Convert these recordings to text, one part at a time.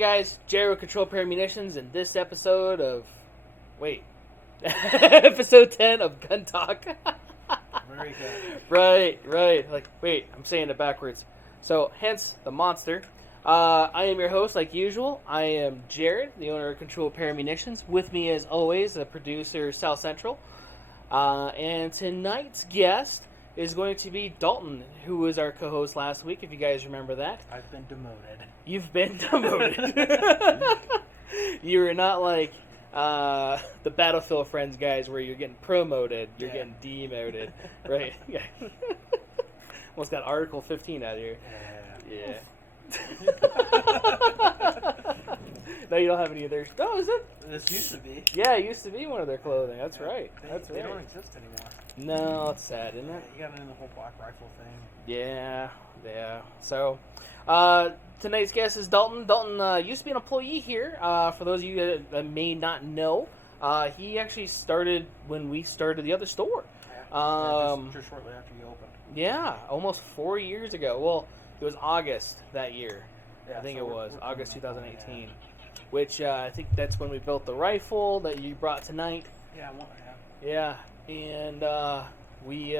guys, Jerry with Control Pair Munitions, and this episode of... Wait. Episode 10 of Gun Talk. Very good. Right. Like, wait, I'm saying it backwards. So, hence, the monster. I am your host, like usual. I am Jared, the owner of Control Pair Munitions. With me, as always, the producer, South Central. And tonight's guest is going to be Dalton, who was our co-host last week, if you guys remember that. I've been demoted. You've been demoted. You're not like the Battlefield Friends guys where you're getting promoted, you're getting demoted, right? Yeah. Almost got Article 15 out of here. Yeah. No, you don't have any of theirs. No, is it? This used to be. Yeah, it used to be one of their clothing. That's right. They don't exist anymore. No, it's sad, isn't it? You got it in the whole black rifle thing. Yeah. So, tonight's guest is Dalton. Dalton used to be an employee here. For those of you that may not know, he actually started when we started the other store. Just shortly after you opened. Yeah, almost 4 years ago. Well, it was August that year. Yeah, I think so it was we're August coming up on 2018. Which I think that's when we built the rifle that you brought tonight. Yeah. And we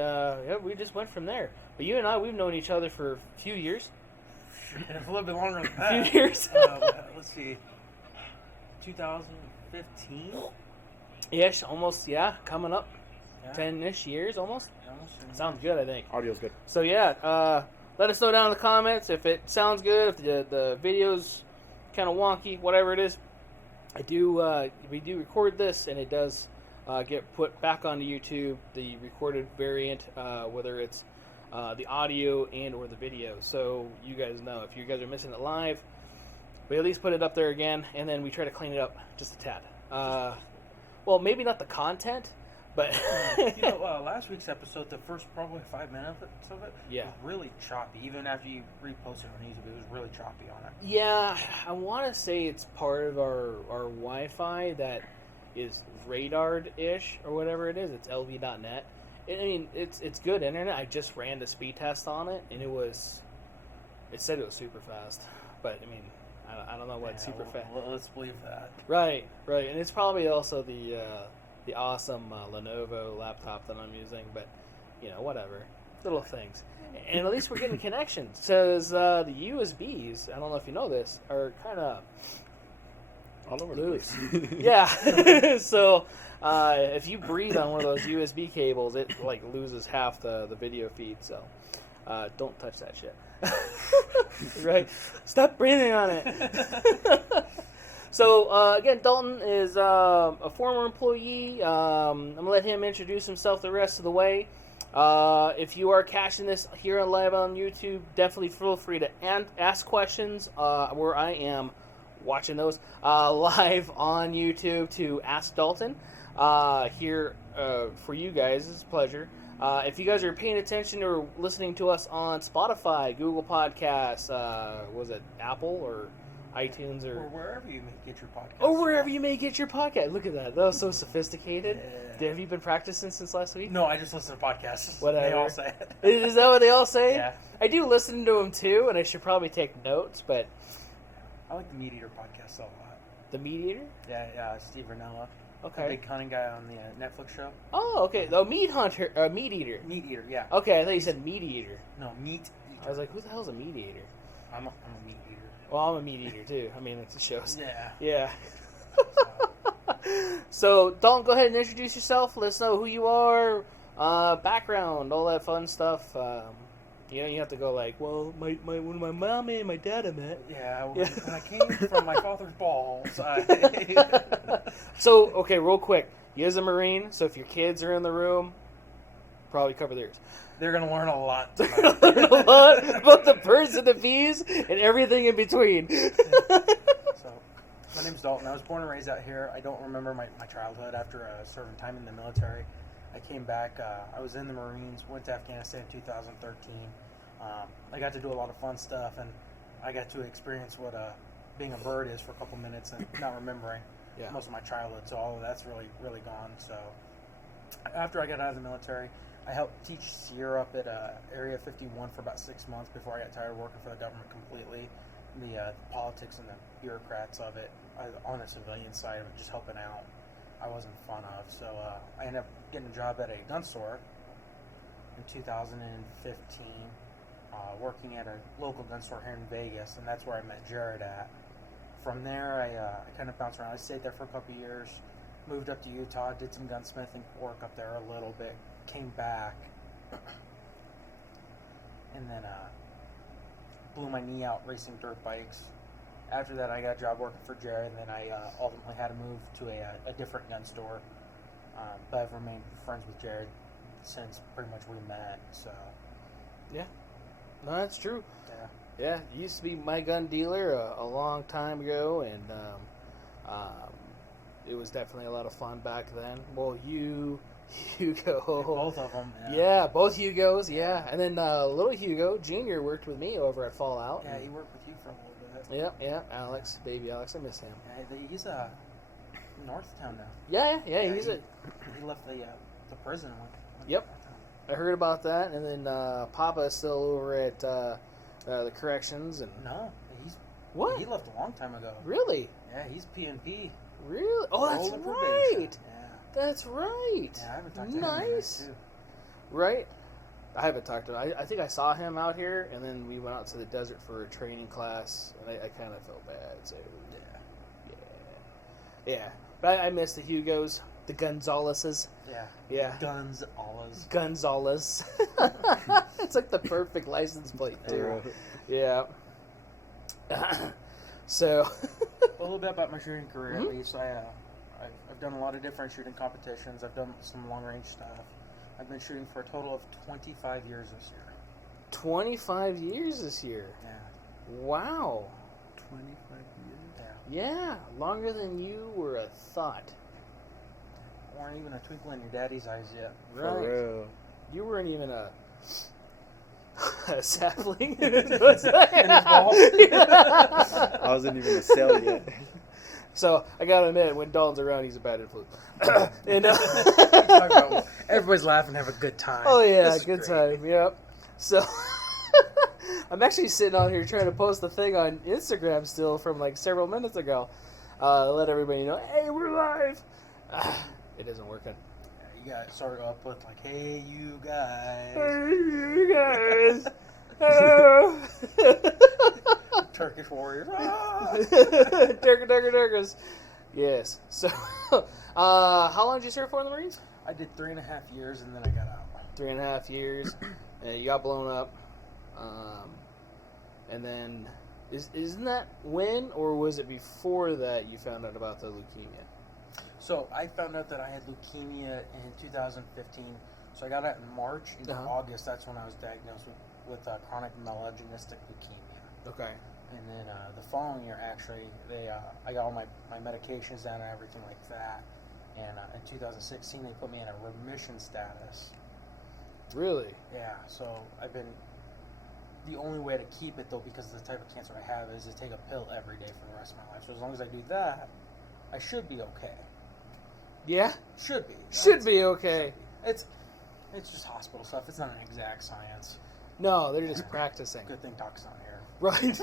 just went from there. But you and I, we've known each other for a few years. It's a little bit longer than A that. few years. Let's see. 2015? Ish, almost, coming up. Yeah. 10-ish years, almost. Almost. Sounds good, I think. Audio's good. So, let us know down in the comments if it sounds good, if the video's kind of wonky, whatever it is. We do record this, and it does get put back onto YouTube, the recorded variant, whether it's the audio and or the video. So you guys know if you guys are missing it live, we at least put it up there again, and then we try to clean it up just a tad. Well, maybe not the content, but last week's episode, the first probably 5 minutes of it, was really choppy. Even after you reposted on YouTube, it was really choppy on it. Yeah, I want to say it's part of our Wi-Fi that is radared-ish or whatever it is. It's lv.net. I mean, it's good internet. I just ran the speed test on it, and it said it was super fast. But I mean, I don't know what super fast. Let's believe that. Right, and it's probably also the awesome Lenovo laptop that I'm using. But whatever, little things. And at least we're getting connections. Says the USBs. I don't know if you know this, are kind of all over the loose. place. Yeah. So if you breathe on one of those USB cables, it like loses half the video feed. So don't touch that shit. Right? Stop breathing on it. So again, Dalton is a former employee. I'm gonna let him introduce himself the rest of the way. If you are catching this here live on YouTube, definitely feel free to ask questions where I am watching those live on YouTube to Ask Dalton. Here for you guys, it's a pleasure. If you guys are paying attention or listening to us on Spotify, Google Podcasts, was it Apple or iTunes or wherever you may get your podcast. Or wherever you may get your podcast. Look at that. That was so sophisticated. Yeah. Have you been practicing since last week? No, I just listen to podcasts. Whatever. They all say it. Is that what they all say? Yeah. I do listen to them too, and I should probably take notes, but I like the Meat Eater podcast a lot. The Meat Eater? Yeah, Steve Ranella. Okay. The big hunting guy on the Netflix show. Oh, okay. The Meat Eater. Meat Eater, yeah. Okay, I thought you said Meat Eater. No, Meat Eater. I was like, who the hell's a Meat Eater? I'm a Meat Eater. Well, I'm a Meat Eater too. I mean, it's a show. Yeah. So, Dalton, go ahead and introduce yourself. Let us know who you are, background, all that fun stuff. You have to go like, well, when my mom and my dad I met. Yeah, when I came from my father's balls. So, okay, real quick. He is a Marine, so if your kids are in the room, probably cover theirs. They're going to learn a lot They're going to learn a lot about the birds and the bees and everything in between. So, my name's Dalton. I was born and raised out here. I don't remember my childhood after serving time in the military. I came back. I was in the Marines, went to Afghanistan in 2013. I got to do a lot of fun stuff, and I got to experience what being a bird is for a couple minutes and not remembering most of my childhood. So all of that's really, really gone. So after I got out of the military, I helped teach Sierra up at Area 51 for about 6 months before I got tired of working for the government completely. the politics and the bureaucrats of it on the civilian side of it, just helping out, I wasn't fun of. So I ended up getting a job at a gun store in 2015, working at a local gun store here in Vegas, and that's where I met Jared at. From there, I kind of bounced around. I stayed there for a couple years, moved up to Utah, did some gunsmithing work up there a little bit, came back, and then blew my knee out racing dirt bikes. After that, I got a job working for Jared, and then I ultimately had to move to a different gun store. But I've remained friends with Jared since pretty much we met. So Yeah. No, that's true. yeah. Yeah, you used to be my gun dealer a long time ago, and it was definitely a lot of fun back then. Well, Hugo. Both of them. Yeah, both Hugos, yeah. And then little Hugo, Jr., worked with me over at Fallout. Yeah, he worked with you for a little bit. Yeah, Alex, baby Alex, I miss him. Yeah, he's Northtown now. Yeah, Yeah, he's he left the prison. Went Yep. to Northtown. I heard about that, and then Papa is still over at the corrections. And No, what? he left a long time ago. Really? Yeah, he's PNP. Really? Oh, that's Rolling right. probation. That's right. Yeah, I haven't talked to him. Nice. Too. Right? I haven't talked to him. I think I saw him out here, and then we went out to the desert for a training class, and I kind of felt bad. So, yeah. But I miss the Hugos, the Gonzaleses. Yeah. Yeah. Guns, Allahs. Gonzales. It's like the perfect license plate, too. Yeah. So. A little bit about my shooting career, at least. I've done a lot of different shooting competitions. I've done some long-range stuff. I've been shooting for a total of 25 years this year. 25 years this year. Yeah. Wow. 25 years. Yeah. Yeah, longer than you were a thought. Weren't even a twinkle in your daddy's eyes yet. Right. For real. You weren't even a sapling. In his balls. I wasn't even a cell yet. So I gotta admit, when Dalton's around, he's a bad influence. And, Everybody's laughing, have a good time. oh yeah, This is good great. time. Yep. So I'm actually sitting on here trying to post the thing on Instagram still from like several minutes ago. Let everybody know, hey, we're live. It isn't working. Yeah, you got to start off with like, hey, you guys. Hey, you guys. Hello. Turkish warriors. Ah! Turkers. Yes. So, how long did you serve for in the Marines? I did 3.5 years and then I got out. 3.5 years. You got blown up. And then, isn't that when, or was it before that you found out about the leukemia? So I found out that I had leukemia in 2015. So I got out in March. In August, that's when I was diagnosed with chronic myelogenistic leukemia. Okay. And then the following year, actually, I got all my medications down and everything like that. And in 2016, they put me in a remission status. Really? Yeah, so I've been... The only way to keep it, though, because of the type of cancer I have, is to take a pill every day for the rest of my life. So as long as I do that, I should be okay. Yeah? Should be. Should be okay. It's just hospital stuff. It's not an exact science. No, they're just practicing. Good thing Doc's not here. Right.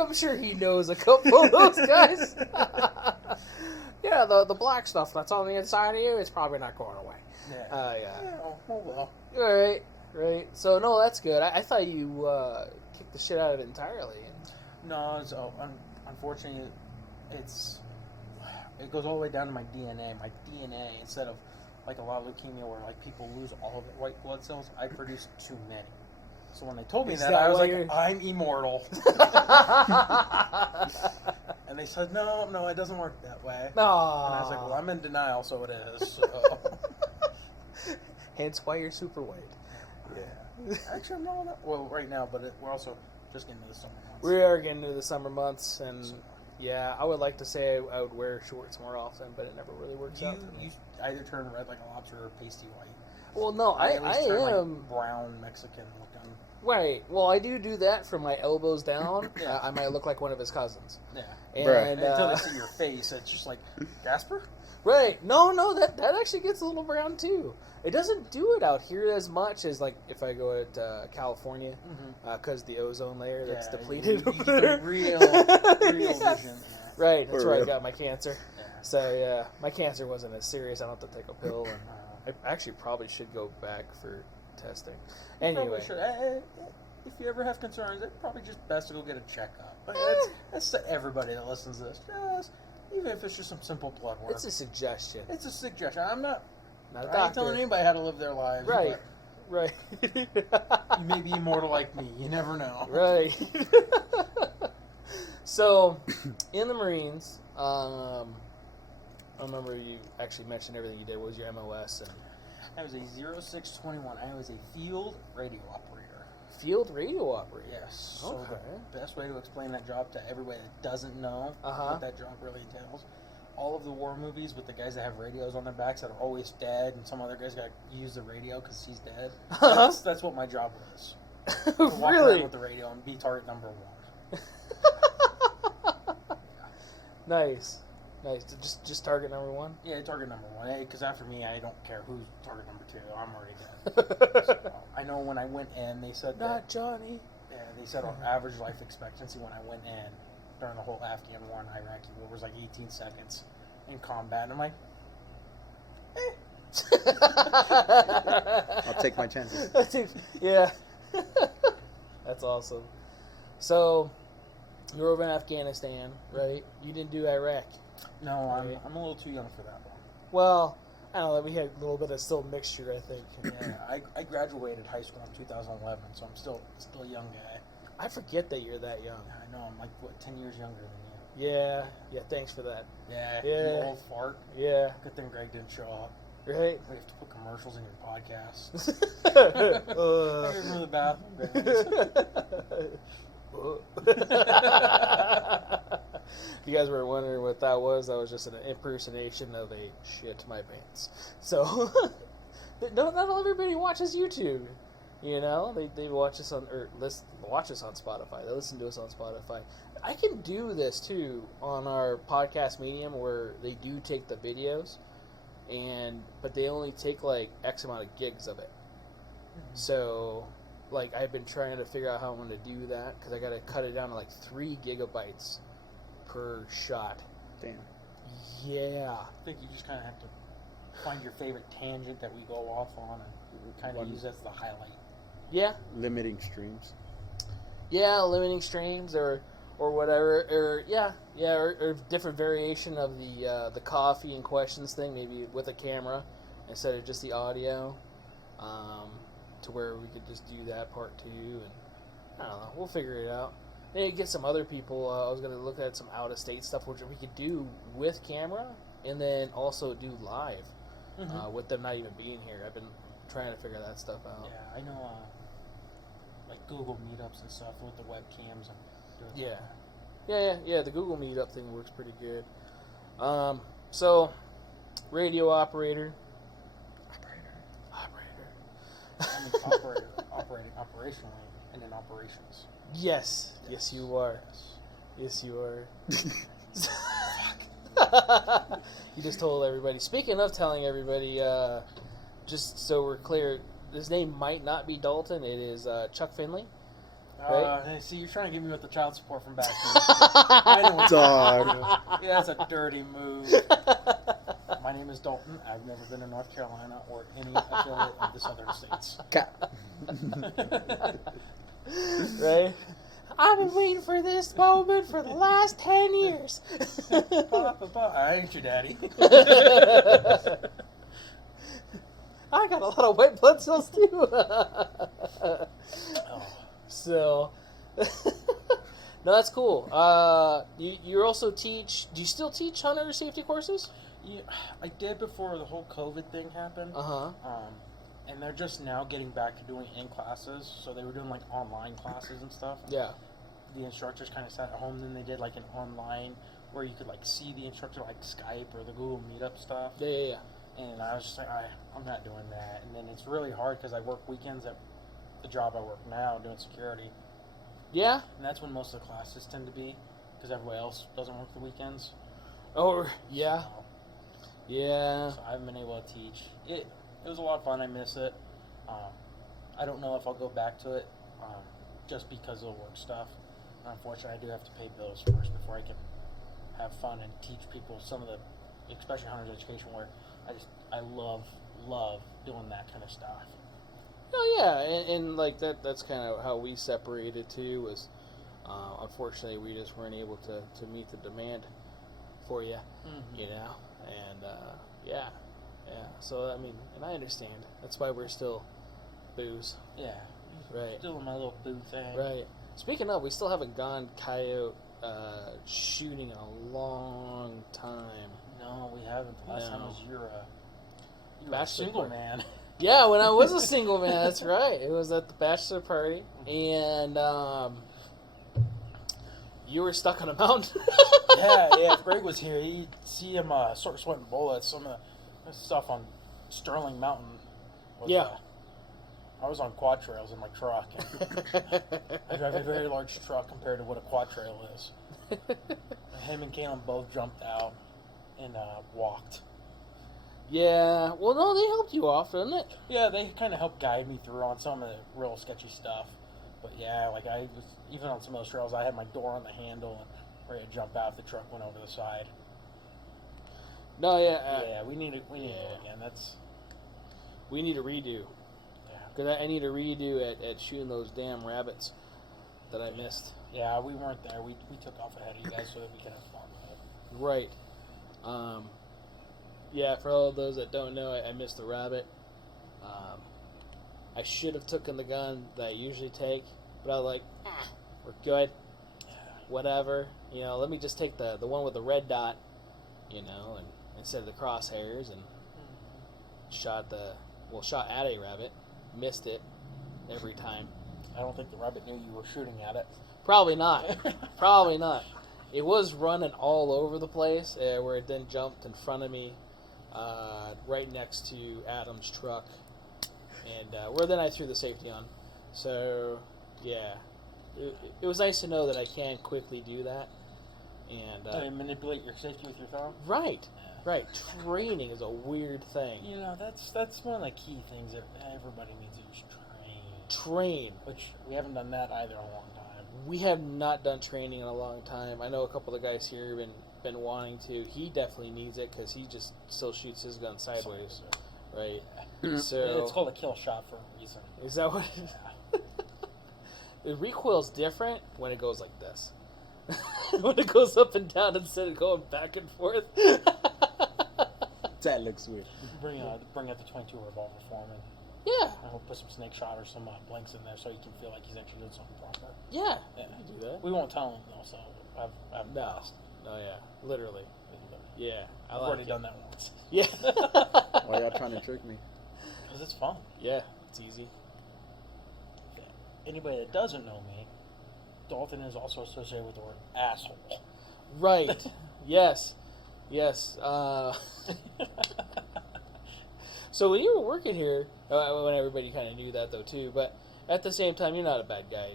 I'm sure he knows a couple of those guys. Yeah, the black stuff that's on the inside of you, it's probably not going away. Yeah. Oh, well. Right. So, no, that's good. I thought you kicked the shit out of it entirely. No, so unfortunately, it goes all the way down to my DNA. My DNA, instead of like a lot of leukemia where like people lose all of their white blood cells, I produce too many. So when they told me that, I was like, I'm immortal. And they said, no, it doesn't work that way. No. And I was like, well, I'm in denial, so it is. So. Hence why you're super white. Yeah. Actually, I'm not. Well, right now, but we're also just getting into the summer months. We are getting into the summer months, and yeah, I would like to say I would wear shorts more often, but it never really works out for me. You either turn red like a lobster or pasty white. Well, no, I am like brown Mexican looking. Right. Well, I do that from my elbows down. Yeah. I might look like one of his cousins. Yeah. And until they see your face, it's just like, Gasper? Right. No, that actually gets a little brown too. It doesn't do it out here as much as like if I go to California, because the ozone layer that's depleted You over get there. the real vision. Yeah. Right. That's For where I real. got my cancer. Yeah. So yeah, my cancer wasn't as serious. I don't have to take a pill, and I actually probably should go back for testing. Anyway. Probably should. If you ever have concerns, it's probably just best to go get a checkup. But that's to everybody that listens to this. Just even if it's just some simple blood work. It's a suggestion. It's a suggestion. I'm not. Not a I ain't doctor. telling anybody how to live their lives. Right. but Right. You may be immortal like me. You never know. Right. So, in the Marines, I remember you actually mentioned everything you did. What was your MOS? And I was a 0621. I was a field radio operator. field radio operator. Yes. So Okay. the best way to explain that job to everybody that doesn't know what that job really entails. All of the war movies with the guys that have radios on their backs that are always dead, and some other guys got to use the radio because he's dead. That's what my job was. To walk around Really? with the radio and be target number one. Nice. Just target number one. Yeah, target number one. Because after me, I don't care who's target number two. I'm already dead. So, I know when I went in, they said Not that. Johnny. Yeah, they said our average life expectancy when I went in during the whole Afghan war and Iraqi war was like 18 seconds in combat. And I'm like, I'll take my chances. Yeah. That's awesome. So, you're over in Afghanistan, right? You didn't do Iraq. no, Right. I'm a little too young for that one. Well, I don't know. We had a little bit of still mixture, I think. Yeah, I graduated high school in 2011, so I'm still a young guy. I forget that you're that young. I know, I'm like, 10 years younger than you. Yeah. Thanks for that. Yeah, Yeah. you old fart. Yeah. Good thing Greg didn't show up. Right. We have to put commercials in your podcast. Uh. I remember the bathroom, If you guys were wondering what that was just an impersonation of a shit my pants. So, not everybody watches YouTube. You know, they watch us on watch us on Spotify. They listen to us on Spotify. I can do this too on our podcast medium where they do take the videos, but they only take like X amount of gigs of it. So, like, I've been trying to figure out how I'm going to do that because I got to cut it down to like 3 gigabytes per shot. Damn. Yeah. I think you just kind of have to find your favorite tangent that we go off on and kind of use as the highlight. Yeah. Limiting streams. Yeah, limiting streams or whatever, or different variation of the coffee and questions thing, maybe with a camera instead of just the audio, to where we could just do that part too, and I don't know, we'll figure it out. Maybe get some other people. I was gonna look at some out of state stuff which we could do with camera, and then also do live with them not even being here. I've been trying to figure that stuff out. Yeah, I know, like Google Meetups and stuff with the webcams and doing Yeah. The Google Meetup thing works pretty good. So, radio operator. I mean, operating operationally and in operations. Yes, you are. Yes, you are. You just told everybody. Speaking of telling everybody, just so we're clear, his name might not be Dalton. It is Chuck Finley. Right? See, you're trying to give me with the child support from back then. I know what Dog. to do. Yeah, that's a dirty move. My name is Dalton. I've never been to North Carolina or any affiliate of the southern states. Right? I've been waiting for this moment for the last 10 years. I ain't your daddy. I got a lot of white blood cells too. Oh. So, no, that's cool. You also teach. Do you still teach hunter safety courses? Yeah, I did before the whole COVID thing happened. And they're just now getting back to doing in classes. So they were doing like online classes and stuff. Yeah. The instructors kind of sat at home. Then they did like an online where you could like see the instructor like Skype or the Google Meetup stuff. Yeah. And I was just like, I'm not doing that. And then it's really hard because I work weekends at the job I work now doing security. Yeah. And that's when most of the classes tend to be because everybody else doesn't work the weekends. Oh, yeah. So, Yeah. So I haven't been able to teach. It was a lot of fun. I miss it. I don't know if I'll go back to it just because of the work stuff. Unfortunately, I do have to pay bills first before I can have fun and teach people some of the, especially hunter's education, where I love doing that kind of stuff. Oh yeah, and like that's kind of how we separated too. Was unfortunately we just weren't able to meet the demand for you, you know, and yeah. So I mean, and I understand. That's why we're still booze. Yeah. Right. Still in my little booth thing. Right. Speaking of, we still haven't gone coyote shooting in a long time. No, we haven't. The last time was you were a Bachelor single party. man. Yeah, when I was a single man, that's right. It was at the bachelor party, and you were stuck on a mountain. yeah. If Greg was here, he'd see him sort of sweating bullets. Some of the stuff on Sterling Mountain. I was on quad trails in my truck. And I drive a very large truck compared to what a quad trail is. Him and Caleb both jumped out and walked. Yeah. Well, no, they helped you off, didn't it? Yeah, they kind of helped guide me through on some of the real sketchy stuff. But yeah, like I was, even on some of those trails, I had my door on the handle and ready to jump out if the truck went over the side. No, yeah. Yeah, we need to go again. We need a redo. Because I need a redo at shooting those damn rabbits that I missed. Yeah, we weren't there. We took off ahead of you guys so that we could have fun with it. Right. Yeah, for all those that don't know, I missed the rabbit. I should have taken the gun that I usually take, but I was like, we're good. Whatever. You know, let me just take the one with the red dot, you know, and instead of the crosshairs, and shot at a rabbit. Missed it every time. I don't think the rabbit knew you were shooting at it. Probably not. Probably not. It was running all over the place, where it then jumped in front of me, right next to Adam's truck, and where then I threw the safety on. So, yeah, it was nice to know that I can quickly do that. And you manipulate your safety with your thumb? Right. Right, training is a weird thing. You know, that's one of the key things that everybody needs to do is Train. Which we haven't done that either in a long time. We have not done training in a long time. I know a couple of the guys here have been wanting to. He definitely needs it because he just still shoots his gun sideways. Right. So it's called a kill shot for a reason. Is that what it is? Yeah. The recoil's different when it goes like this. When it goes up and down instead of going back and forth. That looks weird. Bring out the 22 revolver for him, and yeah, I'll put some snake shot or some blanks in there so he can feel like he's actually doing something proper. Yeah, yeah. I do that. We won't tell him though, so I've no, yeah, literally, yeah. I've already done that once. Yeah. Why y'all trying to trick me? Because it's fun. Yeah, it's easy. Anybody that doesn't know me, Dalton is also associated with the word asshole. Right. Yes. So when you were working here, when everybody kind of knew that though too, but at the same time, you're not a bad guy.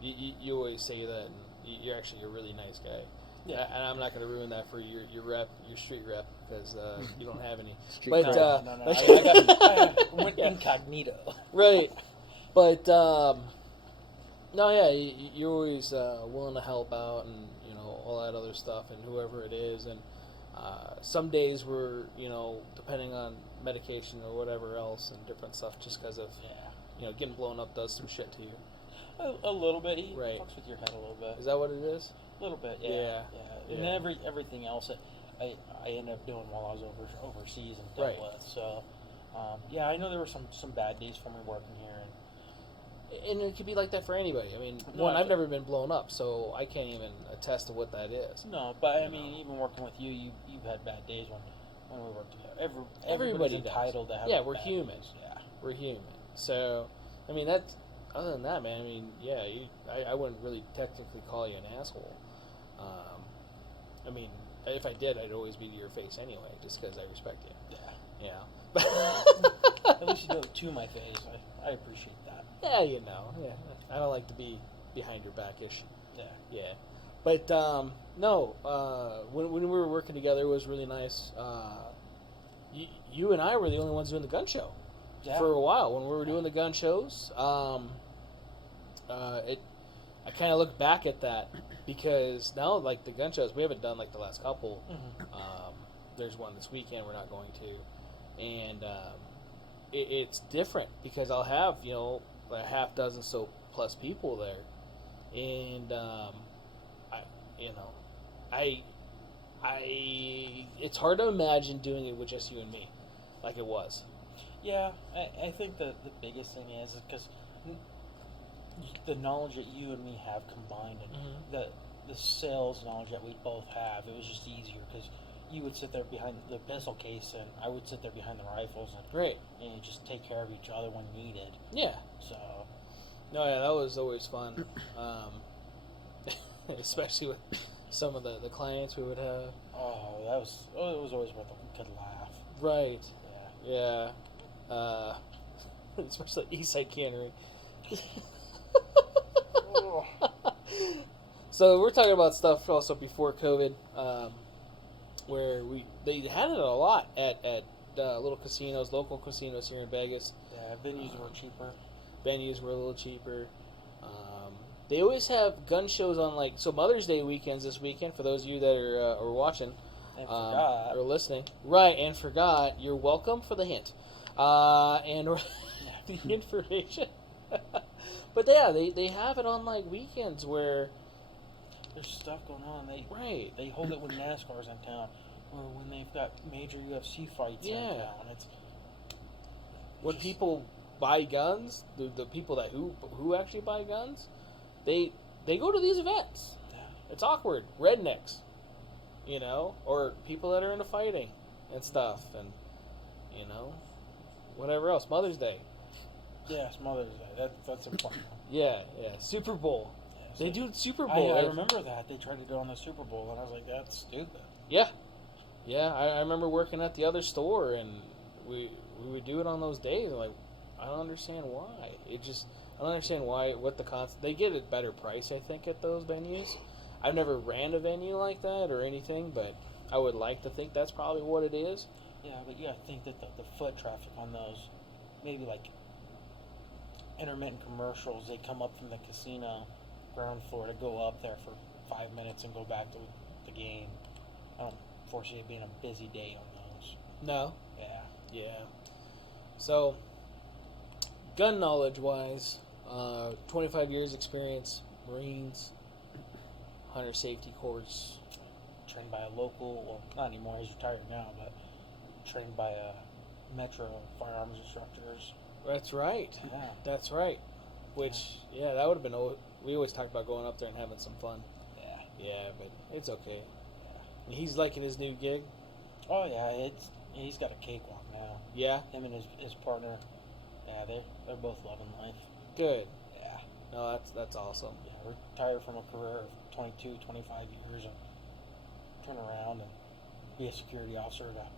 You always say that, and you're actually a really nice guy. Yeah. And I'm not going to ruin that for your rep, your street rep, because you don't have any. Street but no. I went incognito. Right. But no, yeah, you're always willing to help out, and you know all that other stuff, and whoever it is, and some days we're depending on medication or whatever else and different stuff, just because of getting blown up does some shit to you. A little bit. He right. fucks with your head a little bit. Is that what it is? A little bit, yeah. And everything else that I ended up doing while I was overseas and dealt with. So, I know there were some bad days for me working here. And it could be like that for anybody. I mean, I've never been blown up, so I can't even attest to what that is. No, but I mean, even working with you, you've had bad days when we worked together. Everybody's entitled to have. Yeah, we're human. Days. Yeah, we're human. So, I mean, that's other than that, man. I mean, I wouldn't really technically call you an asshole. I mean, if I did, I'd always be to your face anyway, just because I respect you. Yeah. At least you do it to my face. I appreciate that. Yeah, I don't like to be behind your back-ish. Yeah. But, no, when we were working together, it was really nice. you and I were the only ones doing the gun show for a while when we were doing the gun shows. I kind of look back at that because now, like, the gun shows, we haven't done, like, the last couple. There's one this weekend we're not going to. And it's different because I'll have, a half dozen plus people there. And, it's hard to imagine doing it with just you and me like it was. Yeah, I think the biggest thing is because the knowledge that you and me have combined and the sales knowledge that we both have, it was just easier because you would sit there behind the pistol case and I would sit there behind the rifles and just take care of each other when needed. Yeah. So. No, yeah, that was always fun, especially with some of the clients we would have. Oh, it was always worth a good laugh. Right. Yeah. Especially Eastside Cannery. So we're talking about stuff also before COVID, where they had it a lot at local casinos here in Vegas. Yeah, venues were cheaper. Venues were a little cheaper. They always have gun shows on Mother's Day weekends this weekend. For those of you that are watching or listening, right? And forgot. You're welcome for the hint and the information. But yeah, they have it on weekends where there's stuff going on. They hold it when NASCAR's in town, or when they've got major UFC fights in town. When people buy guns, the people that who actually buy guns, they go to these events. Yeah. It's awkward. Rednecks, or people that are into fighting and stuff, and whatever else. Mother's Day. Yes, Mother's Day. That's important. Yeah. Super Bowl. Yeah, so they do Super Bowl. I remember that. They tried to go on the Super Bowl, and I was like, that's stupid. Yeah. I remember working at the other store, and we would do it on those days. And I don't understand why. I don't understand why. What the concept? They get a better price, I think, at those venues. I've never ran a venue like that or anything, but I would like to think that's probably what it is. Yeah, but you gotta think that the foot traffic on those, maybe intermittent commercials, they come up from the casino ground floor to go up there for 5 minutes and go back to the game. I don't foresee it being a busy day on those. No. Yeah. So, gun knowledge wise, 25 years experience, Marines, hunter safety course. Trained by a local, well, not anymore, he's retired now, but trained by a Metro firearms instructors. That's right. Yeah. That's right. Which, that would have been we always talked about going up there and having some fun. Yeah. Yeah, but it's okay. Yeah. He's liking his new gig? Oh, yeah. He's got a cakewalk now. Yeah? Him and his partner, they're both loving life. Good. Yeah. No, that's awesome. Yeah, retired from a career of 22, 25 years and turn around and be a security officer at a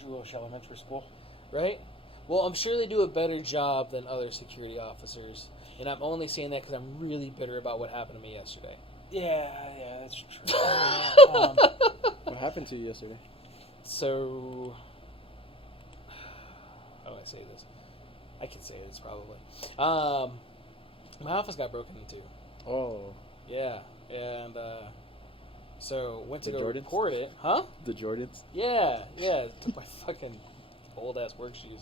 Jewish elementary school. Right? Well, I'm sure they do a better job than other security officers. And I'm only saying that because I'm really bitter about what happened to me yesterday. Yeah, that's true. What happened to you yesterday? So, how do I say this? I can say this probably. My office got broken into. Oh. Yeah, and so went to The go Jordans? report it. Huh? The Jordans? Yeah. Took my fucking old ass work shoes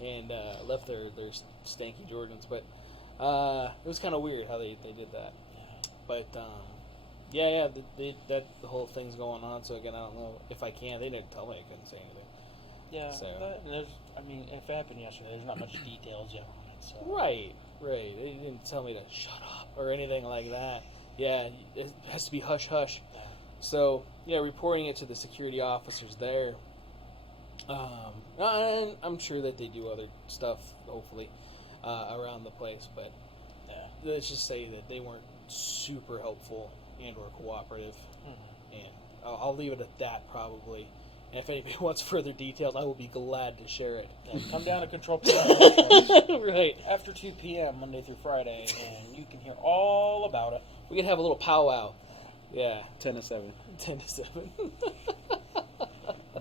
and left their stanky Jordans. But it was kind of weird how they did that. But the whole thing's going on. So again, I don't know if I can. They didn't tell me I couldn't say anything. Yeah. So if it happened yesterday, there's not much details yet on it. So. Right. They didn't tell me to shut up or anything like that. Yeah, it has to be hush hush. So reporting it to the security officers there. And I'm sure that they do other stuff, hopefully, around the place. But let's just say that they weren't super helpful and or cooperative. Mm-hmm. And I'll leave it at that probably. And if anybody wants further details, I will be glad to share it. Yeah, come down to Control Point right after 2 p.m. Monday through Friday, and you can hear all about it. We can have a little powwow. Yeah. 10 to 7. 10 to 7.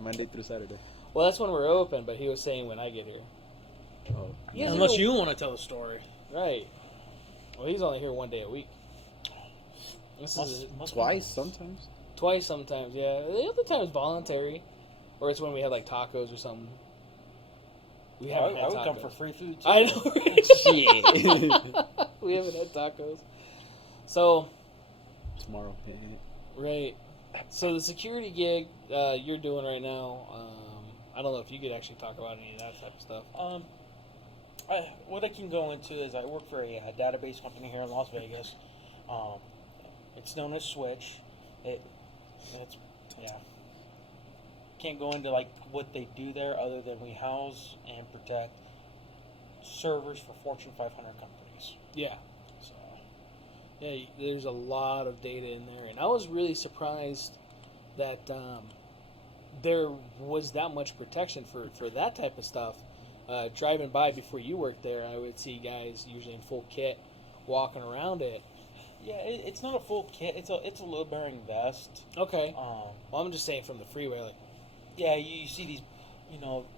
Monday through Saturday. Well, that's when we're open, but he was saying when I get here. Oh. He doesn't Unless know- you want to tell the story. Right. Well, he's only here one day a week. This is Twice sometimes. twice sometimes, yeah. The other time is voluntary. Or it's when we had like tacos or something. We I haven't had would tacos. come for free food too. I know, right? Shit. We haven't had tacos. So, Tomorrow. right. So the security gig you're doing right now, I don't know if you could actually talk about any of that type of stuff. What I can go into is I work for a database company here in Las Vegas. It's known as Switch. It's can't go into like what they do there other than we house and protect servers for Fortune 500 companies. Yeah. So Yeah, there's a lot of data in there. And I was really surprised that there was that much protection for that type of stuff. Driving by before you worked there, I would see guys usually in full kit walking around it. yeah, it's not a full kit. It's a load bearing vest. Okay. Well, I'm just saying from the freeway, like, Yeah, you see these,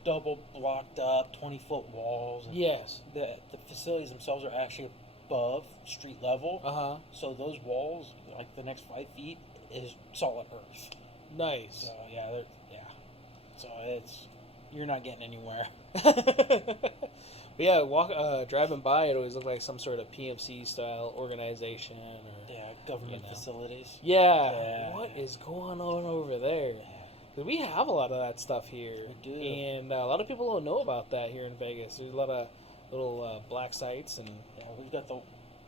double blocked up 20-foot walls. And yes. The facilities themselves are actually above street level. Uh-huh. So those walls, like the next 5 feet, is solid earth. Nice. So yeah. So you're not getting anywhere. But yeah, driving by, it always looked like some sort of PMC style organization. Or, Yeah, government facilities. Yeah. What is going on over there? Yeah. 'Cause we have a lot of that stuff here. We do. And a lot of people don't know about that here in Vegas. There's a lot of little black sites and... Yeah, we've got the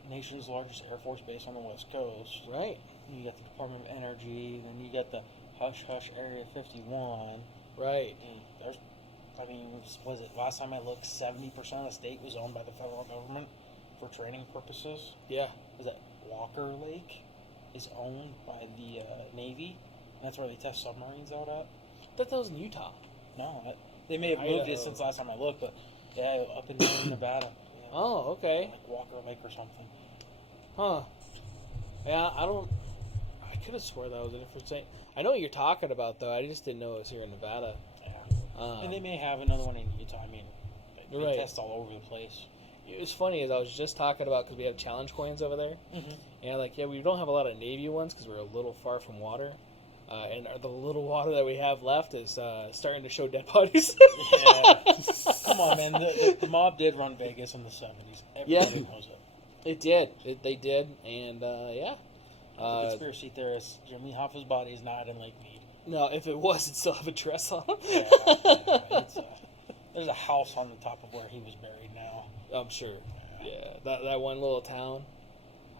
nation's largest Air Force base on the West Coast. Right. You got the Department of Energy, then you got the Hush Hush Area 51. Right. And was it last time I looked, 70% of the state was owned by the federal government for training purposes? Yeah. Is that Walker Lake is owned by the Navy? And that's where they test submarines out at? I thought that was in Utah. No, they may have moved it Idaho. since last time I looked, but yeah, up in northern Nevada. Yeah, Oh, okay. like Walker Lake or something. Huh. Yeah, I could have swore that was a different state. I know what you're talking about, though. I just didn't know it was here in Nevada. Yeah. And they may have another one in Utah. They Right. test all over the place. It was funny as I was just talking about, because we have challenge coins over there. Mm-hmm. And we don't have a lot of Navy ones because we're a little far from water. And the little water that we have left is starting to show dead bodies. Yeah. Come on, man. The mob did run Vegas in the 70s. Everybody knows it. It did. They did. And, yeah. The conspiracy theorist, Jimmy Hoffa's body is not in Lake Mead. No, if it was, it'd still have a dress on. Yeah. There's a house on the top of where he was buried now. I'm sure. Yeah. That one little town.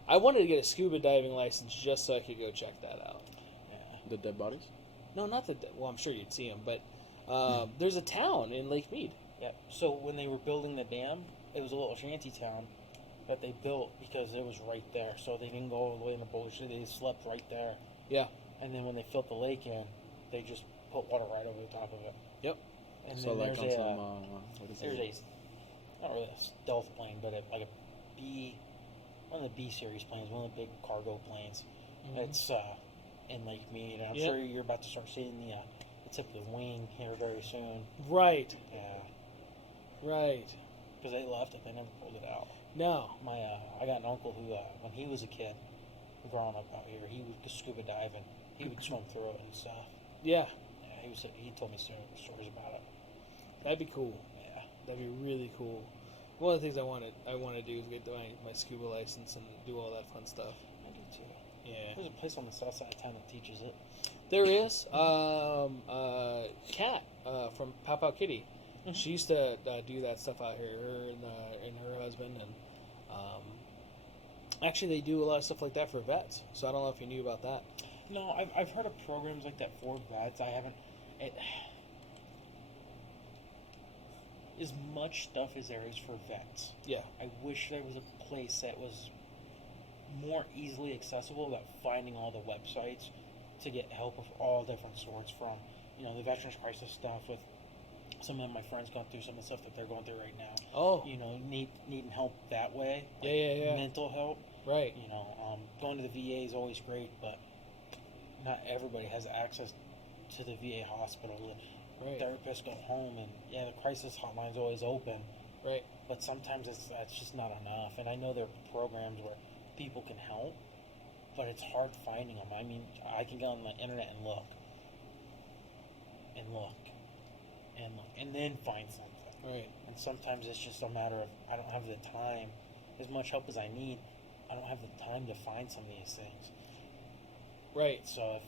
I wanted to get a scuba diving license just so I could go check that out. The dead bodies? No, not the... Well, I'm sure you'd see them, but there's a town in Lake Mead. Yeah. So when they were building the dam, it was a little shanty town that they built because it was right there. So they didn't go all the way in the bullshit. They slept right there. Yeah. And then when they filled the lake in, they just put water right over the top of it. Yep. And So then like there's on a some, what is there's it? not really a stealth plane, but like a B, one of the B series planes, one of the big cargo planes. Mm-hmm. It's in Lake Mead. And I'm Yep. sure you're about to start seeing the tip of the wing here very soon. Right. Yeah. Right. Because they left it, they never pulled it out. No. I got an uncle who, when he was a kid, growing up out here, he would scuba dive and he would swim through it and stuff. Yeah. Yeah, he told me stories about it. That'd be cool. Yeah. That'd be really cool. One of the things I want to do is get my scuba license and do all that fun stuff. I do too. Yeah. There's a place on the south side of town that teaches it. There is. Kat from Pop Out Kitty. Mhm. She used to do that stuff out here. Her and her husband, and actually they do a lot of stuff like that for vets. So I don't know if you knew about that. No, I've heard of programs like that for vets. I haven't. As much stuff as there is for vets. Yeah. I wish there was a place that was more easily accessible about finding all the websites to get help of all different sorts, from the Veterans Crisis stuff with some of my friends going through some of the stuff that they're going through right now. Oh. Needing help that way. Yeah. Mental help. Right. Going to the VA is always great, but not everybody has access to the VA hospital. Right. therapists go home, and yeah, the crisis hotline's always open, Right. but sometimes that's just not enough. And I know there are programs where people can help, but it's hard finding them. I mean, I can go on the internet and look, and look, and look, and then find something. Right. And sometimes it's just a matter of I don't have the time, as much help as I need. I don't have the time to find some of these things. Right. So if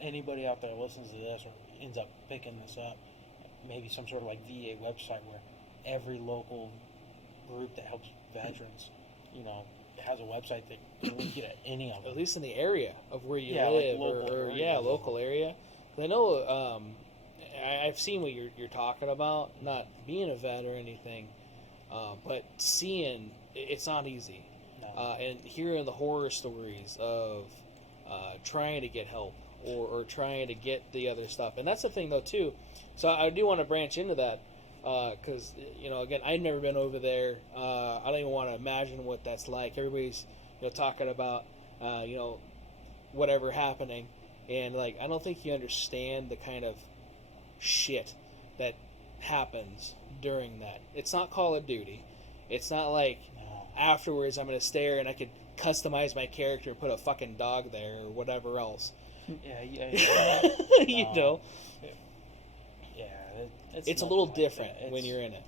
anybody out there listens to this or ends up picking this up, maybe some sort of like VA website where every local group that helps veterans, has a website that can link you to any of them. At least in the area of where you Yeah, like live, local or area. local area. I know. I've seen what you're talking about. Not being a vet or anything, but seeing it's not easy. No. And hearing the horror stories of trying to get help or trying to get the other stuff. And that's the thing, though, too. So I do want to branch into that because, again, I've never been over there. I don't even want to imagine what that's like. Everybody's, talking about, whatever happening. And, I don't think you understand the kind of shit that happens during that. It's not Call of Duty. It's not like afterwards I'm going to stare and I could customize my character and put a fucking dog there or whatever else. Yeah. Yeah, it's a nothing little like different that. when you're in it.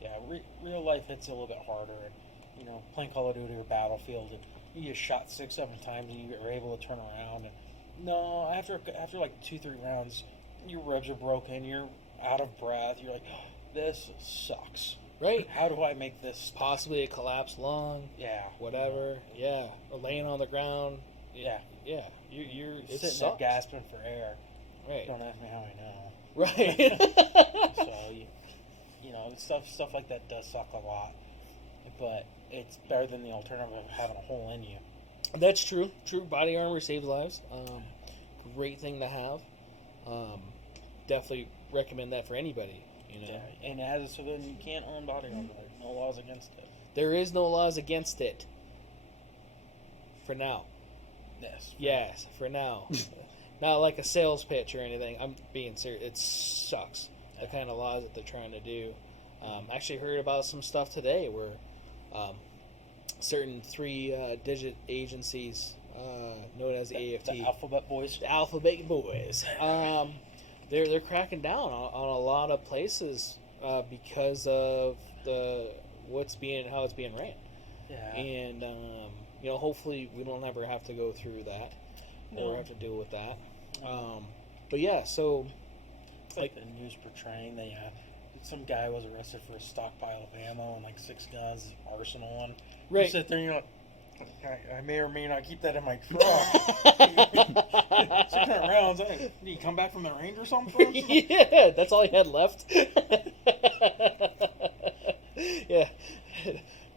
Yeah, real life hits a little bit harder. And, playing Call of Duty or Battlefield, and you get shot 6-7 times and you are able to turn around. And no, after like 2-3 rounds, your ribs are broken. You're out of breath. You're like, this sucks. Right. How do I make this stop? Possibly a collapsed lung. Yeah. Whatever. Yeah. Or laying on the ground. Yeah. Yeah. You're it sitting sucks. there gasping for air. Right. Don't ask me how I know. Right. So stuff like that does suck a lot, but it's better than the alternative of having a hole in you. That's true. True. Body armor saves lives. Great thing to have. Definitely recommend that for anybody. Yeah, and as a civilian, you can't own body armor. There's no laws against it. There is no laws against it. For now. Yes. Yes, for now. Not like a sales pitch or anything. I'm being serious. It sucks. The kind of laws that they're trying to do. Actually heard about some stuff today where certain 3-digit agencies known as the AFT. The Alphabet Boys. The Alphabet Boys. They're cracking down on a lot of places because of how it's being ran. Yeah. And hopefully we don't ever have to go through that or have to deal with that. But yeah, so it's like the news portraying some guy was arrested for a stockpile of ammo and 6 guns, arsenal, and right. You sit there and you're like, I may or may not keep that in my truck. 600 rounds. Did he come back from the range or something? Yeah, that's all he had left. Yeah.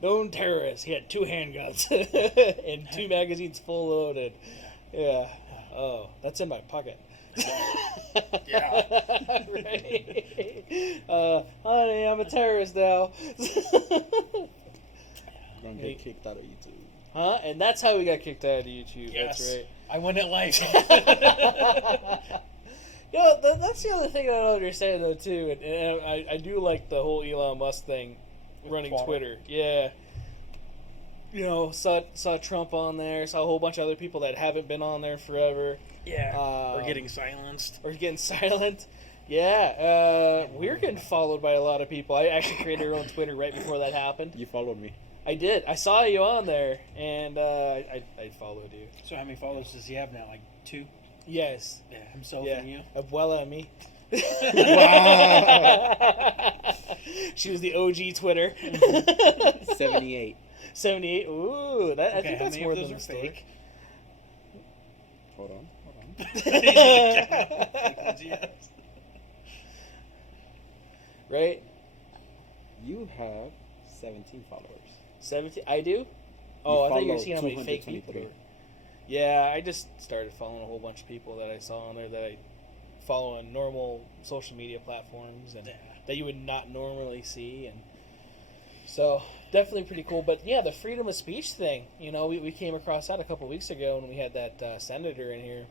Known terrorist. He had 2 handguns and 2 magazines full loaded. Yeah. Oh, that's in my pocket. Yeah. Right. Honey, I'm a terrorist now. You're gonna get kicked out of YouTube. Huh? And that's how we got kicked out of YouTube. Yes. That's right. I win at life. That's the other thing I don't understand, though, too. And I do like the whole Elon Musk thing, running Twitter. Yeah. Saw Trump on there, saw a whole bunch of other people that haven't been on there forever. Yeah. Or getting silenced. Or getting silent. Yeah. We're getting followed by a lot of people. I actually created our own Twitter right before that happened. You followed me. I did. I saw you on there, and I followed you. So how many followers does he have now? 2? Yes. Yeah, himself Yeah. and you? Abuela and me. Wow. She was the OG Twitter. 78. 78. Ooh, I think how that's many more of than those a are story. fake? Hold on. Right? You have 17 followers. 17. I do? Oh, I thought you were follow seeing how many fake people there 223. were. Yeah, I just started following a whole bunch of people that I saw on there that I follow on normal social media platforms and that you would not normally see. And so, definitely pretty cool. But yeah, the freedom of speech thing, we came across that a couple weeks ago when we had that senator in here.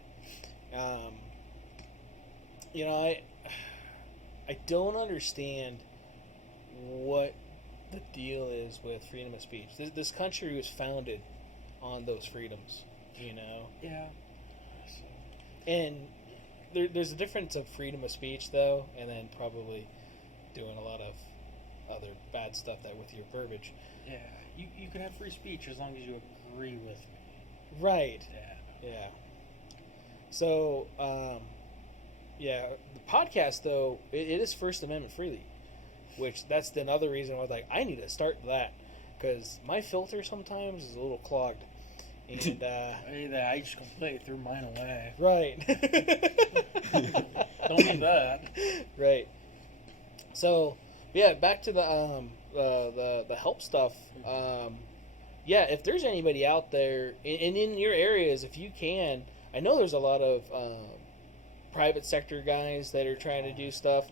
I don't understand what the deal is with freedom of speech. This country was founded on those freedoms, you know? Yeah. And there's a difference of freedom of speech, though, and then probably doing a lot of other bad stuff that with your verbiage. Yeah. You can have free speech as long as you agree with me. Right. Yeah. Yeah. So, yeah, the podcast, though, it is First Amendment freely, which that's another reason why I was like, I need to start that, because my filter sometimes is a little clogged. And, I just completely threw mine away. right. Don't do that. Right. So, yeah, back to the help stuff. Yeah, if there's anybody out there, and in your areas, if you can, I know there's a lot of private sector guys that are trying to do stuff.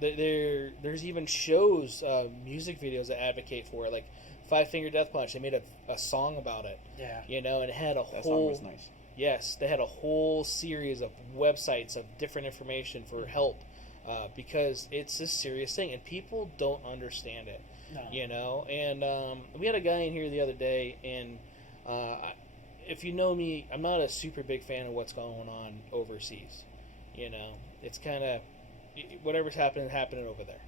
There's even shows, music videos that advocate for it, like Five Finger Death Punch. They made a song about it. Yeah. You know, and it had a That whole. song was nice. Yes, they had a whole series of websites of different information for help, because it's a serious thing and people don't understand it. No. You know, and we had a guy in here the other day, and if you know me, I'm not a super big fan of what's going on overseas. You know, it's kind of whatever's happening over there.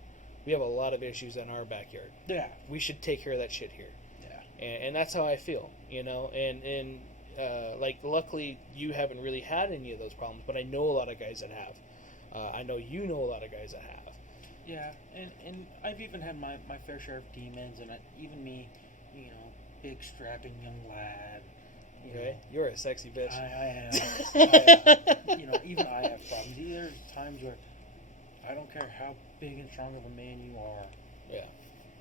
We have a lot of issues in our backyard. Yeah. We should take care of that shit here. Yeah. And that's how I feel, you know, and like, luckily you haven't really had any of those problems, but I know a lot of guys that have. I know you know a lot of guys that have. Yeah, and I've even had my fair share of demons, and even me, you know, big strapping young lad. Okay, you're a sexy bitch. I am. You know, even I have problems. There's times where I don't care how big and strong of a man you are. Yeah.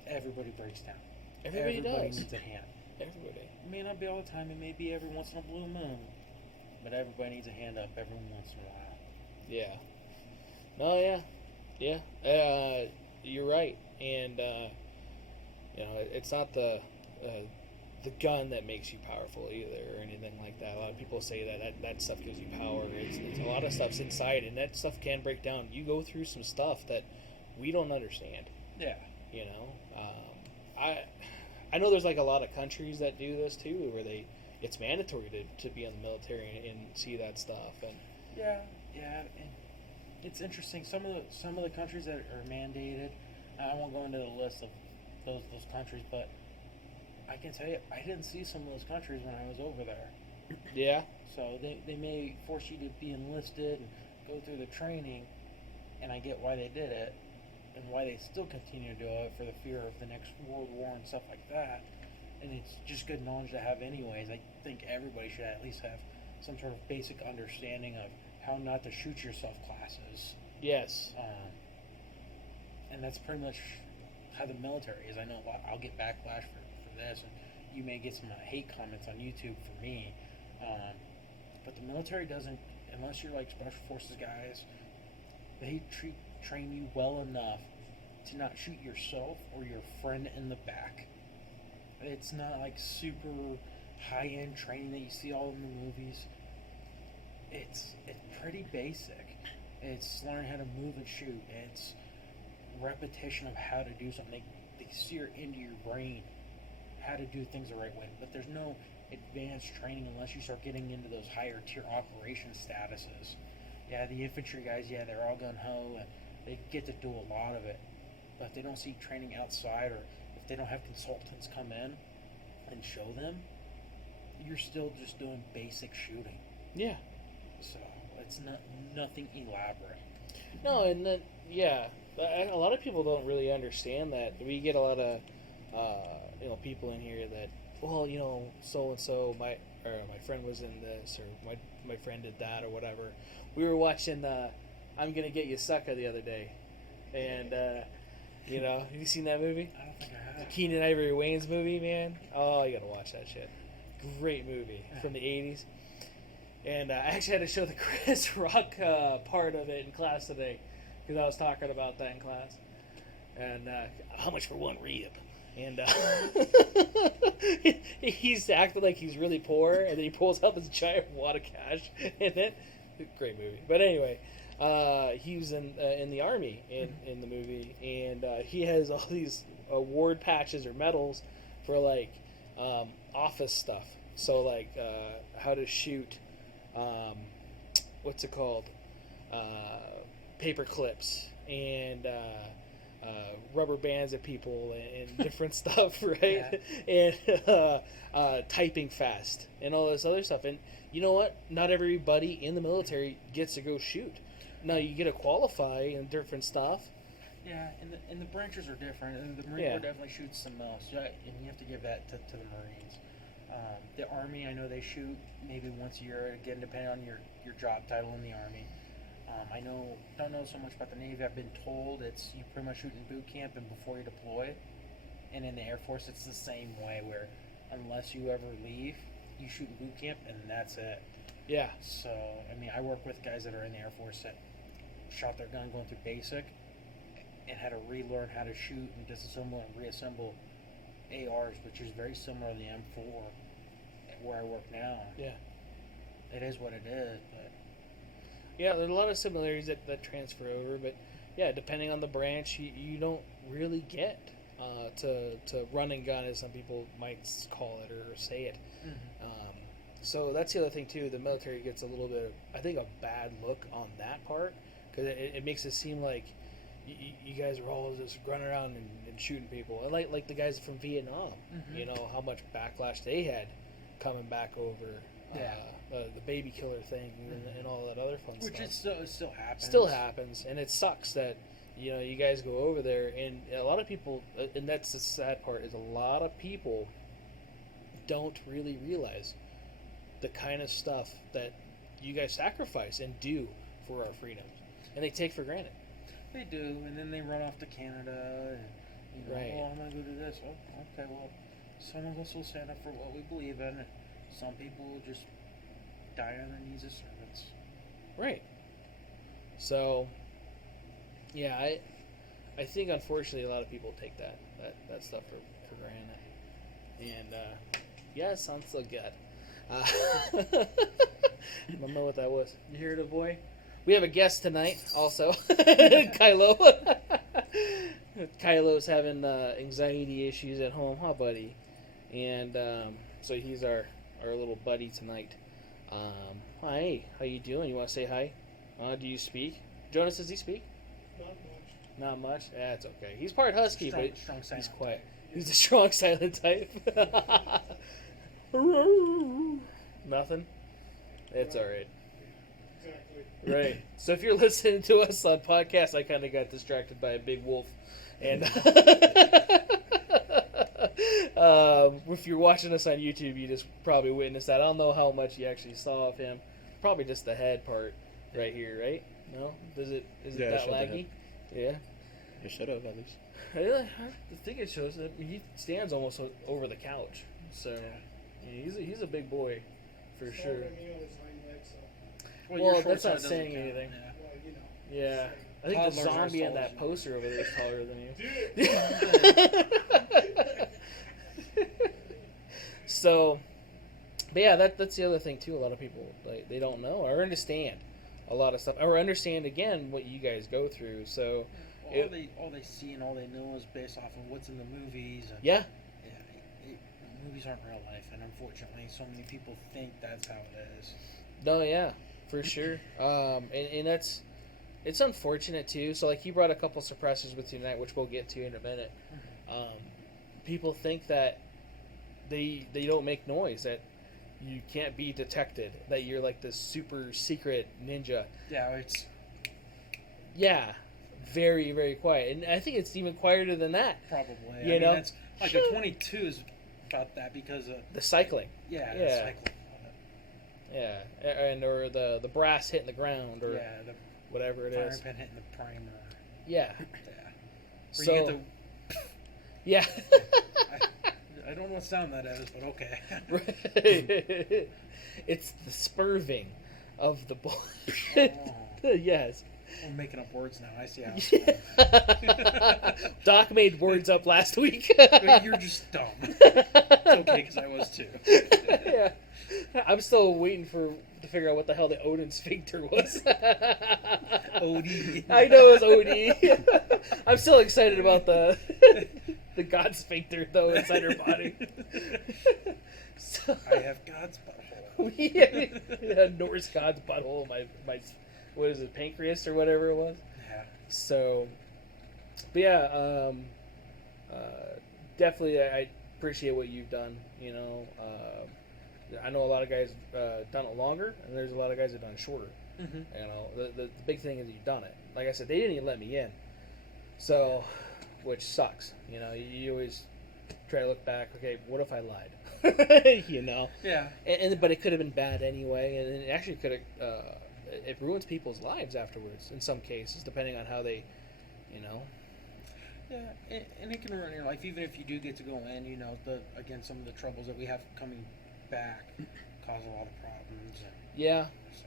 Everybody breaks down. Everybody does. needs a hand. Everybody. It may not be all the time. It may be every once in a blue moon, but everybody needs a hand up every once in a while. Yeah. No, yeah. Yeah. You're right. And, you know, it's not the gun that makes you powerful either or anything like that. A lot of people say that stuff gives you power. It's a lot of stuff's inside, and that stuff can break down. You go through some stuff that we don't understand. Yeah. You know? I know there's like a lot of countries that do this too, where it's mandatory to be in the military and see that stuff. And Yeah. And it's interesting. Some of the countries that are mandated. I won't go into the list of those countries, but I can tell you, I didn't see some of those countries when I was over there. yeah, So they may force you to be enlisted and go through the training, and I get why they did it, and why they still continue to do it for the fear of the next World War and stuff like that. And it's just good knowledge to have anyways. I think everybody should at least have some sort of basic understanding of how not to shoot yourself classes. yes, And that's pretty much how the military is. I know I'll get backlash for this, and you may get some hate comments on YouTube for me. But the military doesn't, unless you're like special forces guys, they train you well enough to not shoot yourself or your friend in the back. It's not like super high-end training that you see all in the movies. It's pretty basic. It's learning how to move and shoot. It's repetition of how to do something. They sear into your brain how to do things the right way. But there's no advanced training unless you start getting into those higher tier operation statuses. Yeah, the infantry guys, yeah, they're all gung-ho and they get to do a lot of it. But if they don't see training outside, or if they don't have consultants come in and show them, you're still just doing basic shooting. yeah. So it's nothing elaborate. No, and then yeah, a lot of people don't really understand that. We get a lot of people in here that, well, so and so my friend was in this, or my friend did that, or whatever. We were watching I'm Gonna Get You Sucker the other day, and have you seen that movie? I don't think I The have. Keenan Ivory Wayans movie, man. Oh, you gotta watch that shit. Great movie from the 80s. And I actually had to show the Chris Rock part of it in class today, because I was talking about that in class. And how much for one rib? And he's acting like he's really poor, and then he pulls out this giant wad of cash in it. Great movie. But anyway, he was in the army in the movie, and he has all these award patches or medals for like office stuff. So like how to shoot, what's it called, paper clips and rubber bands at people and different stuff, right? Yeah. And typing fast and all this other stuff. And you know what? Not everybody in the military gets to go shoot. Now you get to qualify and different stuff. Yeah, and the branches are different, and the Marine Corps definitely shoots the most. Yeah, and you have to give that to the Marines. The Army, I know they shoot maybe once a year, again, depending on your job title in the Army. Don't know so much about the Navy. I've been told it's you pretty much shoot in boot camp and before you deploy. And in the Air Force, it's the same way, where unless you ever leave, you shoot in boot camp, and that's it. Yeah. So, I mean, I work with guys that are in the Air Force that shot their gun going through basic and had to relearn how to shoot and disassemble and reassemble ARs, which is very similar to the M4 where I work now. Yeah. It is what it is, but Yeah, there's a lot of similarities that transfer over, but yeah, depending on the branch, you don't really get to run and gun, as some people might call it or say it. mm-hmm. So that's the other thing too. The military gets a little bit, I think, a bad look on that part, because it makes it seem like you guys are all just running around and shooting people, and like the guys from Vietnam. Mm-hmm. You know how much backlash they had coming back over. The baby killer thing and all that other fun Which stuff. It still happens. Still happens, and it sucks that you guys go over there, and a lot of people, and that's the sad part, is a lot of people don't really realize the kind of stuff that you guys sacrifice and do for our freedoms, and they take for granted. They do, and then they run off to Canada, and Right. oh, I'm gonna go do this. Oh, okay, well, some of us will stand up for what we believe in. And some people will just die on their knees as servants. Right. So, yeah, I think unfortunately a lot of people take that stuff for granted. And yeah, it sounds so good. I don't know what that was. You hear it, boy? We have a guest tonight, also, Kylo. Kylo's having anxiety issues at home, huh, buddy? And so he's our little buddy tonight. Hi, how you doing? You want to say hi? Do you speak? Jonas, does he speak? Not much. That's okay. He's part husky, Strong but silent he's quiet. type. He's a strong silent type. Nothing. It's all right. Exactly. Right. So if you're listening to us on podcast, I kind of got distracted by a big wolf, and if you're watching us on YouTube, you just probably witnessed that. I don't know how much you actually saw of him. Probably just the head part right here, right? No? Is it Yeah, that showed the laggy? Yeah. It should have, at least. I think it shows that he stands almost over the couch. So yeah, he's a big boy for sure. Taller than me on his hind legs, so, Well, your short that's side not doesn't saying count, anything. yeah. well, Yeah. I think the Toddlers are as zombie in tall as that you. poster over there is taller than you. Dude. So, but yeah, that's the other thing too. A lot of people they don't know or understand a lot of stuff, or understand again what you guys go through. So, All they see and all they know is based off of what's in the movies. And yeah, movies aren't real life, and unfortunately, so many people think that's how it is. no, yeah, for sure. And it's unfortunate too. So, like, you brought a couple suppressors with you tonight, which we'll get to in a minute. People think that they don't make noise, that you can't be detected, that you're like this super secret ninja. Yeah, it's Yeah, very, very quiet. And I think it's even quieter than that. probably. You know? It's like a 22 is about that because of The cycling. yeah. Yeah. Yeah. And or the brass hitting the ground or Yeah, the whatever it firing is. pin hitting the primer. Yeah. Yeah. Or So, you get yeah. I don't know what sound that is, but okay. Right. It's the spurving of the bull. Oh. Yes. I'm making up words now. I see how it's done. Doc made words up last week. But you're just dumb. It's okay, because I was too. Yeah. I'm still waiting to figure out what the hell the Odin sphincter was. OD. I know it was OD. I'm still excited about the God sphincter though inside her body. So, I have God's butthole. yeah, Norse God's butthole. My what is it, pancreas or whatever it was. Yeah. So, but yeah, definitely I appreciate what you've done. You know, I know a lot of guys done it longer, and there's a lot of guys that done it shorter. Mm-hmm. You know, the big thing is you've done it. Like I said, they didn't even let me in, so which sucks. You know, you always try to look back. Okay, what if I lied? You know. Yeah. But it could have been bad anyway, and it actually could have. It ruins people's lives afterwards in some cases, depending on how they, you know. Yeah, and it can ruin your life, even if you do get to go in. You know, some of the troubles that we have coming back cause a lot of problems. Yeah. So.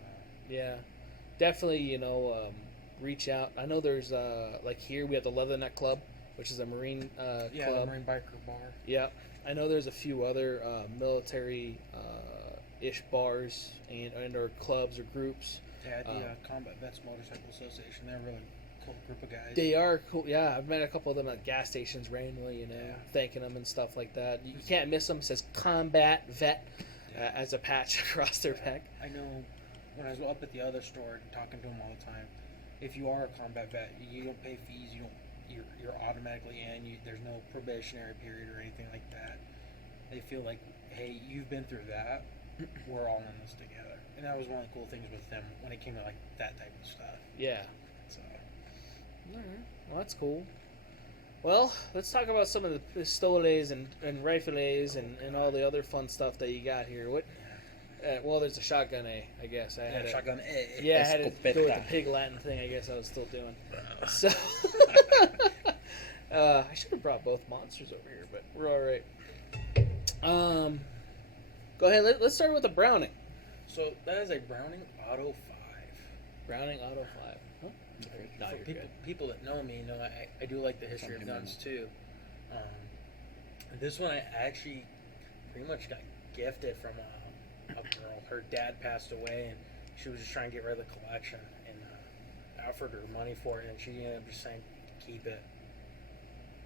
Yeah, definitely. You know, reach out. I know there's like here we have the Leatherneck Club, which is a Marine club. The Marine Biker Bar. Yeah, I know there's a few other military ish bars and or clubs or groups. Yeah, the Combat Vets Motorcycle Association. They're a really cool group of guys. They are cool. Yeah, I've met a couple of them at gas stations randomly. You know, thanking them and stuff like that. You can't miss them. It says Combat Vet as a patch across their back. I know. When I was up at the other store talking to them all the time, if you are a combat vet, you don't pay fees. You're automatically in. There's no probationary period or anything like that. They feel like, hey, you've been through that. We're all in this together. And that was one of the cool things with them when it came to like that type of stuff. Yeah. So. All right. Well, that's cool. Well, let's talk about some of the pistoles and rifles and all the other fun stuff that you got here. What? Well, there's a shotgun I guess. Shotgun A. Yeah, I had to go with the pig Latin thing. I guess I was still doing. So, I should have brought both monsters over here, but we're all right. Go ahead. Let's start with the Browning. So that is a Browning Auto 5. Browning Auto 5. Huh? No, you're good. People that know me know I do like the history of guns too. This one I actually pretty much got gifted from a girl. Her dad passed away, and she was just trying to get rid of the collection, and I offered her money for it, and she ended up just saying keep it.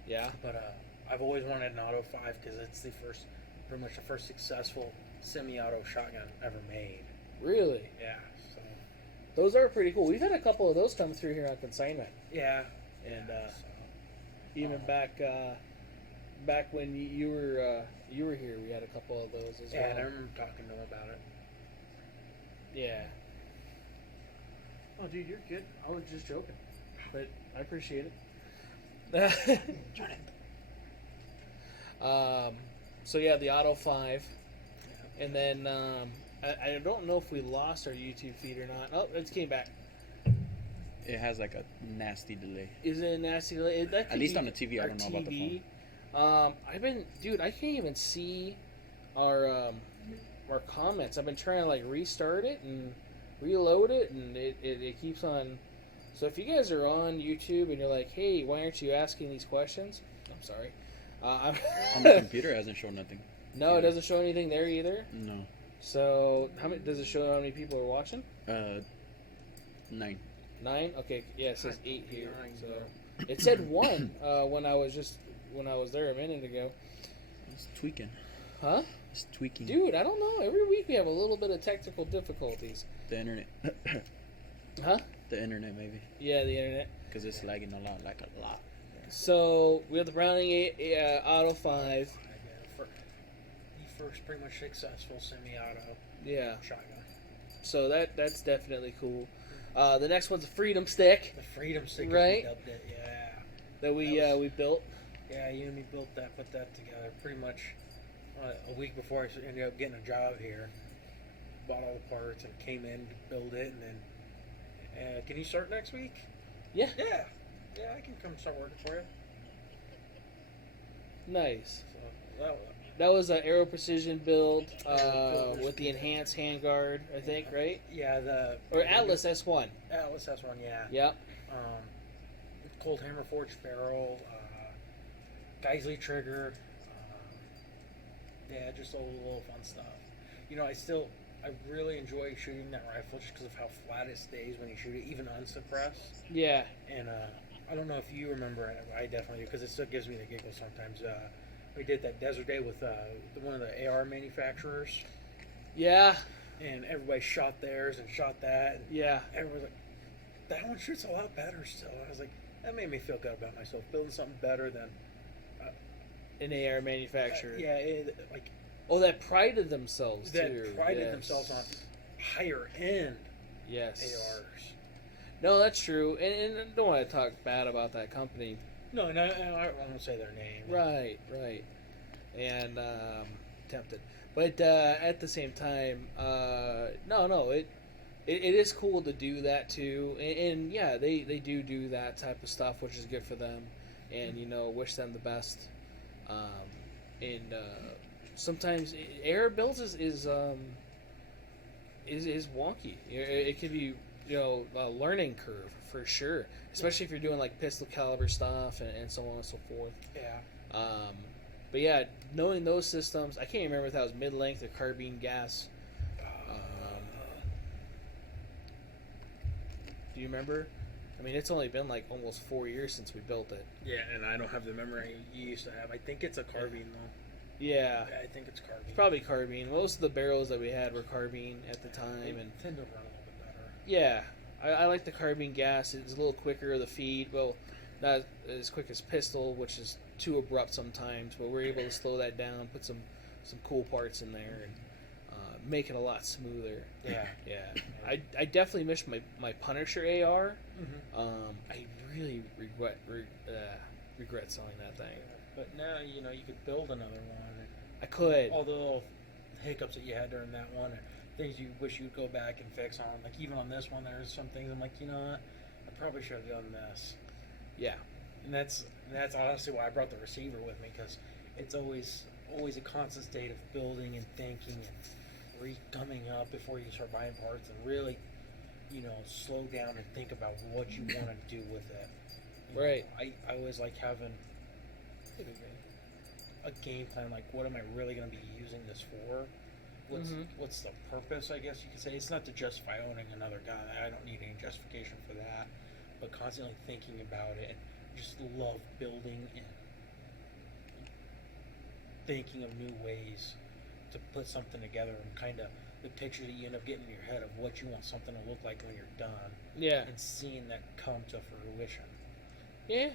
Yeah. But I've always wanted an Auto 5 because it's pretty much the first successful semi-auto shotgun ever made. Really? Yeah. So. Those are pretty cool. We've had a couple of those come through here on consignment. Yeah. And even back when you were here, we had a couple of those as well. Yeah, and I remember talking to him about it. Yeah. Oh, dude, you're good. I was just joking, but I appreciate it. So yeah, the Auto 5, and then I don't know if we lost our YouTube feed or not. Oh, it came back. It has like a nasty delay. Is it a nasty delay? At least on the TV, I don't know about the phone. I can't even see our comments. I've been trying to like restart it and reload it, and it keeps on. So if you guys are on YouTube and you're like, hey, why aren't you asking these questions? I'm sorry. On the computer, it hasn't shown nothing. No, it doesn't show anything there either. No. So does it show how many people are watching? 9. 9? Okay, yeah, it says 8 here. So it said 1 when I was there a minute ago. It's tweaking. Huh? It's tweaking. Dude, I don't know. Every week we have a little bit of technical difficulties. The internet. Huh? The internet, maybe. Yeah, the internet. Because it's lagging a lot. So we have the Browning Auto 5. The first pretty much successful semi-auto shotgun. So that's definitely cool. The next one's a Freedom Stick. The Freedom Stick, right? We dubbed it, yeah. That we built. Yeah, you and me built that, put that together pretty much a week before I ended up getting a job here. Bought all the parts and came in to build it, and then can you start next week? Yeah. Yeah, I can come start working for you. Nice. So that was an Aero Precision build with the enhanced handguard, I think, right? Yeah, or Atlas S1. Atlas S1, yeah. Yep. Cold hammer forged barrel, Geisley trigger. Yeah, just a little fun stuff. You know, I still I really enjoy shooting that rifle just because of how flat it stays when you shoot it, even unsuppressed. Yeah. And I don't know if you remember it. I definitely do because it still gives me the giggles sometimes. We did that desert day with one of the AR manufacturers, Yeah. and everybody shot theirs and shot that. And Yeah. everyone was like, that one shoots a lot better still. And I was like, that made me feel good about myself, building something better than An AR manufacturer. yeah, like Oh, that prided themselves that too. prided Yes. themselves on higher end Yes. ARs. No, that's true. And I don't want to talk bad about that company. No, I won't say their name. Right. And tempted. But at the same time, no, it is cool to do that too. And yeah, they do that type of stuff, which is good for them. And, wish them the best. And sometimes air builds is wonky. It could be a learning curve for sure, especially if you're doing like pistol caliber stuff and so on and so forth. Yeah. But yeah, knowing those systems, I can't remember if that was mid-length or carbine gas. Do you remember? I mean, it's only been like almost 4 years since we built it. Yeah, and I don't have the memory you used to have. I think it's a carbine though. Yeah, I think it's carbine. it's probably carbine. Most of the barrels that we had were carbine at the time, They and tend to run a little bit better. yeah, I like the carbine gas. It's a little quicker. The feed, well, not as quick as pistol, which is too abrupt sometimes. But we're able to slow that down, put some cool parts in there, and make it a lot smoother. Yeah. Yeah. I definitely miss my Punisher AR. Mm-hmm. I really regret selling that thing. But now you could build another one. I could. All the little hiccups that you had during that one, or things you wish you'd go back and fix on. Like even on this one, there's some things I'm like, you know what, I probably should have done this. Yeah. And that's honestly why I brought the receiver with me, because it's always a constant state of building and thinking and coming up before you start buying parts, and really, slow down and think about what you want to do with it. Right. I always like having a game plan, like what am I really going to be using this for? What's the purpose, I guess you could say. It's not to justify owning another gun. I don't need any justification for that. But constantly thinking about it, and just love building and thinking of new ways to put something together, and kind of the picture that you end up getting in your head of what you want something to look like when you're done. Yeah. And seeing that come to fruition. Yeah.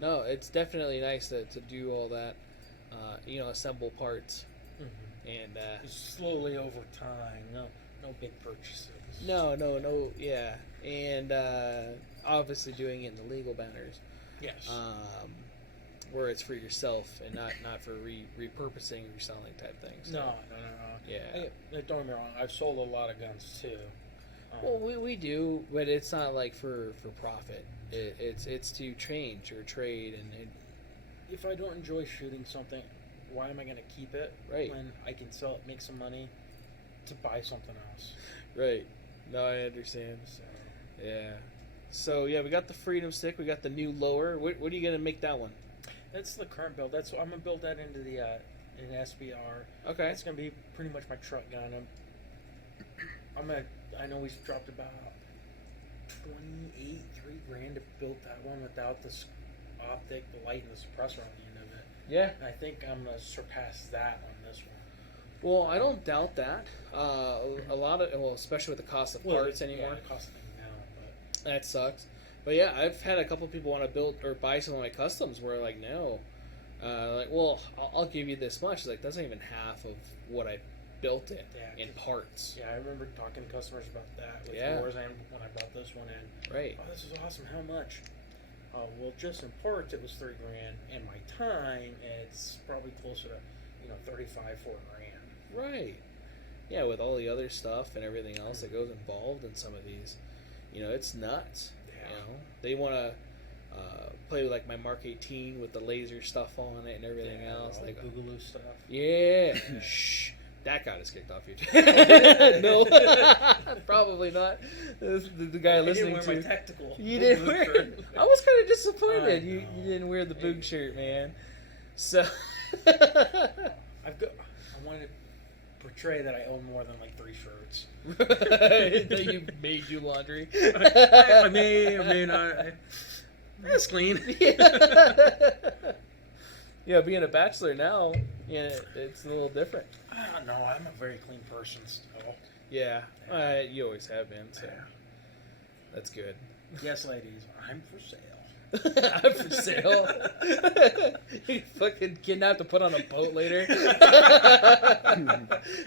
No, it's definitely nice to do all that, assemble parts. Mm-hmm. And Just slowly over time. No big purchases. no, yeah. And obviously doing it in the legal banners. Yes. Where it's for yourself and not for repurposing or reselling type things. No. Yeah. Don't get me wrong. I've sold a lot of guns too. Well, we do, but it's not like for profit. It's to change or trade, and if I don't enjoy shooting something, why am I going to keep it? Right. When I can sell it, make some money to buy something else. right. No, I understand. So Yeah. So yeah, we got the Freedom Stick. We got the new lower. What are you gonna make that one? that's the current build. I'm gonna build that into the an SBR. Okay. It's gonna be pretty much my truck gun. I know we dropped about 3 grand to build that one without the optic, the light, and the suppressor on the end of it. Yeah. And I think I'm gonna surpass that on this one. Well, I don't doubt that. A lot of, especially with the cost of parts anymore. Yeah, it costs things now, but That sucks. But yeah, I've had a couple people want to build or buy some of my customs where like, no, I'll give you this much. Like, that's not even half of what I built it in parts. yeah, I remember talking to customers about that with Yeah. Warzone when I brought this one in. Right. Oh, this is awesome. How much? Well, just in parts, it was $3 grand, and my time, it's probably closer to, 35, $4 grand. Right. Yeah, with all the other stuff and everything else that goes involved in some of these, it's nuts. Yeah. They want to play with like my Mark 18 with the laser stuff on it and everything else. All Like, the Boogaloo stuff. yeah. Shh. That got us kicked off YouTube. No, probably not. The guy listening I didn't wear my to tactical. you didn't wear it. I was kind of disappointed. You know. didn't wear the boog shirt, man. So I wanted to portray that I own more than like 3 shirts. That you made you laundry. I may or may not. It's clean. Yeah, being a bachelor now, yeah, it's a little different. I don't know. I'm a very clean person still. Yeah, you always have been, so that's good. Yes, ladies, I'm for sale. I'm for sale. You fucking kidnapped to put on a boat later.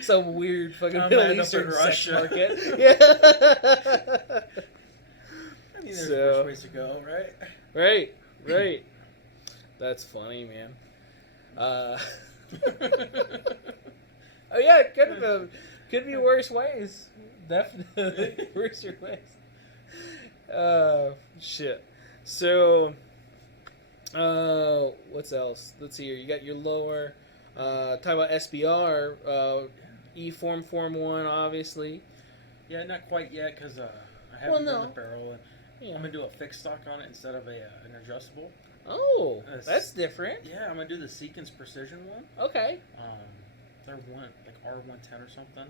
Some weird fucking I'm Middle end up Eastern in sex Russia. market. Yeah. I mean, there's So- worse ways to go, right? Right. That's funny, man. Oh yeah, it could be worse ways. Definitely worse ways. Shit. So, what's else? Let's see here. You got your lower. Talk about SBR. E-Form Form 1, obviously. Yeah, not quite yet because I Well, haven't no. done the barrel. And Yeah. I'm gonna do a fixed stock on it instead of an adjustable. Oh, That's- that's different. Yeah, I'm gonna do the Seekins Precision one. Okay. They're like R110 or something.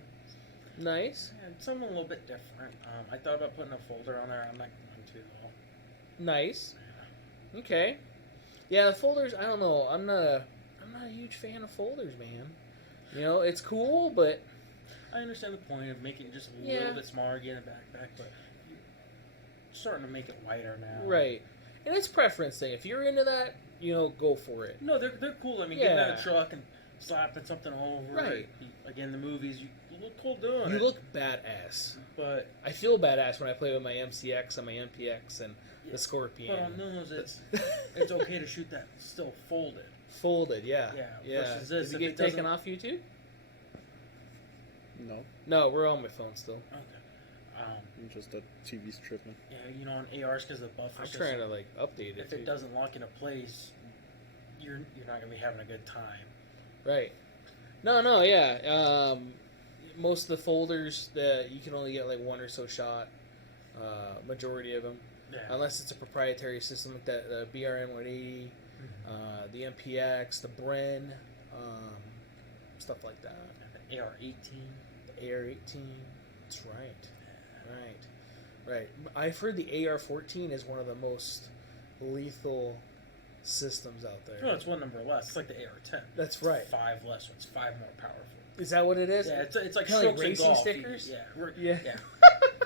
Nice. And something a little bit different. I thought about putting a folder on there. I'm not going to though. Nice. Okay. Yeah, the folders. I don't know. I'm not a huge fan of folders, man. You know, it's cool, but I understand the point of making it just a Yeah. little bit smaller, getting a backpack, but you're starting to make it lighter now. right. And it's preference thing. If you're into that, you know, go for it. No, they're cool. I mean, getting out of Yeah. a truck and slapping something over. Right. Again, the movies, you look cool doing it. You look badass. But I feel badass when I play with my MCX and my MPX and Yeah. the Scorpion. But on those, it's okay to shoot that still folded. Folded, yeah. Yeah, versus this, Does it if get it taken doesn't- off YouTube? No, No, we're on my phone still. Okay. just the TV's tripping. Yeah, you know, on ARs because the buffer. I'm trying to like update it. If too. it doesn't lock into place, you're not gonna be having a good time. Right. No, yeah. Most of the folders that you can only get like one or so shot. Majority of them, Yeah. unless it's a proprietary system like that, the BRN 180, the MPX, the Bren, stuff like that. The AR-18. The AR-18. That's right. I've heard the AR-14 is one of the most lethal systems out there. No, it's one number less. It's like the AR-10. That's It's right. 5 less, so it's 5 more powerful. Is that what it is? Yeah, it's like Kinda like strokes in racing golf. stickers? Yeah.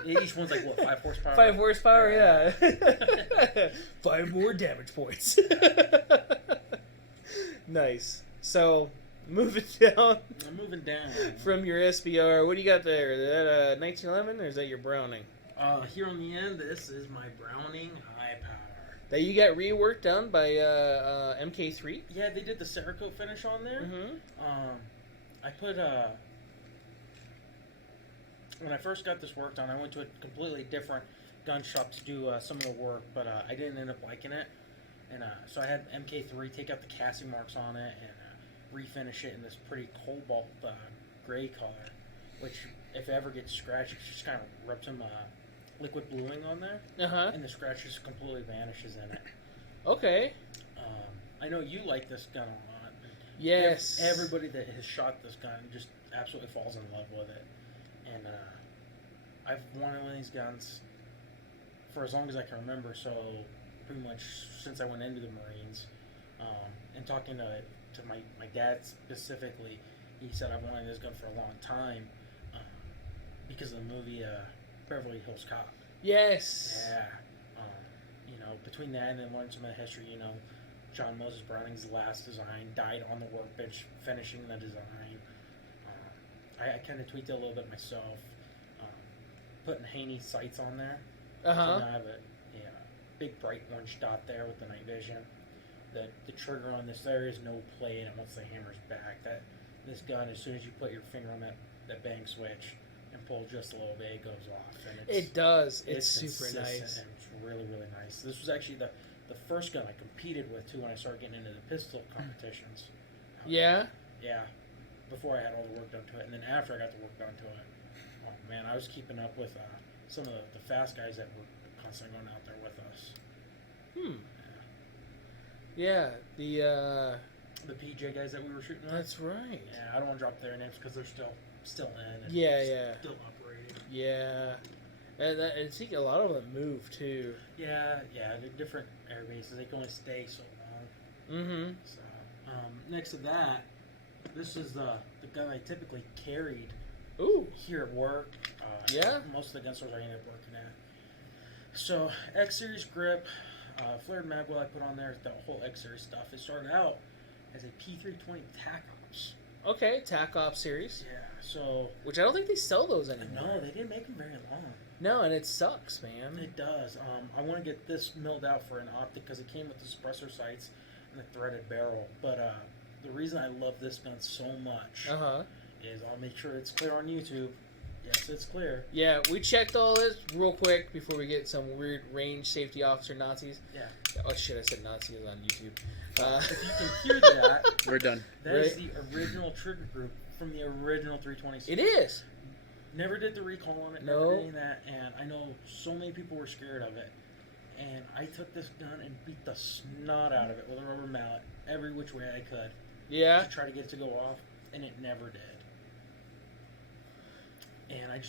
Each one's like, what, 5 horsepower? 5 horsepower, yeah. 5 more damage points. Nice. So, moving down I'm moving down. from your SBR, what do you got there? Is that 1911 or is that your Browning? Here on the end, this is my Browning High Power. That you got reworked done by MK3? Yeah, they did the Cerakote finish on there. Mm-hmm. I put when I first got this worked on, I went to a completely different gun shop to do some of the work, but I didn't end up liking it, and so I had MK3 take out the casting marks on it and refinish it in this pretty cobalt gray color, which if it ever gets scratched, it just kind of rubs some liquid bluing on there, Uh-huh. and the scratch just completely vanishes in it. Okay. I know you like this gun a lot. Yes. Everybody that has shot this gun just absolutely falls in love with it. And I've wanted one of these guns for as long as I can remember, so pretty much since I went into the Marines. And talking to my dad specifically, he said I've wanted this gun for a long time because of the movie Beverly Hills Cop. Yes. Yeah. You know, between that and then learning some of the history, you know, John Moses Browning's last design died on the workbench finishing the design. I kind of tweaked it a little bit myself, putting Haney sights on there. Uh-huh. So now I have a big bright orange dot there with the night vision. The trigger on this, there is no play in it once the hammer's back. This gun, as soon as you put your finger on that bang switch and pull just a little bit, it goes off. And It does. It's super consistent nice. and it's really, really nice. This was actually the first gun I competed with too when I started getting into the pistol competitions. Yeah? Yeah. Before I had all the work done to it, and then after I got the work done to it, oh man, I was keeping up with some of the fast guys that were constantly going out there with us. Yeah, the The PJ guys that we were shooting with. that's right. Yeah, I don't want to drop their names because they're still still in. And Yeah. Still operating. Yeah. And I think a lot of them move too. Yeah. They're different air bases. They can only stay so long. Mm-hmm. So next to that, this is the gun I typically carried Ooh. here at work. Yeah? Most of the gun stores I ended up working at. So X Series grip, flared mag will I put on there, the whole X Series stuff. It started out as a P320 TAC Ops. Okay, TAC Ops series. Yeah. So Which I don't think they sell those anymore. no, they didn't make them very long. No, and it sucks, man. It does. I want to get this milled out for an optic because it came with the suppressor sights and the threaded barrel. But the reason I love this gun so much is I'll make sure it's clear on YouTube. Yes, it's clear. Yeah, we checked all this real quick before we get some weird range safety officer Nazis. Yeah. Oh shit, I said Nazis on YouTube. If you can hear that, We're done. that is the original trigger group from the original 320 series. It is. Never did the recall on it, No. never did any of that, and I know so many people were scared of it. And I took this gun and beat the snot out of it with a rubber mallet every which way I could Yeah. to try to get it to go off, and it never did. And I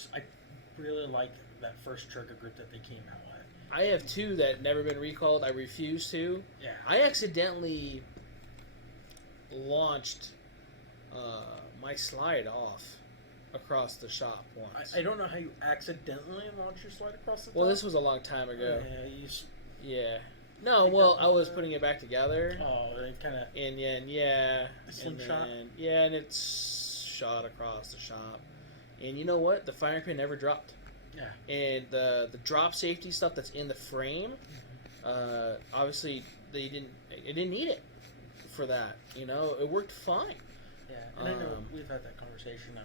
really like that first trigger group that they came out with. I have two that never been recalled. I refuse to. Yeah. I accidentally launched my slide off across the shop once. I don't know how you accidentally launch your slide across the top. Well, this was a long time ago. Yeah, you Yeah. No, well, I was putting it back together. oh, they kind of And then, yeah. A And slingshot? then, yeah, and it shot across the shop. And you know what? The firing pin never dropped. yeah. And the drop safety stuff that's in the frame, obviously it didn't need it for that. You know, it worked fine. Yeah, and I know we've had that conversation of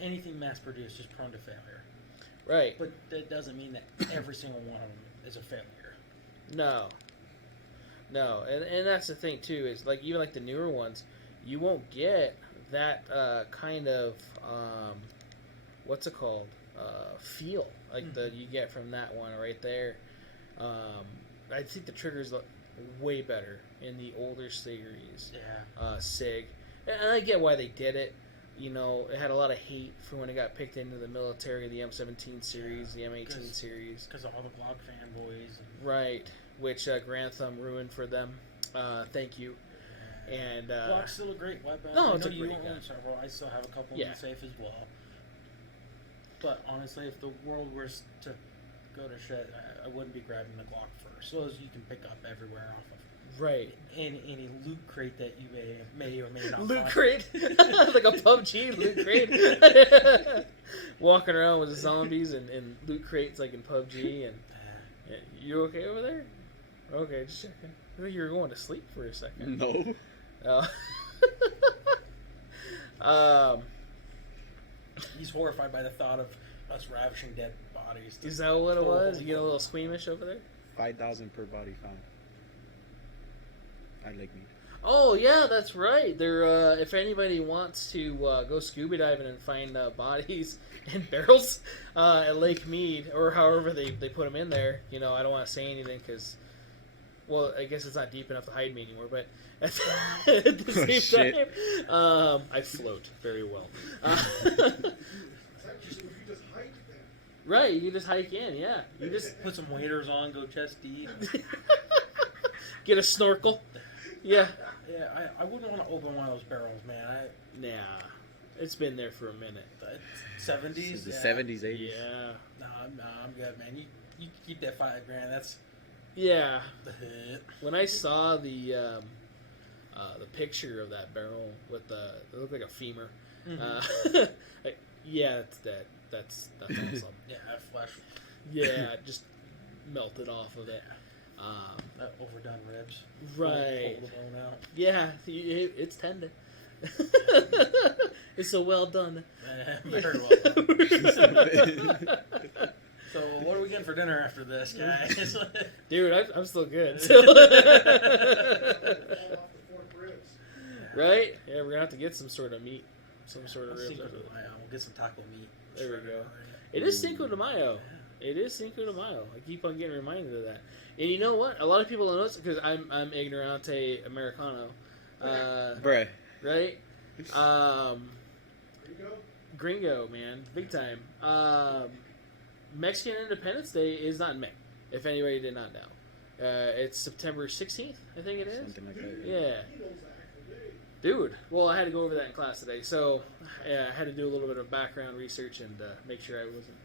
anything mass produced is prone to failure, Right. but that doesn't mean that every single one of them is a failure. No, and that's the thing too. Is like even like the newer ones, you won't get that kind of what's it called feel like the you get from that one right there. I think the triggers look way better in the older series. Yeah. Sig, and I get why they did it. You know, it had a lot of hate for when it got picked into the military, the M17 series, the M18 series. Because of all the Glock fanboys. Right, which Grantham ruined for them. Thank you. And Glock's still a great weapon. No, I it's know a you great own gun. several. I still have a couple in Yeah. the safe as well. But honestly, if the world was to go to shit, I wouldn't be grabbing the Glock first. Those you can pick up everywhere off of right, any loot crate that you may or may not loot find. crate, like a PUBG loot crate. Walking around with zombies and loot crates like in PUBG. And yeah, you okay over there? Okay, just checking. I think you were going to sleep for a second. No. He's horrified by the thought of us ravishing dead bodies. Is that what it was? You get a little squeamish over there? 5,000 per body found. I like me. Oh yeah, that's right. They're if anybody wants to go scuba diving and find bodies in barrels at Lake Mead or however they put them in there, you know, I don't want to say anything because, well, I guess it's not deep enough to hide me anymore. But at the same time, I float very well. It's actually, if you just hike there. Right, you can just hike in. Yeah, you just Put some waders on, go chest deep. get a snorkel. Yeah. Yeah, I wouldn't want to open one of those barrels, man. Nah, it's been there for a minute. 70s? The Yeah. 70s, 80s. Yeah. Nah, I'm good, man. You keep that $5 grand. That's Yeah. the hit. When I saw the picture of that barrel with it looked like a femur. Yeah, it's dead. That's awesome. Yeah, that flesh. Yeah, just melted off of it. That overdone ribs. Right. Pull the bone out. Yeah, it's tender. It's so well done. Very well done. So, what are we getting for dinner after this, guys? Dude, I'm still good. Fall off the fork ribs. Right? Yeah, we're gonna have to get some sort of meat, some sort of Let's ribs. Cinco de Mayo. We'll get some taco meat. There we go. It is Cinco de Mayo. It is Cinco de Mayo. I keep on getting reminded of that. And you know what? A lot of people don't know this because I'm ignorante Americano, Bruh. right? Gringo, man, big time. Mexican Independence Day is not in May, if anybody did not know. It's September 16th, I think it is. Something like that. Yeah. Dude, well, I had to go over that in class today, so I had to do a little bit of background research and make sure I wasn't,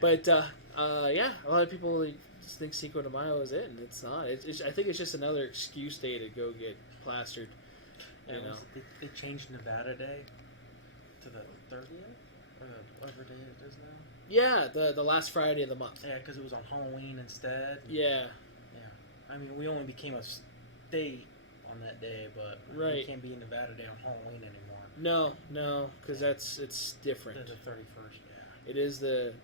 But, yeah, a lot of people just think Cinco de Mayo is it, and it's not. I think it's just another excuse day to go get plastered, you know. They changed Nevada Day to the 30th, or whatever day it is now. Yeah, the last Friday of the month. Yeah, because it was on Halloween instead. Yeah. I mean, we only became a state on that day, but Right. we can't be in Nevada Day on Halloween anymore. No, because it's different. The 31st, yeah. It is the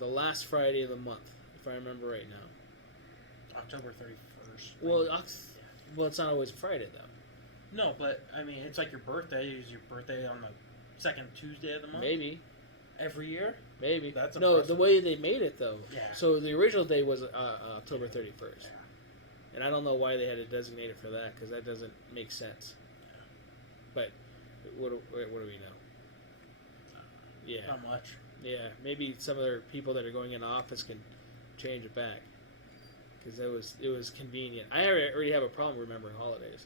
last Friday of the month, if I remember right now. October 31st. Well, it's not always a Friday though. No, but I mean, it's like your birthday. Is your birthday on the second Tuesday of the month? Maybe. Every year? Maybe. That's no, impressive. the way they made it though. Yeah. So the original day was October 31st, and I don't know why they had to designate it for that because that doesn't make sense. But what do we know? Yeah. Not much. Yeah, maybe some of their people that are going into office can change it back because it was convenient. I already have a problem remembering holidays.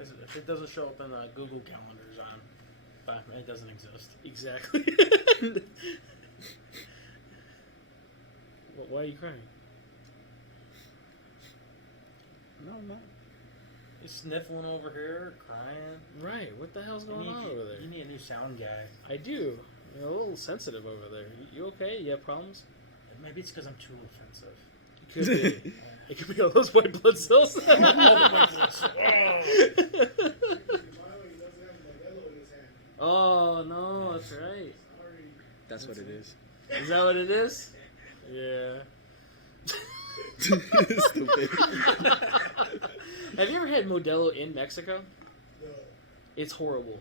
If it doesn't show up in the Google calendars, it doesn't exist. Exactly. Why are you crying? No, I'm not. You're sniffling over here, crying. Right. What the hell's going on over there? You need a new sound guy. I do. You're a little sensitive over there. You okay? You have problems? Maybe it's because I'm too offensive. It could be. It could be all those white blood cells. Oh, no, that's right. That's what it is. Is that what it is? Yeah. Stupid. Have you ever had Modelo in Mexico? No. It's horrible.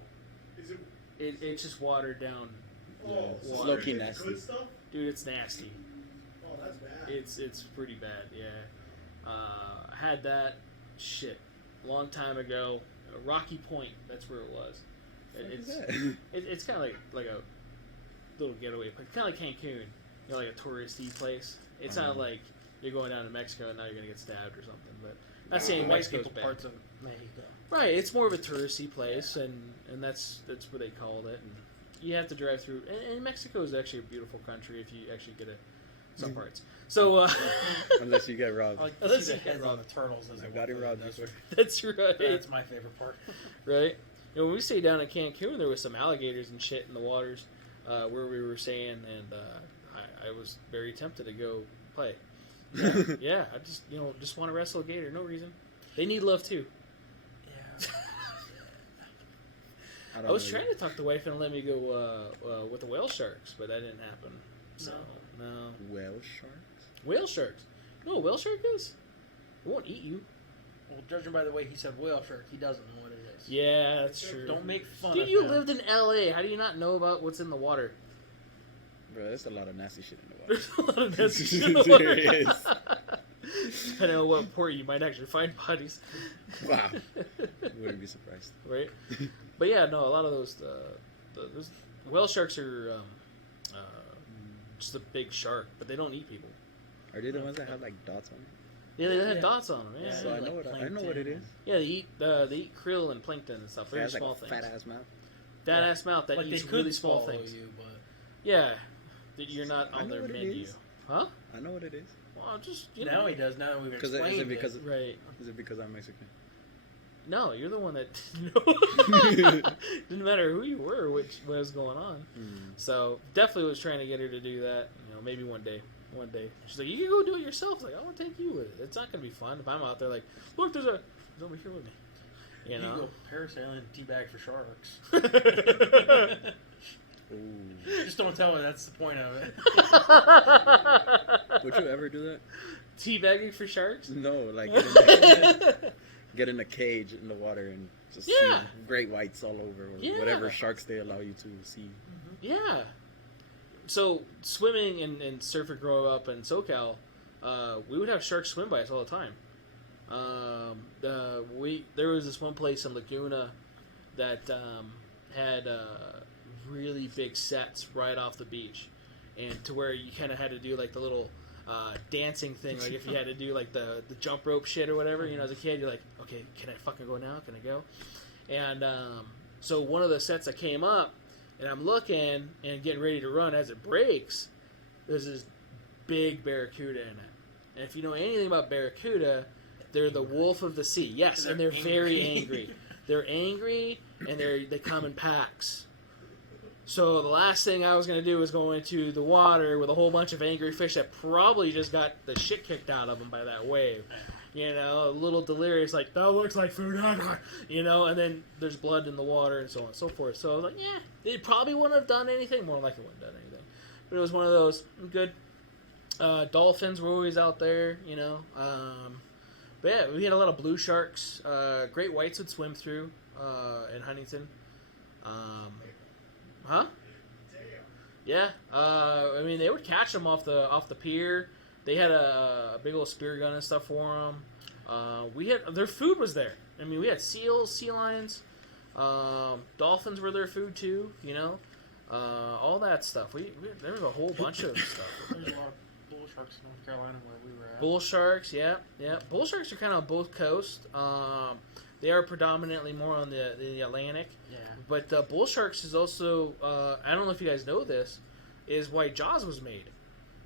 Is it? It's just watered down. Oh, It's Water. low-key Good nasty. stuff? Dude, it's nasty. Oh, that's bad. It's pretty bad, yeah. I had that long time ago. Rocky Point, that's where it was. It's kind of like a little getaway place, kind of like Cancun, like a touristy place. It's not like you're going down to Mexico and now you're gonna get stabbed or something. But not saying white Mexico's people bad. parts of Mexico. Right, it's more of a touristy place, and that's what they called it. And you have to drive through. And Mexico is actually a beautiful country if you actually get some parts. So Unless you get robbed. I like to Let's see the get heads on the turtles as I they got walk it through robbed the before. desert. that's right. That's my favorite part. Right. When we stayed down in Cancun, there was some alligators and shit in the waters where we were staying, and I was very tempted to go play. Yeah, I just want to wrestle a gator, no reason. They need love too. Yeah. I was trying to talk the wife and let me go with the whale sharks, but that didn't happen. So no. Whale sharks? Whale sharks. You know what a whale shark is? It won't eat you. Well, judging by the way he said whale shark, he doesn't know what it is. Yeah, that's true. Don't make fun Dude, of you him. lived in LA. How do you not know about what's in the water? Bro, there's a lot of nasty shit in the water. There's a lot of nasty shit in the water. There is. Depending on what port you might actually find bodies. Wow. Wouldn't be surprised. Right? But yeah, no, a lot of those whale sharks are just a big shark, but they don't eat people. Are they the ones that have like dots on them? Yeah, they have Yeah. dots on them. Yeah, So I know what it is. yeah, they eat krill and plankton and stuff. It Very has like small a things. fat ass mouth. Fat ass mouth that Like eats they really could small swallow things. you, but Yeah, that you're not I on know their what it menu. is. Huh? I know what it is. Well, just now he does. Now that we've Because explained is it because right. is it because I'm Mexican? No, you're the one that didn't matter who you were, what was going on. So definitely was trying to get her to do that. Maybe one day. She's like, you can go do it yourself. I was like, I want to take you with it. It's not gonna be fun if I'm out there like, look, there's over here with me. you go parasailing teabag for sharks. Ooh. Just don't tell her that's the point of it. Would you ever do that? Teabagging for sharks? No, like get in a cage in the water and just Yeah. see great whites all over, or Yeah. whatever sharks they allow you to see. Yeah. So swimming and surfing growing up in SoCal, we would have sharks swim by us all the time. There was this one place in Laguna that had really big sets right off the beach, and to where you kind of had to do like the little dancing thing, like if you had to do like the jump rope shit or whatever, you know, as a kid, you're like, okay, can I fucking go now? Can I go? And so one of the sets that came up, and I'm looking and getting ready to run as it breaks, there's this big barracuda in it. And if you know anything about barracuda, they're the wolf of the sea. Yes, and they're very angry. They're angry, and they come in packs. So the last thing I was going to do was go into the water with a whole bunch of angry fish that probably just got the shit kicked out of them by that wave. You know, a little delirious, like, that looks like food, you know, and then there's blood in the water and so on and so forth. So I was like, yeah, they probably wouldn't have done anything. More likely wouldn't have done anything. But it was one of those good. Dolphins were always out there, you know. But yeah, we had a lot of blue sharks. Great whites would swim through in Huntington. Yeah. I mean, they would catch them off the pier. They had a big old spear gun and stuff for them. We had their food was there. I mean, we had seals, sea lions, dolphins were their food too. You know, all that stuff. There was a whole bunch of stuff. There's a lot of bull sharks in North Carolina where we were at. Bull sharks, yeah. Bull sharks are kind of on both coasts. They are predominantly more on the Atlantic. Yeah. But bull sharks is also, I don't know if you guys know this, is why Jaws was made.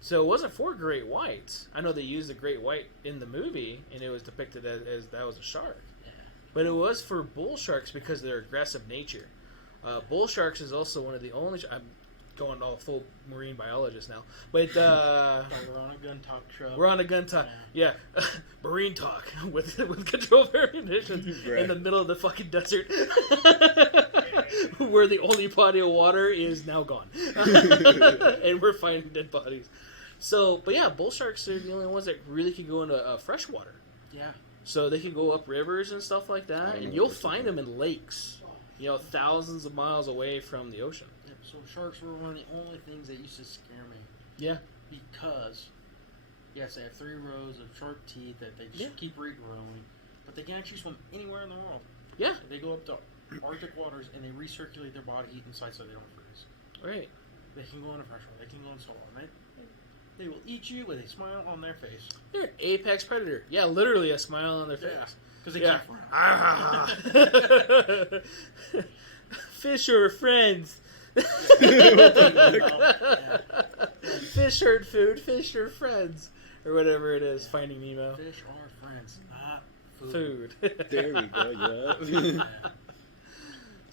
So it wasn't for great whites. I know they used the great white in the movie, and it was depicted as that was a shark. Yeah. But it was for bull sharks because of their aggressive nature. Bull sharks is also one of the only... I'm going all full marine biologist now. But we're on a gun talk show. We're on a gun talk. Yeah. Marine talk with controlled variations in the middle of the fucking desert. Where the only body of water is now gone. And we're finding dead bodies. So, but yeah, bull sharks are the only ones that really can go into fresh water. Yeah. So they can go up rivers and stuff like that, and you'll find them in lakes, you know, thousands of miles away from the ocean. Yeah, so sharks were one of the only things that used to scare me. Yeah. Because, yes, they have 3 rows of sharp teeth that they just keep regrowing, but they can actually swim anywhere in the world. Yeah. They go up to Arctic waters and they recirculate their body heat inside so they don't freeze. Right. They can go into fresh water. They can go in salt water. They will eat you with a smile on their face. They're an apex predator. Yeah, literally a smile on their face. Because they can't frown. Fish are friends. Fish are food. Fish are friends. Or whatever it is. Finding Nemo. Fish are friends, not food. There we go, yeah. You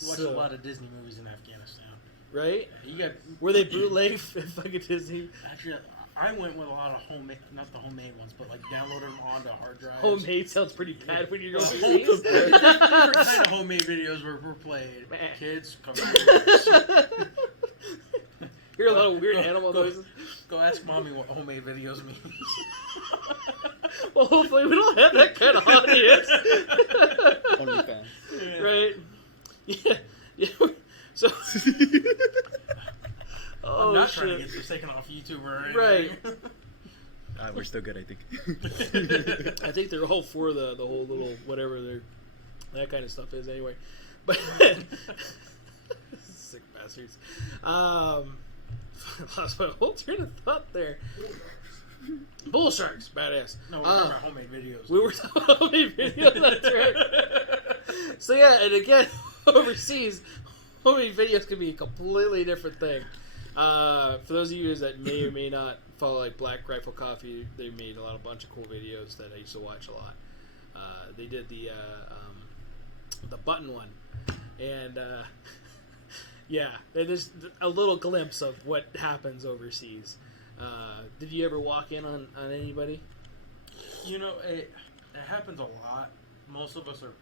watch a lot of Disney movies in Afghanistan. Right? Yeah, you got. Were they bootleg fucking Disney? Actually, I went with a lot of homemade, not the homemade ones, but like downloaded them onto hard drives. Homemade sounds pretty bad when you're going overseas. Different kind of homemade videos were played. Kids, come here. Hear a lot of weird animal noises. Go ask mommy what homemade videos means. Well, hopefully we don't have that kind of audience. OnlyFans. Yeah. Right? Yeah. So. I'm not trying to get this taken off YouTube or anything. Right. We're still good, I think. I think they're all for the whole little whatever that kind of stuff is anyway. But sick bastards. Lost my whole train of thought there. Bull sharks, badass. No, we're talking about homemade videos. We were talking about homemade videos, that's right. So yeah, and again, overseas, homemade videos can be a completely different thing. For those of you that may or may not follow like Black Rifle Coffee, they made a bunch of cool videos that I used to watch a lot. They did the button one, and yeah, there's a little glimpse of what happens overseas. Did you ever walk in on anybody? You know, it happens a lot. Most of us are,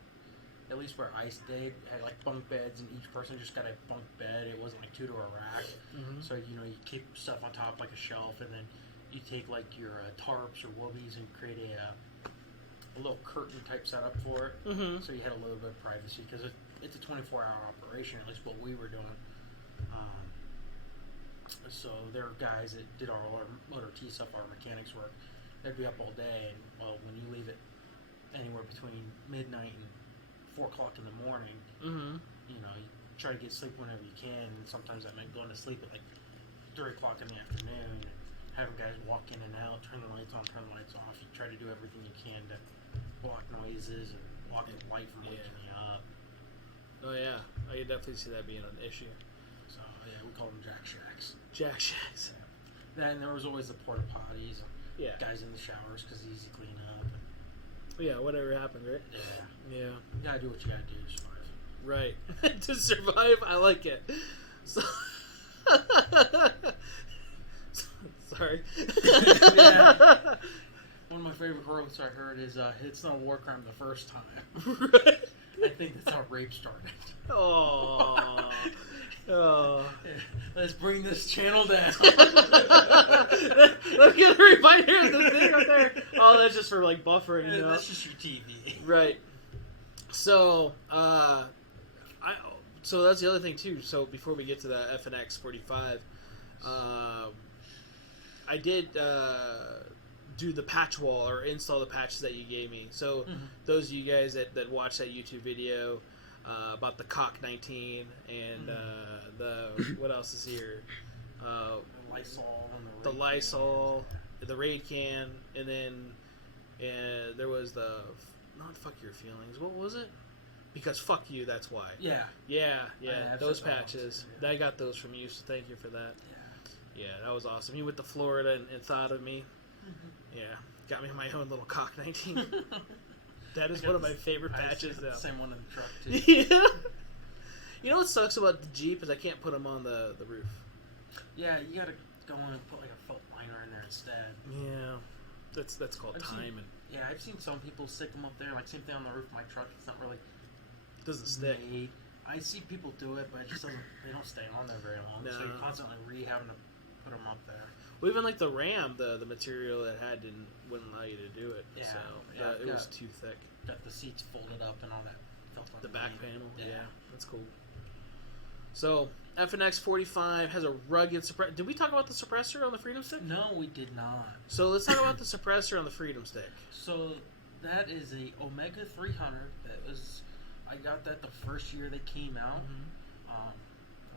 at least where I stayed, had like bunk beds, and each person just got a bunk bed. It wasn't like 2 to a rack. Mm-hmm. So, you know, you keep stuff on top like a shelf, and then you take like your tarps or woobies and create a little curtain type setup for it. Mm-hmm. So you had a little bit of privacy because it's a 24-hour operation, at least what we were doing. So there are guys that did all our motor T stuff, our mechanics work. They'd be up all day, and well, when you leave it anywhere between midnight and 4 o'clock in the morning, mm-hmm. you know, try to get sleep whenever you can. And sometimes that meant going to sleep at like 3 o'clock in the afternoon, and having guys walk in and out, turn the lights on, turn the lights off. You try to do everything you can to block noises and block the light from waking me up. Oh yeah, I could definitely see that being an issue. So yeah, we call them Jack Shacks. Jack Shacks. Then there was always the porta potties and Yeah. guys in the showers because easy to clean up. And, Yeah, whatever happened, right? yeah, Yeah. you gotta do what you gotta do to survive. Right. To survive, I like it. So sorry. Yeah. One of my favorite quotes I heard is, "It's not a war crime the first time." Right. I think that's how rape started. Oh. Oh. Let's bring this channel down. Let's get a reminder of the thing right there. Oh, that's just for like buffering, you know? That's just your TV. Right. So, so that's the other thing too. So before we get to the FNX 45, I did do the patch wall or install the patches that you gave me. So those of you guys that watched that YouTube video about the Cock 19 and the what else is here? The Lysol and The Lysol, the Raid can, and then there was the not fuck your feelings. What was it? Because fuck you, that's why. Yeah. Yeah, I've those said that patches. once, I got those from you, so thank you for that. Yeah. Yeah, that was awesome. You went to Florida and thought of me. Yeah, got me my own little Cock 19. That is one of my favorite patches, though. Same one in the truck too. Yeah. You know what sucks about the Jeep is I can't put them on the roof. Yeah, you gotta go in and put like a felt liner in there instead. Yeah, that's called time I've seen some people stick them up there. Like same thing on the roof of my truck. It's not really doesn't stick. made. I see people do it, but it just doesn't. They don't stay on there very long. No. So you're constantly having to put them up there. Well, even like the Ram, the material it had wouldn't allow you to do it. Yeah, So yeah, it was too thick. Got the seats folded up and all that. Felt The back panel, Yeah. that's cool. So FNX 45 has a rugged suppressor. Did we talk about the suppressor on the Freedom Stick? No, we did not. So let's talk about the suppressor on the Freedom Stick. So that is a Omega 300. I got that the first year they came out.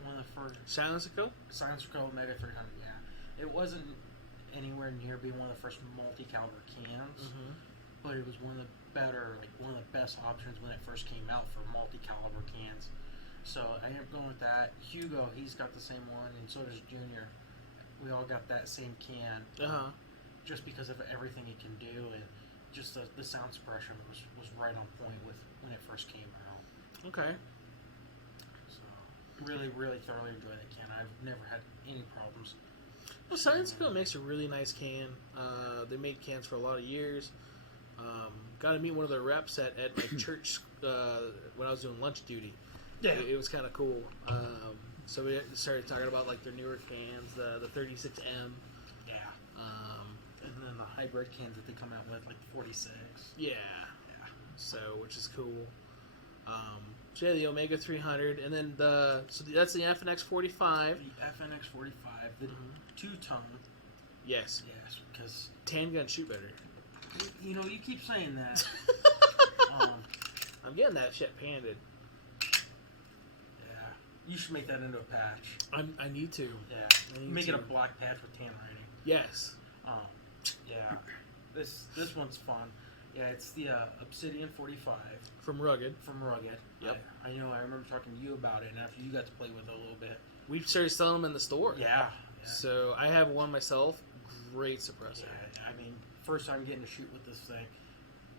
One of the first. Silence it go? Silence Co. Omega 300. Yeah, it wasn't anywhere near being one of the first multi-caliber cans, but it was one of the better, like one of the best options when it first came out for multi-caliber cans. So I ended up going with that. Hugo, he's got the same one, and so does Junior. We all got that same can, just because of everything it can do, and just the sound suppression was right on point with when it first came out. Okay. So really, really thoroughly enjoy that can. I've never had any problems. Well, Silence Go makes a really nice can. They made cans for a lot of years. Got to meet one of their reps at my church when I was doing lunch duty. Yeah. It was kind of cool. So we started talking about like their newer cans, the 36M. Yeah. And then the hybrid cans that they come out with, like the 46. Yeah. So which is cool. So yeah, the Omega 300, and then that's the FNX 45. The FNX 45, the two-tone. Yes. Yes, because Tan guns shoot better. you know you keep saying that. I'm getting that shit painted. Yeah, you should make that into a patch. I need to. Yeah, I need make to. it a black patch with tan writing. Yes. Yeah, this one's fun. Yeah, it's the Obsidian 45 From Rugged. from Rugged. Yep. I know. I remember talking to you about it, and after you got to play with it a little bit. We started selling them in the store. Yeah. So I have one myself. Great suppressor. Yeah, I mean, first time getting to shoot with this thing,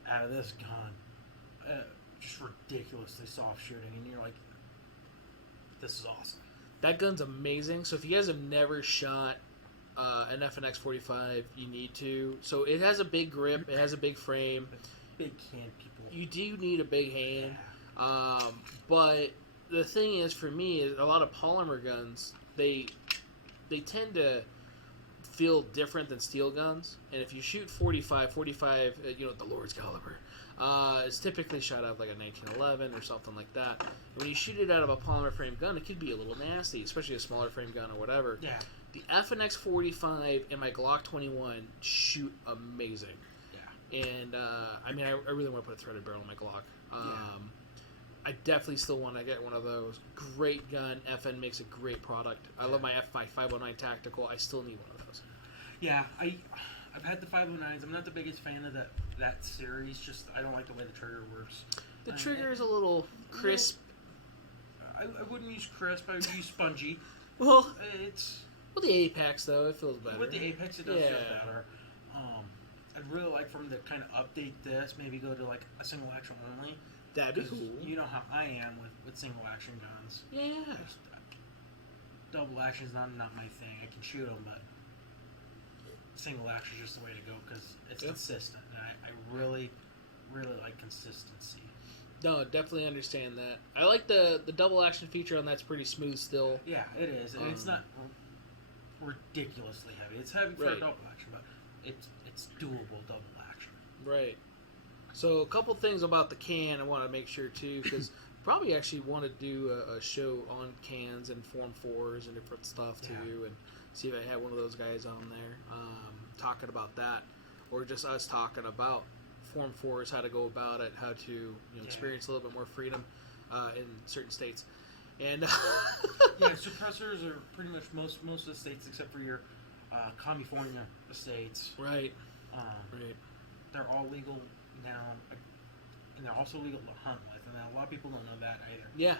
out of this gun, just ridiculously soft shooting, and you're like, this is awesome. That gun's amazing. So if you guys have never shot an FNX 45, you need to. So it has a big grip. It has a big frame. Big can people. You do need a big hand. But the thing is, for me, is a lot of polymer guns, they tend to feel different than steel guns. And if you shoot 45, the Lord's caliber, it's typically shot out of like a 1911 or something like that. And when you shoot it out of a polymer frame gun, it could be a little nasty, especially a smaller frame gun or whatever. Yeah. The FNX 45 and my Glock 21 shoot amazing. Yeah. And I really want to put a threaded barrel in my Glock. I definitely still want to get one of those. Great gun. FN makes a great product. I love my F5 509 Tactical. I still need one of those. Yeah, I've had the 509s. I'm not the biggest fan of that series. Just I don't like the way the trigger works. The trigger is a little crisp. I wouldn't use crisp. I would use spongy. Well, It's with the Apex though, it feels better. with the Apex, it does feel better. I'd really like for them to kind of update this. Maybe go to like a single action only. That'd be 'Cause cool. You know how I am with single action guns. Yeah. Double action is not my thing. I can shoot them, but single action is just the way to go because it's consistent. And I really, really like consistency. No, definitely understand that. I like the double action feature on that's pretty smooth still. Yeah, it is. And it's not ridiculously heavy. It's heavy for a double action, but it's doable double action. Right. So a couple things about the can I want to make sure too, because probably actually want to do a show on cans and Form 4s and different stuff too, and see if I have one of those guys on there talking about that, or just us talking about Form 4s, how to go about it, how to experience a little bit more freedom in certain states. And suppressors are pretty much most of the states except for your California states. Right. Right. They're all legal now, and they're also legal to hunt with. And a lot of people don't know that either. Yeah.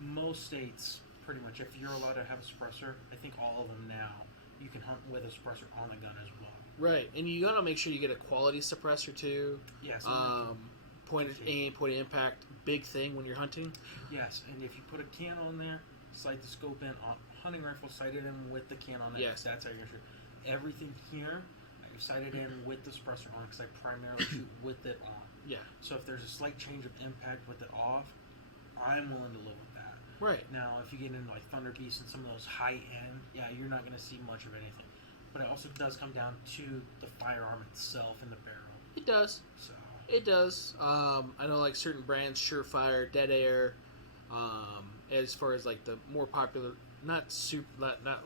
Most states, pretty much, if you're allowed to have a suppressor, I think all of them now, you can hunt with a suppressor on the gun as well. Right, and you gotta make sure you get a quality suppressor too. Yes. Point of aim, point of impact, big thing when you're hunting. Yes, and if you put a can on there, sight the scope in, hunting rifle, sight it in with the can on there. Yes. That's how you're shoot. Everything here, I've sighted in with the suppressor on because I primarily shoot with it on. Yeah. So if there's a slight change of impact with it off, I'm willing to live with that. Right. Now, if you get into like Thunder Beast and some of those high end, you're not going to see much of anything. But it also does come down to the firearm itself and the barrel. It does. So It does. I know like certain brands, Surefire, Dead Air, as far as like the more popular, not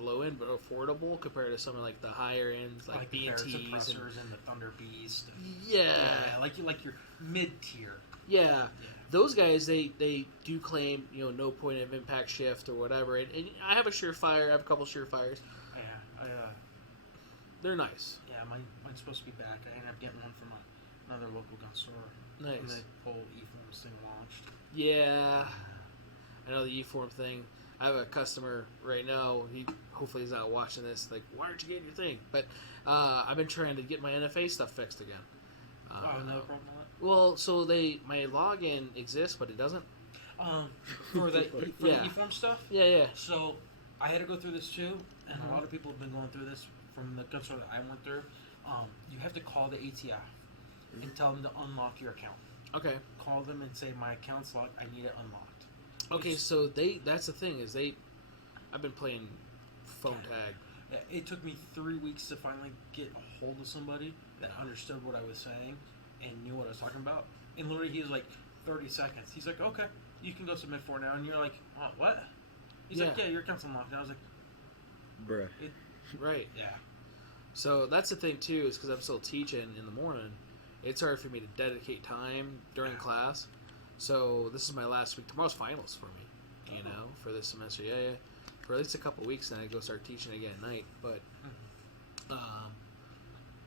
low end, but affordable compared to some of like the higher ends, like the B&Ts suppressors and the Thunder Beast. Yeah. Like your mid tier. Yeah. Those guys, they do claim, no point of impact shift or whatever. And I have a Surefire. I have a couple Surefires. Yeah. They're nice. Yeah, mine's supposed to be back. I ended up getting one from another local gun store. Nice. When the whole E-Forms thing launched. Yeah. I know the E-Form thing. I have a customer right now. He hopefully is not watching this. Like, why aren't you getting your thing? But I've been trying to get my NFA stuff fixed again. Another problem with that? Well, so my login exists, but it doesn't. For the E-Form stuff? Yeah. So I had to go through this too, and a lot of people have been going through this from the gun store that I went through. You have to call the ATF and tell them to unlock your account. Okay. Call them and say my account's locked. I need it unlocked. Okay, so that's the thing is I've been playing phone tag. It took me 3 weeks to finally get a hold of somebody that understood what I was saying and knew what I was talking about. And literally, he was like 30 seconds. He's like, "Okay, you can go submit for it now." And you're like, "Oh, what?" He's like, "Yeah, your account's unlocked." And I was like, Bruh. Right. Yeah. So that's the thing too, is because I'm still teaching in the morning. It's hard for me to dedicate time during class. So this is my last week. Tomorrow's finals for me, for this semester. Yeah. For at least a couple weeks, then I go start teaching again at night. But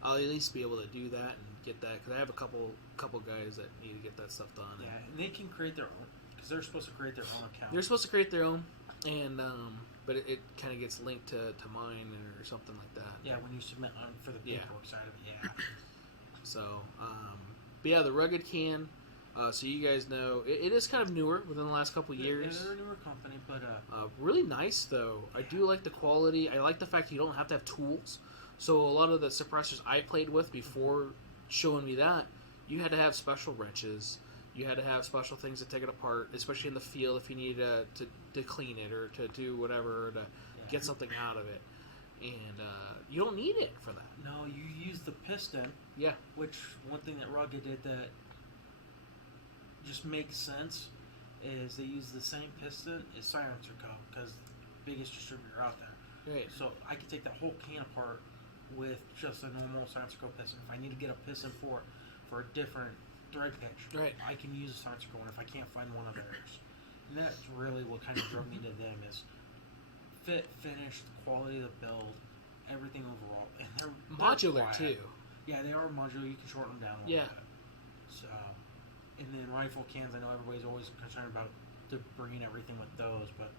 I'll at least be able to do that and get that, because I have a couple guys that need to get that stuff done. Yeah, and they can create their own, because they're supposed to create their own account. They're supposed to create their own, and but it kind of gets linked to mine or something like that. Yeah, when you submit for the paperwork side of it, yeah. So, but yeah, the Rugged can. So you guys know, it is kind of newer within the last couple years. Yeah, they're a newer company, but really nice though. I do like the quality. I like the fact you don't have to have tools. So a lot of the suppressors I played with before showing me that, you had to have special wrenches. You had to have special things to take it apart, especially in the field if you need to clean it or to do whatever, or to get something out of it. And you don't need it for that. No, you use the piston. Yeah. Which, one thing that Rugged did that just makes sense is they use the same piston as Silencer Co. because biggest distributor out there. Right. So I could take that whole can apart with just a normal Silencer Co. piston. If I need to get a piston for a different direct pitch. Right. I can use a start circle, and if I can't find one of theirs, and that's really what kind of drove me to them is fit, finish, the quality of the build, everything overall, and they're Modular quiet. too. Yeah, they are modular. You can shorten them down a little bit. So, and then rifle cans. I know everybody's always concerned about bringing everything with those, but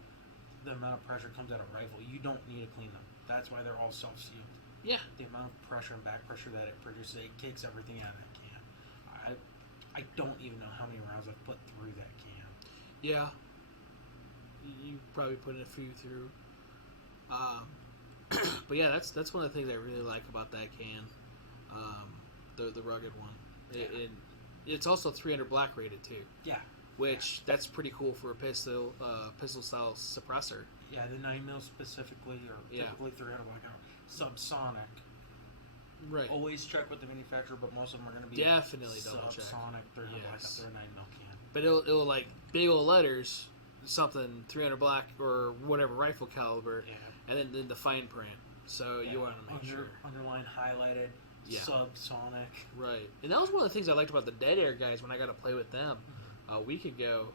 the amount of pressure comes out of rifle, you don't need to clean them. That's why they're all self-sealed. Yeah. The amount of pressure and back pressure that it produces, it kicks everything out of that can. I don't even know how many rounds I've put through that can. Yeah. You probably put a few through. But yeah, that's one of the things I really like about that can, the rugged one. It's also 300 black rated too. Yeah. Which that's pretty cool for a pistol style suppressor. Yeah, the 9mm specifically, or typically 300 blackout, subsonic. Right. Always check with the manufacturer, but most of them are going to be definitely double check. Subsonic 300 blackout. Yes. They're a 9mm can. But it'll like big old letters, something 300 black or whatever rifle caliber, and then the fine print. So you want to make sure Underlined, highlighted, subsonic. Right. And that was one of the things I liked about the Dead Air guys when I got to play with them a week ago,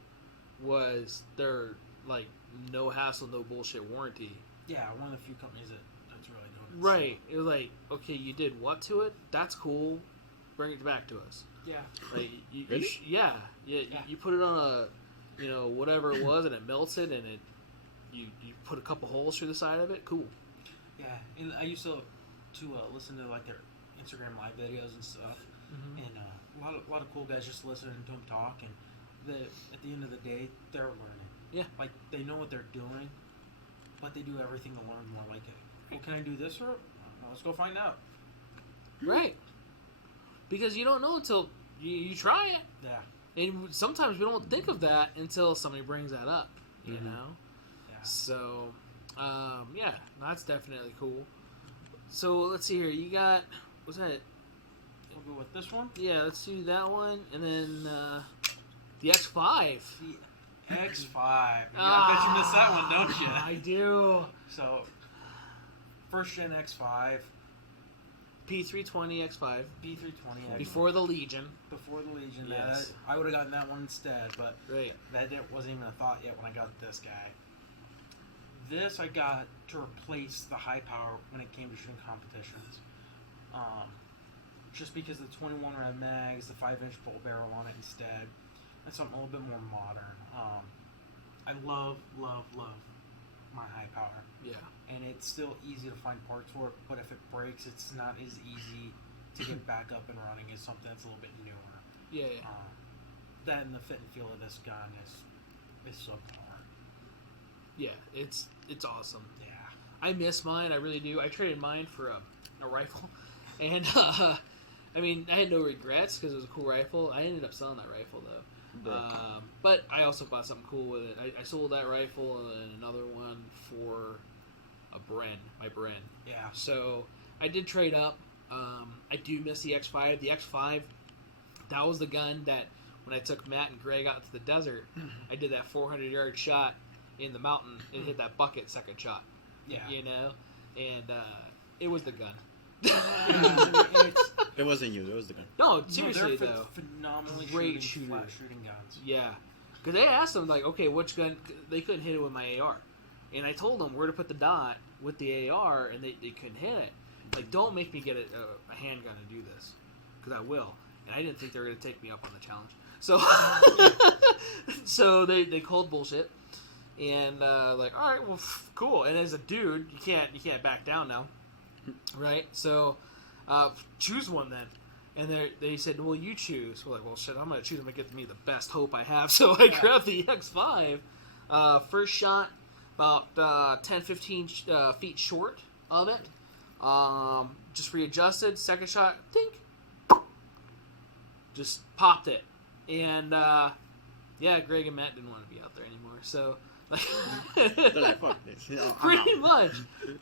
was their like no hassle, no bullshit warranty. Yeah, one of the few companies that's really doing it. Right. It was like, okay, you did what to it? That's cool. Bring it back to us. Yeah. Like you Really? You put it on a whatever it was, and it melts it, and you put a couple holes through the side of it. Cool. Yeah, and I used to listen to like their Instagram live videos and stuff, and a lot of cool guys just listening to them talk, and at the end of the day, they're learning. Yeah. Like, they know what they're doing, but they do everything to learn more. Like, well, can I do this route? Let's go find out. Right. Because you don't know until you try it. Yeah. And sometimes we don't think of that until somebody brings that up, you know? Yeah. So, that's definitely cool. So, let's see here. You got, what's that? We'll go with this one. Yeah, let's do that one. And then, the X5. The X5. I bet you missed that one, don't you? I do. So, first gen X5. P320 X5. B320 X5. Before the Legion. Before the Legion. Yes. I would have gotten that one instead, but Right. that wasn't even a thought yet when I got this guy. This I got to replace the high power when it came to shooting competitions. Just because the 21 round mags, the 5-inch bolt barrel on it instead, and something a little bit more modern. I love my high power. Yeah. And it's still easy to find parts for it, but if it breaks, it's not as easy to get back up and running as something that's a little bit newer. Yeah. That and the fit and feel of this gun is subpar. Yeah, it's awesome. Yeah. I miss mine, I really do. I traded mine for a rifle, and I mean, I had no regrets because it was a cool rifle. I ended up selling that rifle though, but I also bought something cool with it. I sold that rifle and another one for my Bren. Yeah. So I did trade up. I do miss the X5. The X5, that was the gun that when I took Matt and Greg out to the desert, I did that 400-yard shot in the mountain and hit that bucket second shot. Yeah. You know? And it was the gun. It wasn't you. It was the gun. No, seriously, they're though. phenomenally Great flat shooting guns. Yeah. Because they asked them, like, okay, which gun? They couldn't hit it with my AR. And I told them where to put the dot with the AR, and they couldn't hit it. Like, don't make me get a handgun and do this. Because I will. And I didn't think they were going to take me up on the challenge. So, so they called bullshit. And, like, all right, well, cool. And as a dude, you can't back down now. Right? So, choose one then. And they said, well, you choose. We're like, well, shit, I'm going to choose. I'm going to get me the best hope I have. So I grabbed the X5. First shot, about 10, 15 feet short of it. Just readjusted. Second shot, think. Just popped it. And, yeah, Greg and Matt didn't want to be out there anymore. So, They're like, fuck this. You know, pretty much.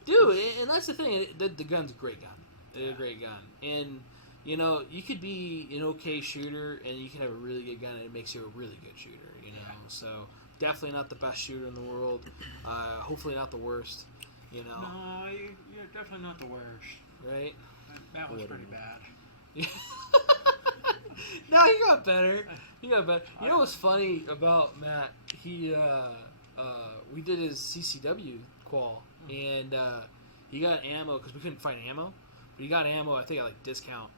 Dude, and that's the thing. The gun's a great gun. It's a great gun. And, you know, you could be an okay shooter, and you can have a really good gun, and it makes you a really good shooter, you know. So, definitely not the best shooter in the world. Hopefully not the worst, you know. No, you're definitely not the worst. Right? That was pretty bad. No, he got better. He got better. You know what's funny about Matt? He we did his CCW qual, and he got ammo because we couldn't find ammo. But he got ammo, I think, at like discount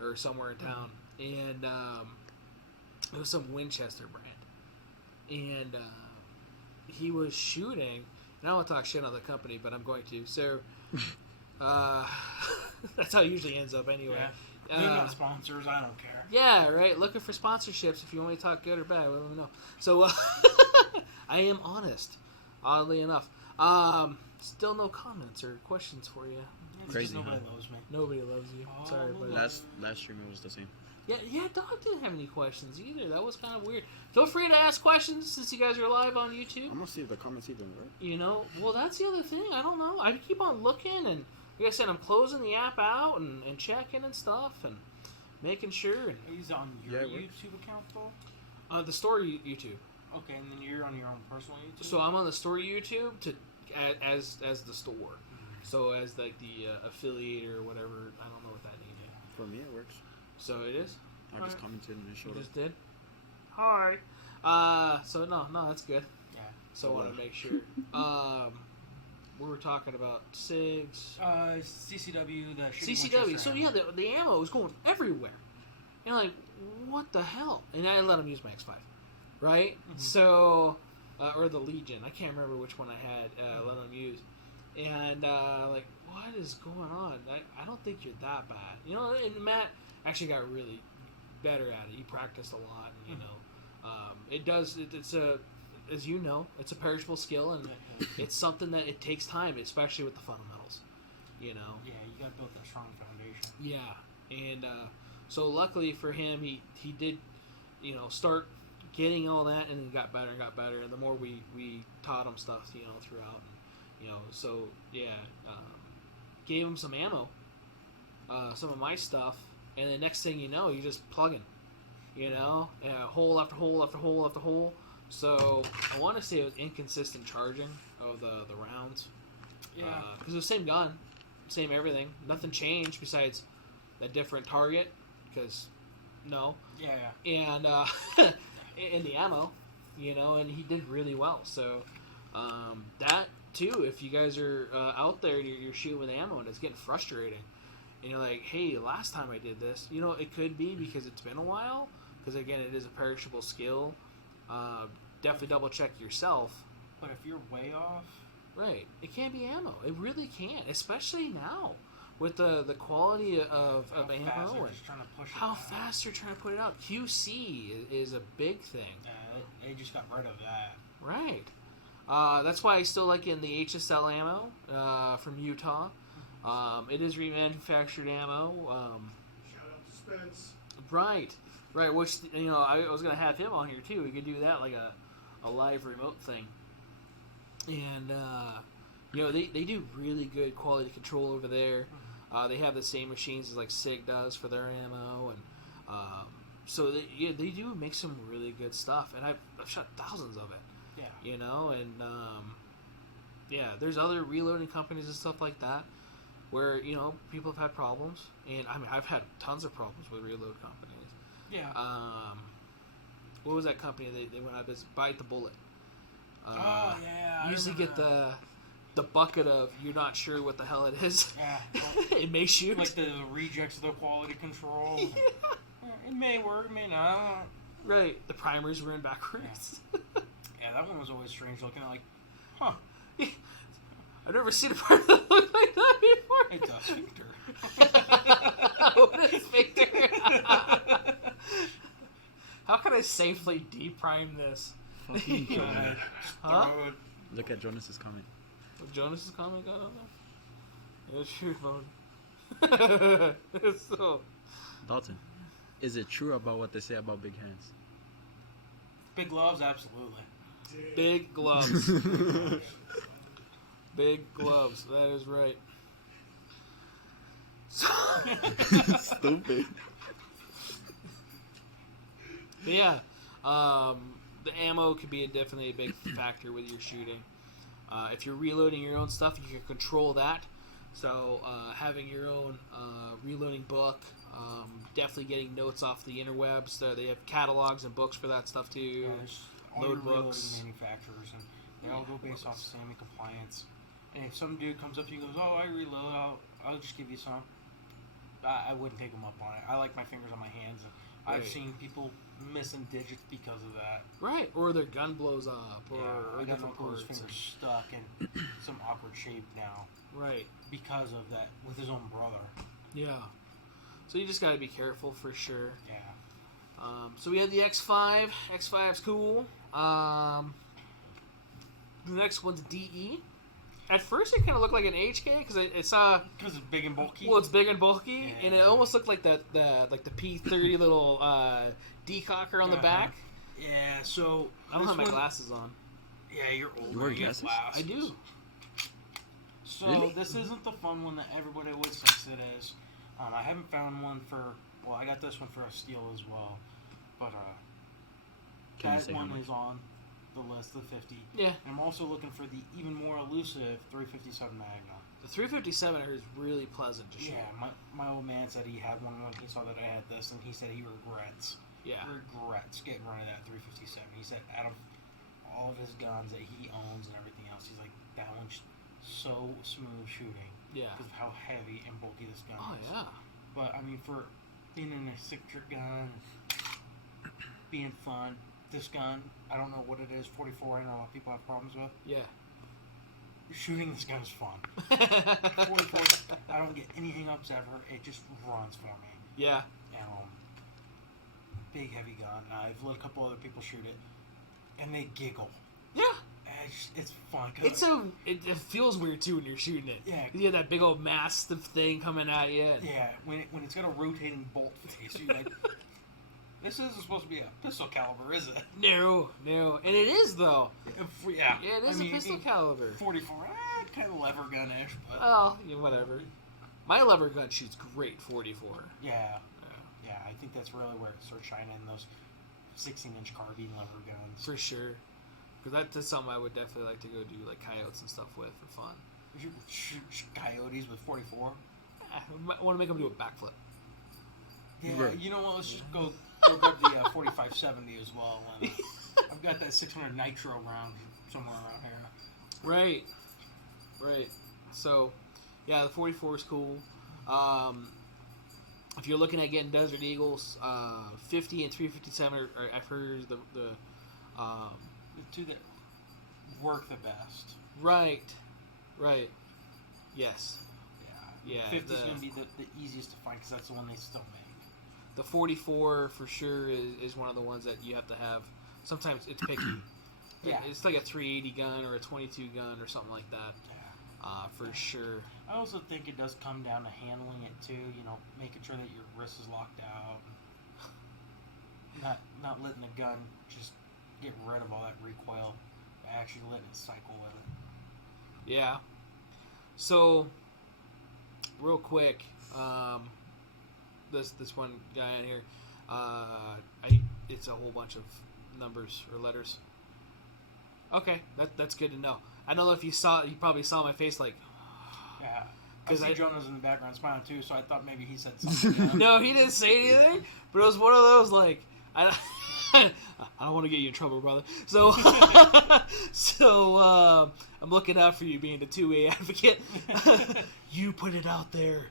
or somewhere in town, and it was some Winchester brand, and he was shooting. And I don't want to talk shit on the company, but I'm going to. So that's how it usually ends up anyway. Yeah. Being not sponsors, I don't care. Yeah, right. Looking for sponsorships. If you want to talk good or bad, let me know. So I am honest, oddly enough. Still no comments or questions for you. Crazy, Nobody huh? loves me. Nobody loves you. Sorry, but Last stream it was the same. yeah. Dog didn't have any questions either. That was kind of weird. Feel free to ask questions since you guys are live on YouTube. I'm gonna see if the comments even work. You know, well, that's the other thing. I don't know. I keep on looking, and like I said, I'm closing the app out and checking and stuff and making sure. He's on your YouTube account, though? The story YouTube. Okay, and then you're on your own personal YouTube? So I'm on the story YouTube as the store. So as like the affiliate or whatever. I don't know what that name is. For me, it works. So it is? I just commented and it You showed up. just did? Hi. So no, that's good. Yeah. So I want to make sure. We were talking about SIGs. CCW, the shitty CCW. Winchester So ammo. yeah, the ammo was going everywhere. And like, what the hell? And I let him use my X5, right? Mm-hmm. So, or the Legion. I can't remember which one I had. Let him use. And like, what is going on? I don't think you're that bad. You know, and Matt actually got really better at it. He practiced a lot, and, you know, it does. It's a, as you know, it's a perishable skill, and it's something that it takes time, especially with the fundamentals. You know. Yeah, you got to build that strong foundation. Yeah, and so luckily for him, he did, you know, start getting all that, and then got better and got better. And the more we taught him stuff, you know, throughout, and, you know, so yeah, gave him some ammo, some of my stuff, and the next thing you know, you're just plugging, you know, hole after hole after hole after hole. So I want to say it was inconsistent charging of the rounds. Yeah. Because it was the same gun, same everything. Nothing changed besides a different target. Because no. Yeah. And and the ammo, you know, and he did really well. So that too, if you guys are out there and you're shooting with ammo and it's getting frustrating, and you're like, hey, last time I did this, you know, it could be because it's been a while. Because again, it is a perishable skill. Definitely double check yourself. But if you're way off, right, it can't be ammo. It really can't, especially now with the quality of ammo and how fast they're trying to put it out. QC is a big thing. They just got rid of that. Right. That's why I still like getting the HSL ammo from Utah. It is remanufactured ammo. Shout out to Spence. Right. Right, which, you know, I was going to have him on here, too. We could do that like a live remote thing. And, you know, they do really good quality control over there. They have the same machines as, like, SIG does for their ammo. And so, they do make some really good stuff. And I've shot thousands of it. Yeah. You know, and, yeah, there's other reloading companies and stuff like that where, you know, people have had problems. And, I mean, I've had tons of problems with reload companies. Yeah. What was that company they went out of business? Bite the Bullet. Oh yeah. You usually get the bucket of you're not sure what the hell it is. Yeah. It may shoot. Like the rejects of the quality control. Yeah. It may work, it may not. Right. The primers were in backwards. Yeah, that one was always strange looking. Like, huh? I've never seen a part that look like that before. It's a sphincter. What is Victor? How can I safely deprime this? Fucking Jonas. Huh? Look at Jonas's comment. Jonas's comment got on there? Yeah, sure, mode. So, Dalton, is it true about what they say about big hands? Big gloves, absolutely. big gloves. Big gloves. That is right. Stupid. But yeah, the ammo could be definitely a big factor with your shooting. If you're reloading your own stuff, you can control that. So having your own reloading book, definitely getting notes off the interwebs. They have catalogs and books for that stuff too. Yeah, there's all Load your reloading books. manufacturers, and they all go based off SAMI compliance. And if some dude comes up to you and goes, "Oh, I reload," I'll just give you some. I wouldn't take them up on it. I like my fingers on my hands, and I've Right. seen people missing digits because of that. Right, or their gun blows up, or I got different Uncle whose parts. fingers stuck in some awkward shape now Right, because of that with his own brother. yeah. So you just got to be careful for sure. Yeah. So we had the X5. X5's cool. The next one's DE. At first, it kind of looked like an HK because it's Because it's big and bulky. well, it's big and bulky, Yeah. and it almost looked like the P30 little decocker on the back. Yeah, so I don't this have my one- glasses on. Yeah, you're old. You wear You have glasses? I do. So Really? this isn't the fun one that everybody always thinks it is. I haven't found one for. Well, I got this one for a steal as well, but Can you that say how one much? is on the list, the 50. Yeah, And I'm also looking for the even more elusive 357 Magnum. the 357 is really pleasant to shoot. Yeah, my old man said he had one when he saw that I had this, and he said he regrets getting rid of that 357. He said out of all of his guns that he owns and everything else, he's like, that one's so smooth shooting Yeah. because of how heavy and bulky this gun Oh is. yeah. But I mean, for being an eccentric gun, being fun, this gun, I don't know what it is, 44, I know a lot of people have problems with. Yeah. Shooting this gun is fun. 44, I don't get any hang-ups ever. It just runs for me. Yeah. Big, heavy gun. I've let a couple other people shoot it, and they giggle. Yeah. And it's fun. 'Cause It feels weird too when you're shooting it. Yeah. You have that big old massive thing coming at you. And yeah, when it's got a rotating bolt face, you're like, this isn't supposed to be a pistol caliber, is it? No, and it is though. Yeah. Yeah, it is a pistol caliber. 44, kind of lever gun-ish, but Well, yeah, whatever. My lever gun shoots great 44. yeah, I think that's really where it starts shining, those 16-inch carbine lever guns. For sure. Because that's something I would definitely like to go do, like coyotes and stuff with for fun. You shoot coyotes with 44? I want to make them do a backflip. Yeah, Right. you know what? Let's just go grab the 4570 as well. And, I've got that 600 nitro round somewhere around here. Right. So, yeah, the 44 is cool. If you're looking at getting Desert Eagles, 50 and 357 are I've heard the The two that work the best. right. Yes. Yeah, 50 is the- going to be the easiest to find because that's the one they still make. The 44 for sure is one of the ones that you have to have. Sometimes it's picky. Yeah. It's like a 380 gun or a 22 gun or something like that. Yeah. For sure. I also think it does come down to handling it too. You know, making sure that your wrist is locked out, not letting the gun just get rid of all that recoil, actually letting it cycle with it. Yeah. So, real quick, this one guy in here, it's a whole bunch of numbers or letters. Okay, that's good to know. I don't know if you probably saw my face like. Yeah. I 'Cause see I- Jonah's in the background smiling too, so I thought maybe he said something. No, he didn't say anything, but it was one of those like I don't want to get you in trouble, brother. So, I'm looking out for you, being the 2A advocate. You put it out there.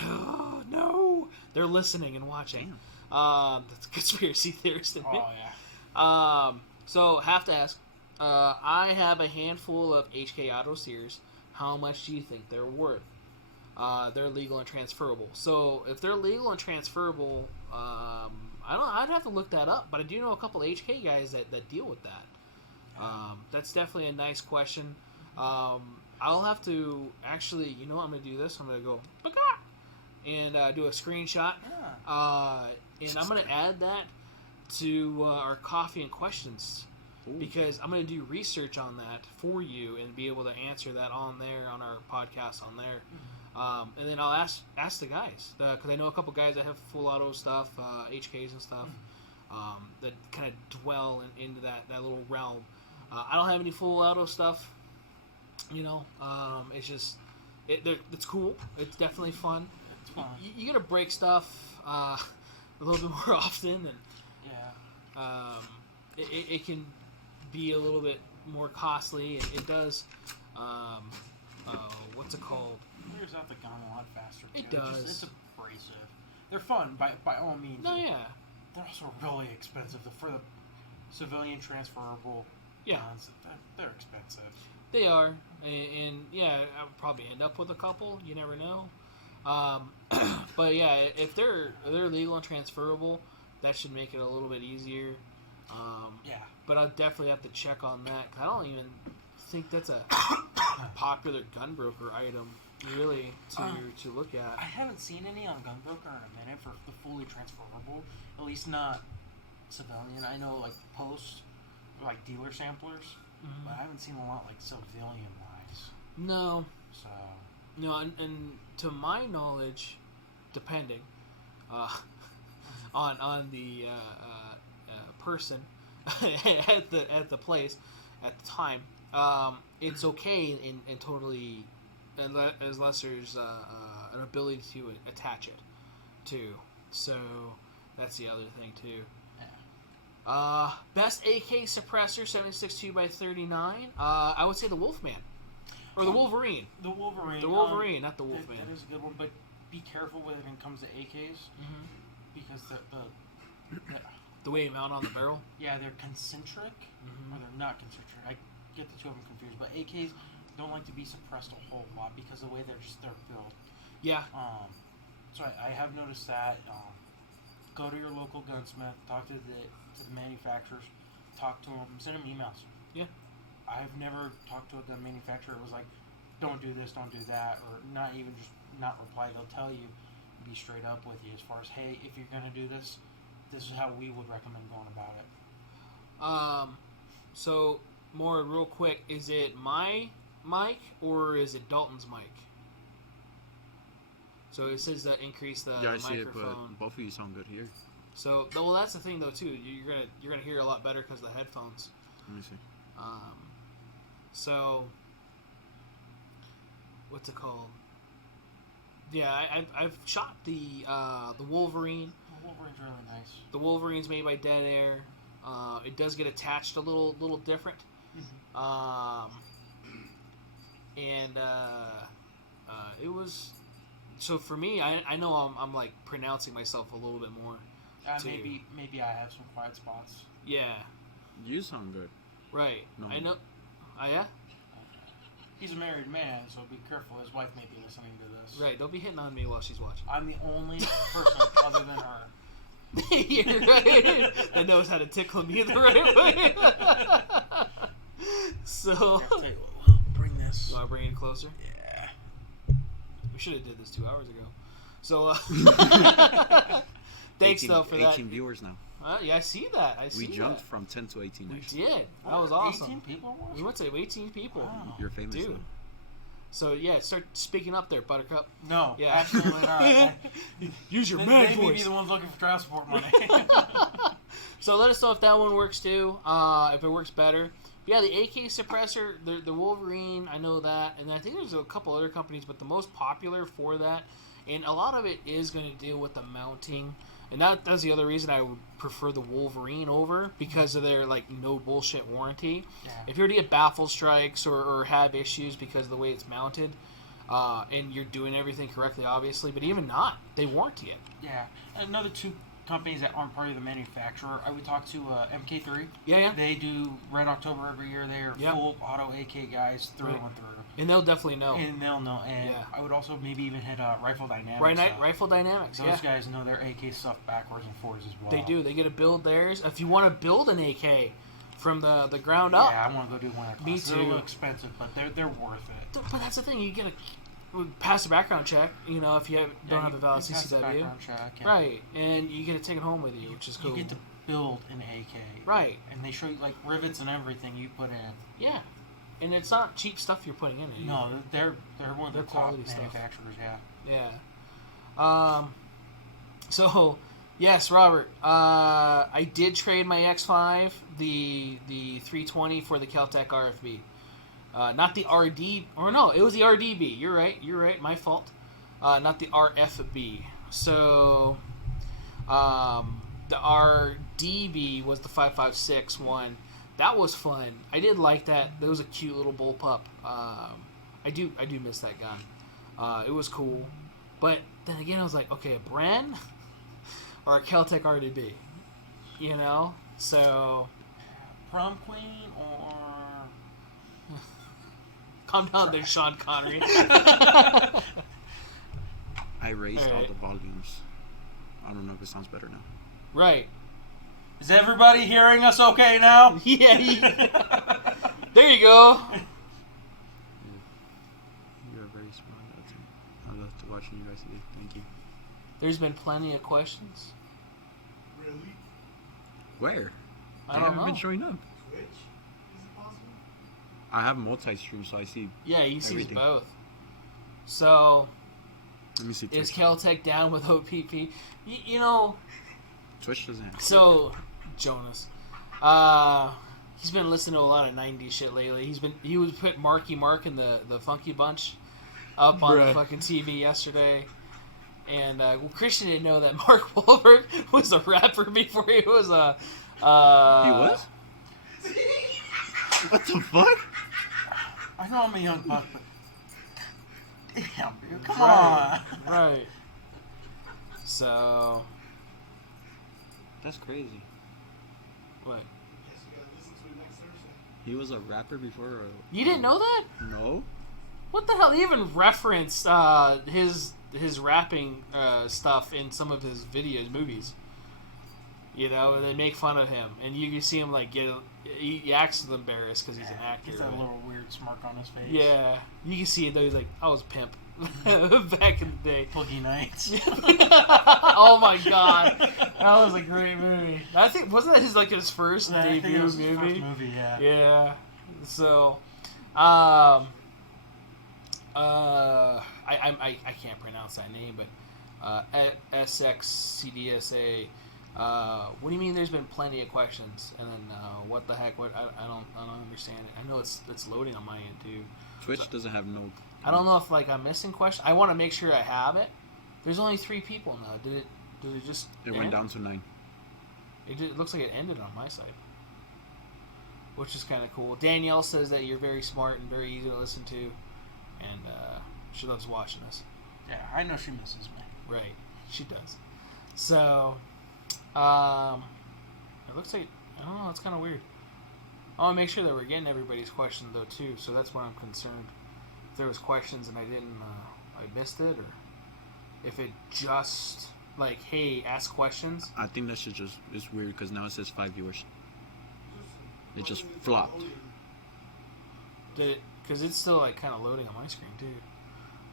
Oh, no, they're listening and watching. That's a conspiracy theorist in me. Oh yeah. So have to ask. I have a handful of HK Auto Sears. How much do you think they're worth? They're legal and transferable. So if they're legal and transferable, I'd have to look that up. But I do know a couple of HK guys that deal with that. That's definitely a nice question. I'll have to actually. You know what? I'm gonna do this. I'm gonna go and do a screenshot. Yeah. And I'm gonna add that to our coffee and questions. Because I'm going to do research on that for you and be able to answer that on there, on our podcast on there. And then I'll ask the guys, because I know a couple guys that have full auto stuff, HKs and stuff, that kind of dwell into that little realm. I don't have any full auto stuff, it's just, It's cool. It's definitely fun. It's fun. You gotta break stuff a little bit more often, and it can be a little bit more costly. It does. What's it called? It wears out the gun a lot faster. Too. It does. It's abrasive. They're fun by all means. No, yeah. They're also really expensive. For the civilian transferable guns, they're expensive. They are, and yeah, I'll probably end up with a couple. You never know. But yeah, if they're legal and transferable, that should make it a little bit easier. But I'll definitely have to check on that. 'Cause I don't even think that's a popular gun broker item, really, to look at. I haven't seen any on Gunbroker in a minute for the fully transferable. At least not civilian. I know like Post, like dealer samplers, but I haven't seen a lot like civilian wise. No. So. No, and to my knowledge, depending on the person at the place at the time, it's okay and totally, unless there's an ability to attach it too. So that's the other thing too. Best AK suppressor 76 2x39. I would say the Wolfman. Or the Wolverine. The Wolverine. The Wolverine, not the Wolfman. That is a good one, but be careful when it comes to AKs, because the way you mount on the barrel. Yeah, they're concentric, or they're not concentric. I get the two of them confused, but AKs don't like to be suppressed a whole lot because of the way they're built. Yeah. So I have noticed that. Go to your local gunsmith, talk to the manufacturers, talk to them, send them emails. Yeah. I've never talked to a gun manufacturer. It was like, don't do this, don't do that, or not even just not reply. They'll tell you, be straight up with you as far as, hey, if you're gonna do this, this is how we would recommend going about it. So more real quick, is it my mic or is it Dalton's mic? So it says that increase the I see it, microphone. but both of you sound good here. So well, that's the thing though too. You're gonna hear a lot better because of the headphones. Let me see. So what's it called? Yeah, I've shot the Wolverine. The Wolverine's really nice. The Wolverine's made by Dead Air. It does get attached a little different. It was. So for me, I know I'm like pronouncing myself a little bit more. Maybe I have some quiet spots. Yeah. You sound good. Right. No. I know. Oh yeah. He's a married man, so be careful. His wife may be listening to this. Right. Don't be hitting on me while she's watching. I'm the only person other than her. You're right. That knows how to tickle me the right way. So. I'll tell you what, bring this. Do I bring it closer? Yeah. We should have did this 2 hours ago. So. Thanks 18, though for 18 that. 18 viewers now. Yeah, I see that. We jumped from 10 to 18. We actually. did. That was awesome. 18 people watching? We went to 18 people. Wow. You're famous, Dude. though. So yeah, start speaking up there, Buttercup. No, Yeah. absolutely not. Use your They man may be voice. the ones looking for child support money. So let us know if that one works too. If it works better. Yeah, the AK suppressor, the Wolverine, I know that, and I think there's a couple other companies, but the most popular for that, and a lot of it is going to deal with the mounting. And that's the other reason I would prefer the Wolverine over, because of their like no bullshit warranty. Yeah. If you were to get baffle strikes or have issues because of the way it's mounted, and you're doing everything correctly, obviously, but even not, they warranty it. Yeah. Another two companies that aren't part of the manufacturer, I would talk to MK3. Yeah. They do Red October every year. They are full auto AK guys through Right. and through. And they'll definitely know. And they'll know. And Yeah. I would also maybe even hit Rifle Dynamics. Rifle Dynamics, Those yeah. guys know their AK stuff backwards and forwards as well. They do. They get to build theirs. If you want to build an AK from the ground up. Yeah, I want to go do one of Me those. They're a too. little expensive, but they're worth it. But that's the thing. You get to pass the background check, you know, if you don't have a valid you pass the CCW. background check, and Right. And you get to take it home with you, which is cool. You get to build an AK. Right. And they show you, like, rivets and everything you put in. Yeah. And it's not cheap stuff you're putting in it. No, they're one of They're the top quality stuff. manufacturers, yeah. Yeah. So, yes, Robert, I did trade my X5, the 320 for the Caltech RFB. Not the RD, or no, it was the RDB. You're right, my fault. Not the RFB. So, the RDB was the 5.56 one. That was fun. I did like that. That was a cute little bullpup. I do miss that gun. It was cool. But then again, I was like, okay, a Bren or a Kel-Tec RDB? You know? So... Prom Queen or... Calm down there, Sean Connery. I raised all Alright. the volumes. I don't know if it sounds better now. Right. Is everybody hearing us okay now? Yeah. There you go. You're very smart. I love to watching you guys today. Thank you. There's been plenty of questions. Really? Where? I They don't haven't know. been showing up. Twitch? Is it possible? I have multi-stream, so I see. Yeah, he sees Everything. both. So, Let me see. is Twitch. Kel-Tec down with OPP? You know, Twitch doesn't have. so, Jonas. He's been listening to a lot of 90s shit lately. He was put Marky Mark in the Funky Bunch up on the Bruh. fucking TV yesterday. And Christian didn't know that Mark Wahlberg was a rapper before he was a... He was? What the fuck? I know I'm a young buck, but... Damn, dude, come Right. on. Right. So... That's crazy. What? Guess you gotta listen to it next Thursday. He was a rapper before. You didn't know that? No. What the hell? He even referenced his rapping stuff in some of his videos, movies. You know, they make fun of him, and you can see him like he acts embarrassed because he's an actor. He's got a but- little weird smirk on his face. Yeah, you can see it though. He's like, I was a pimp back in the day. Boogie Nights. Oh my god, that was a great movie. I think wasn't that his first I think it debut was his movie? first movie, yeah. Yeah. So, I can't pronounce that name, but SXCDSA. What do you mean? There's been plenty of questions, and then what the heck? What I don't understand it. I know it's loading on my end too. Twitch doesn't have no. I don't know if I'm missing questions. I want to make sure I have it. There's only 3 people now. Did it just? It went end? down to 9. It looks like it ended on my side, which is kind of cool. Danielle says that you're very smart and very easy to listen to, and she loves watching us. Yeah, I know she misses me. Right, she does. So, it looks like I don't know. It's kind of weird. I want to make sure that we're getting everybody's question though too. So that's where I'm concerned. If there was questions and I didn't, I missed it, or if it just like, hey, ask questions. I think that shit just is weird because now it says 5 viewers. It just flopped. Did it? Because it's still like kind of loading on my screen too.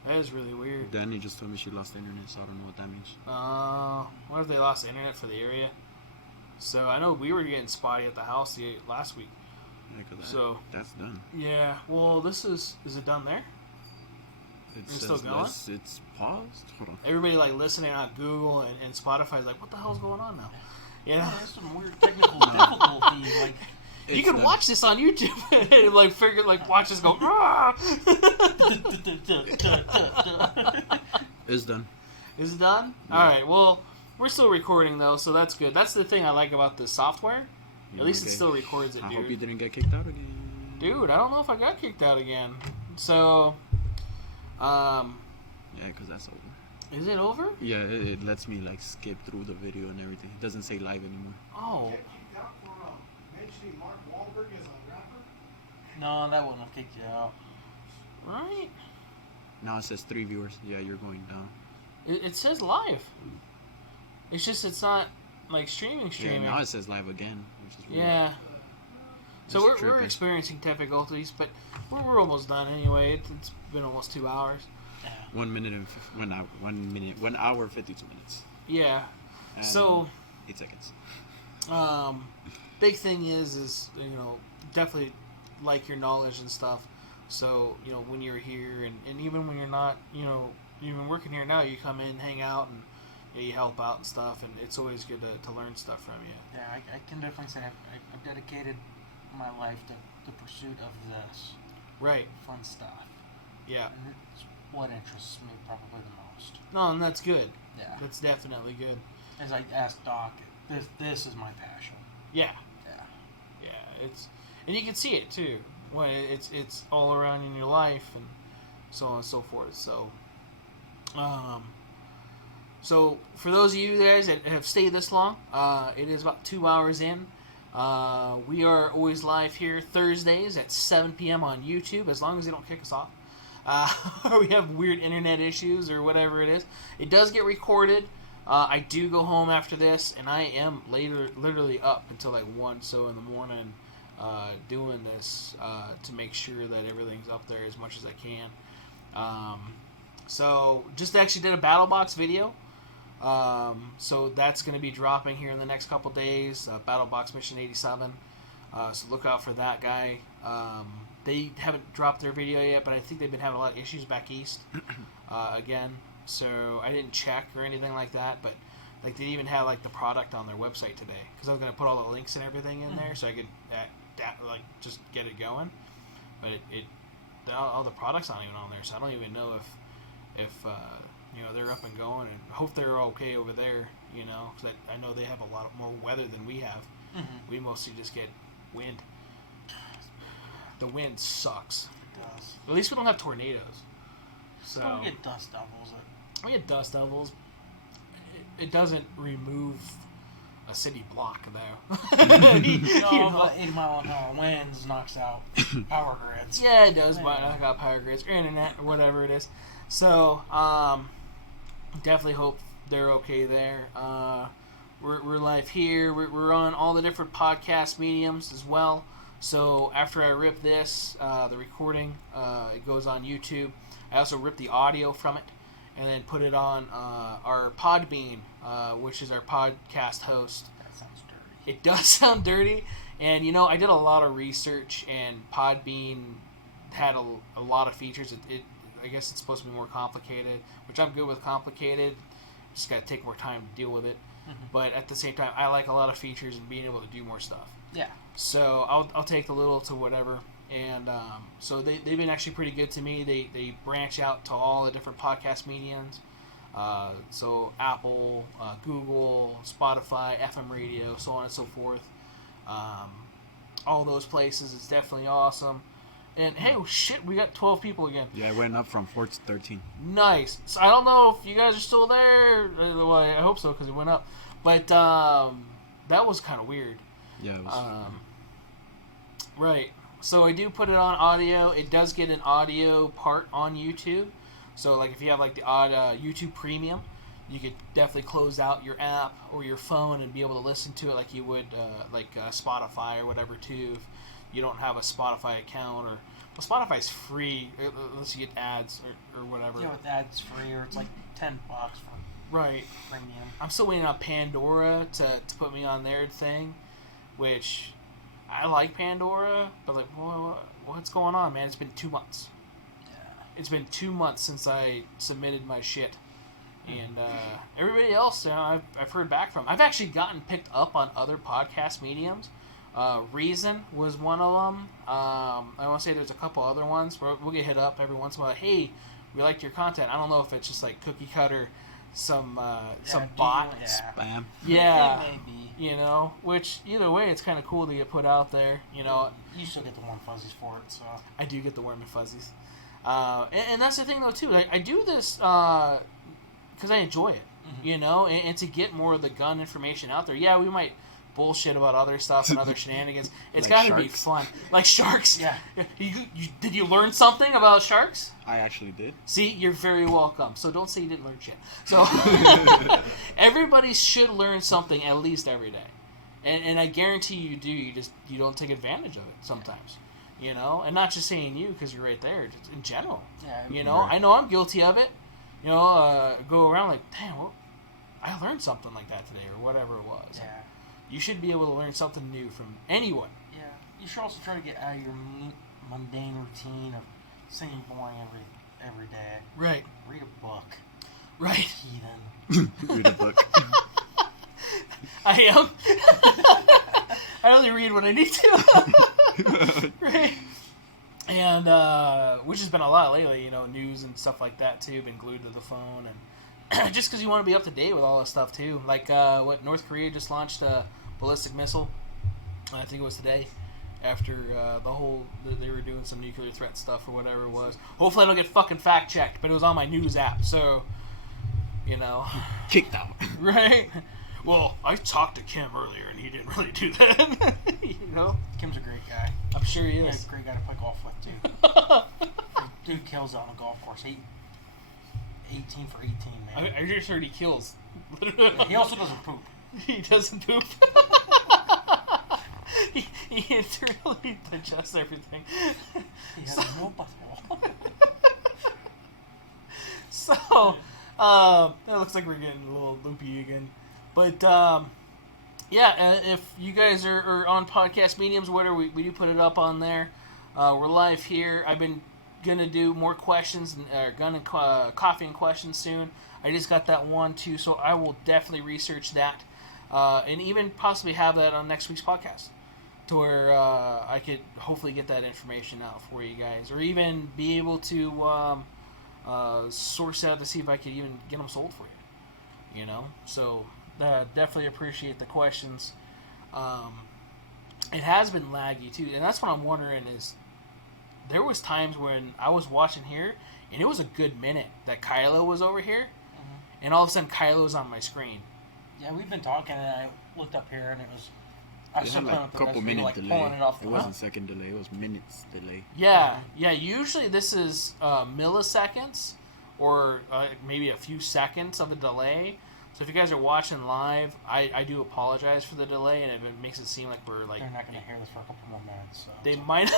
That is really weird. Danny just told me she lost internet, so I don't know what that means. What if they lost internet for the area? So I know we were getting spotty at the house last week. Yeah, 'cause So- that's done. Yeah. Well, this is it done there? It It's still going? It's paused. Hold on. Everybody like listening on Google and Spotify's like, what the hell's going on now? You know? Yeah, there's some weird technical difficulty. Like, You It's can done. watch this on YouTube and like figure watch us go. "Ah!" It's done. Is it done? Yeah. All right. Well, we're still recording though, so that's good. That's the thing I like about this software. At least it Okay. still records it, I hope you dude. didn't get kicked out again. Dude, I don't know if I got kicked out again. So, Yeah, because that's over. is it over? Yeah, it lets me like skip through the video and everything. It doesn't say live anymore. Oh, Get kicked out for mentioning Mark Wahlberg as a rapper? no, that wouldn't have kicked you out. right. Now it says 3 viewers. Yeah, you're going down. It says live. It's just it's not like streaming. Yeah, now it says live again, which is weird. Yeah. So It's we're tripping. experiencing difficulties, but we're almost done anyway. It's been almost 2 hours. 1 minute and 1 hour 52 minutes. Yeah. And So 8 seconds. big thing is definitely like your knowledge and stuff. So when you're here and even when you're not even working here now, you come in, hang out, and you help out and stuff, and it's always good to learn stuff from you. Yeah, I can definitely say I've dedicated my life to the pursuit of this. Right. fun stuff. Yeah. And it's what interests me probably the most. No, and that's good. Yeah. That's definitely good. As I asked Doc, this is my passion. Yeah. Yeah. Yeah. And you can see it too when it's all around in your life and so on and so forth. So for those of you guys that have stayed this long, it is about 2 hours in. We are always live here Thursdays at 7 p.m. on YouTube, as long as they don't kick us off. Or we have weird internet issues or whatever it is. It does get recorded. I do go home after this, and I am literally up until like 1 so in the morning doing this to make sure that everything's up there as much as I can. So just actually did a battle box video. So that's going to be dropping here in the next couple days. Battle Box Mission 87. So look out for that guy. They haven't dropped their video yet, but I think they've been having a lot of issues back east again. So I didn't check or anything like that, but like they even have like the product on their website today because I was going to put all the links and everything in there so I could like just get it going. But all the products aren't even on there, so I don't even know if they're up and going, and hope they're okay over there, because I know they have a lot more weather than we have. Mm-hmm. We mostly just get wind. The wind sucks. It does. At least we don't have tornadoes. So Well, we get dust devils. we get dust devils. It doesn't remove a city block, though. But 80 mile an hour winds knocks out power grids. Yeah, it does, but I got power grids or internet or whatever it is. So, definitely hope they're okay there. We're live here. We're on all the different podcast mediums as well. So after I rip this, the recording, it goes on YouTube. I also rip the audio from it and then put it on our Podbean, which is our podcast host. That sounds dirty. It does sound dirty, and I did a lot of research, and Podbean had a lot of features. I guess it's supposed to be more complicated, which I'm good with complicated. Just got to take more time to deal with it. Mm-hmm. But at the same time, I like a lot of features and being able to do more stuff. Yeah. So I'll take the little to whatever. And so they've been actually pretty good to me. They branch out to all the different podcast mediums. So Apple, Google, Spotify, FM radio, so on and so forth. All those places. It's definitely awesome. And hey, shit, we got 12 people again. Yeah, I went up from 4 to 13. Nice. So I don't know if you guys are still there. Well, I hope so because it went up. But that was kind of weird. Yeah, it was. Right. So I do put it on audio. It does get an audio part on YouTube. So like if you have like the YouTube Premium, you could definitely close out your app or your phone and be able to listen to it like you would Spotify or whatever too. If you don't have a Spotify account, or Spotify's free unless you get ads or whatever. Yeah, with ads free, or it's like $10 for right premium. I'm still waiting on Pandora to put me on their thing, which I like Pandora, but like, what's going on, man? It's been 2 months. Yeah. It's been 2 months since I submitted my shit, and everybody else, I've heard back from. I've actually gotten picked up on other podcast mediums. Reason was one of them. I want to say there's a couple other ones where we'll get hit up every once in a while. Hey, we liked your content. I don't know if it's just like cookie cutter, some bot. Spam. Yeah. It may be. Which either way, it's kind of cool to get put out there. You still get the warm fuzzies for it, so. I do get the warm and fuzzies. And that's the thing though too. I do this because I enjoy it. Mm-hmm. And to get more of the gun information out there. Yeah, we might bullshit about other stuff and other shenanigans. It's Like got to be sharks? fun. Like sharks. Yeah. Did you learn something about sharks? I actually did. See, you're very welcome. So don't say you didn't learn shit. So everybody should learn something at least every day. And I guarantee you do. You don't take advantage of it sometimes. And not just saying you because you're right there. Just in general. Yeah. I know I'm guilty of it. Go around like, damn, well, I learned something like that today or whatever it was. Yeah. You should be able to learn something new from anyone. Yeah. You should also try to get out of your mundane routine of saying boring every day. Right. Read a book. Right. Heathen. Read a book. I am. I only read when I need to. Right. and which has been a lot lately. News and stuff like that too. Been glued to the phone, and just because you want to be up to date with all this stuff too. Like what North Korea just launched a ballistic missile. I think it was today. After they were doing some nuclear threat stuff or whatever it was. Hopefully I don't get fucking fact checked, but it was on my news app, so Kicked out. Right? Well, I talked to Kim earlier and he didn't really do that. Kim's a great guy. I'm sure he He's is. a great guy to play golf with too. Dude kills it on a golf course. 18 for 18, man. I just heard he kills. Yeah, he also doesn't poop. He doesn't poop. he internally digests everything. He has no butthole. So, it looks like we're getting a little loopy again. But, yeah, if you guys are on podcast mediums, whatever, we do put it up on there. We're live here. I've been going to do more questions, coffee and questions soon. I just got that one, too, so I will definitely research that. And even possibly have that on next week's podcast. To where I could hopefully get that information out for you guys. Or even be able to source out to see if I could even get them sold for you. So definitely appreciate the questions. It has been laggy too, and that's what I'm wondering is there was times when I was watching here and it was a good minute that Kylo was over here, and all of a sudden Kylo was on my screen. Yeah, we've been talking, and I looked up here, and it was. I was It had playing like with a the couple rest, minute like delay. pulling it off the It wasn't second delay. It was minutes delay. Yeah. Usually this is milliseconds or maybe a few seconds of a delay. So if you guys are watching live, I do apologize for the delay, and if it makes it seem like we're like They're not going to hear this for a couple more minutes. So they might.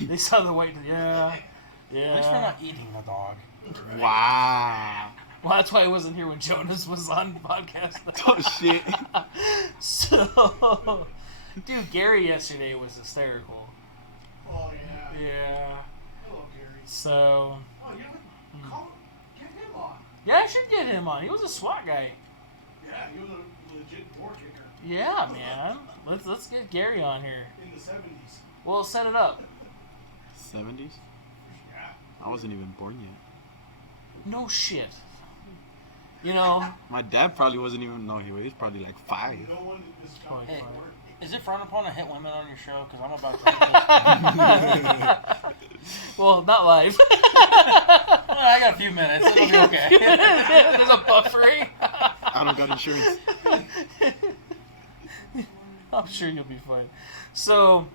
They saw the white. Yeah. At least we're not eating the dog. Wow. Well, that's why I wasn't here when Jonas was on the podcast. Oh shit. So, dude, Gary yesterday was hysterical. Oh, yeah. Yeah. Hello, Gary. So, Oh, you would get him on. yeah, I should get him on. He was a SWAT guy. Yeah, he was a legit door kicker Yeah, man. Let's get Gary on here. in the 70s. We'll set it up. 70s? Yeah. I wasn't even born yet. No shit. My dad probably wasn't even. No, he was probably like 5. No one is Fine, Hey, fine. is it frowned upon to hit women on your show? Because I'm about to. Well, not live. Well, I got a few minutes. It'll be okay. There's a buffering. I don't got insurance. I'm sure you'll be fine. So,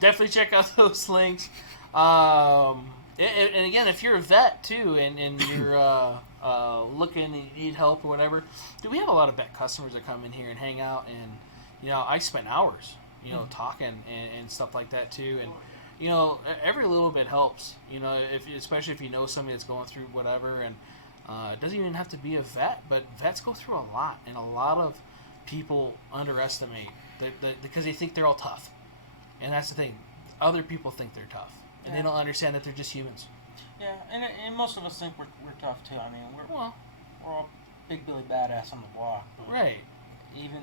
definitely check out those links. And again, if you're a vet too, and you're looking and need help or whatever, dude, we have a lot of vet customers that come in here and hang out, and I spend hours, talking and stuff like that too, and every little bit helps. Especially if you know somebody that's going through whatever, and it doesn't even have to be a vet, but vets go through a lot, and a lot of people underestimate that because they think they're all tough, and that's the thing. Other people think they're tough. And they don't understand that they're just humans. Yeah, and most of us think we're tough too. I mean, we're all big Billy badass on the block. But Right. Even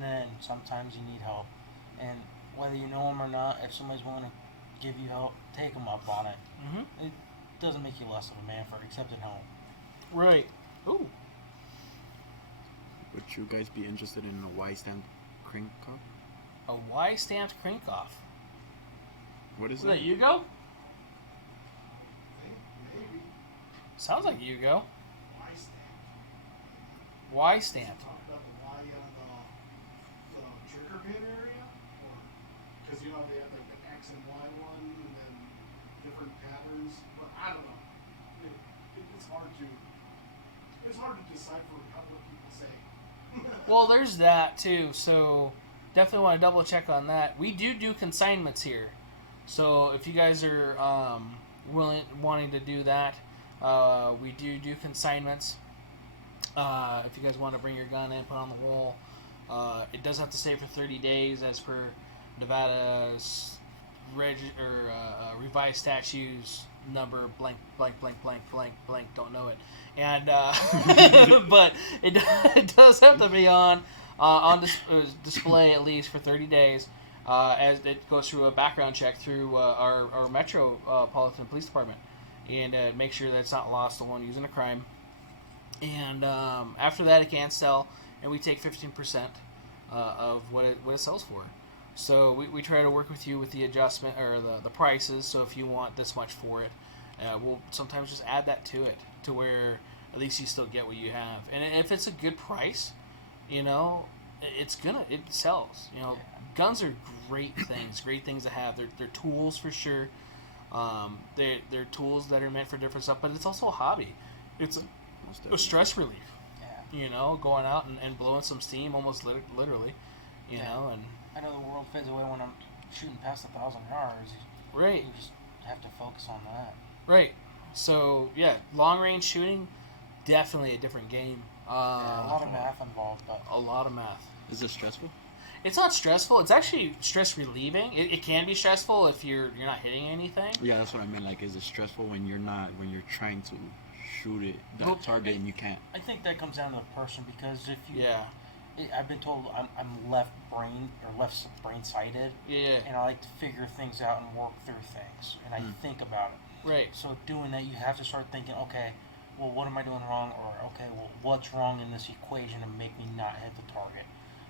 then, sometimes you need help, and whether you know them or not, if somebody's willing to give you help, take them up on it. Mm-hmm. It doesn't make you less of a man for accepting help. Right. Ooh. Would you guys be interested in a Y-stamp crank off? A Y-stamped crank-off. What is Is that it? Yugo? Maybe. Sounds like Yugo. Y stamp. Y-stamped. Talk about the Y on the trigger pin area? Or, because they have like the X and Y one and then different patterns. But I don't know. It's hard to decipher what people say. Well, there's that too. So definitely want to double check on that. We do consignments here. So if you guys are wanting to do that, we do consignments. If you guys want to bring your gun in, put it on the wall, it does have to stay for 30 days as per Nevada's revised statutes number blank blank blank blank blank blank. Don't know it, and but it does have to be on. on display at least for 30 days as it goes through a background check through our Metropolitan Police Department, and make sure that it's not lost, stolen, used in a crime. And after that, it can sell, and we take 15% of what it sells for. So we try to work with you with the adjustment or the prices. So if you want this much for it, we'll sometimes just add that to it to where at least you still get what you have. And if it's a good price, it sells. Guns are great things to have. They're tools for sure. They're tools that are meant for different stuff, but it's also a hobby. It's a stress relief. Yeah. Going out and blowing some steam, almost literally. And I know the world fades away when I'm shooting past 1,000 yards. right, You just have to focus on that. right. So yeah, long range shooting, definitely a different game. A lot of math involved, but A lot of math. Is it stressful? It's not stressful. It's actually stress relieving. It can be stressful if you're not hitting anything. Yeah, that's what I meant. Like, is it stressful when you're trying to shoot that target and you can't? I think that comes down to the person, because if you, Yeah. I've been told I'm left brain sighted, Yeah. and I like to figure things out and work through things, and I think about it. Right. So doing that, you have to start thinking, okay, well, what am I doing wrong, or okay, well, what's wrong in this equation to make me not hit the target?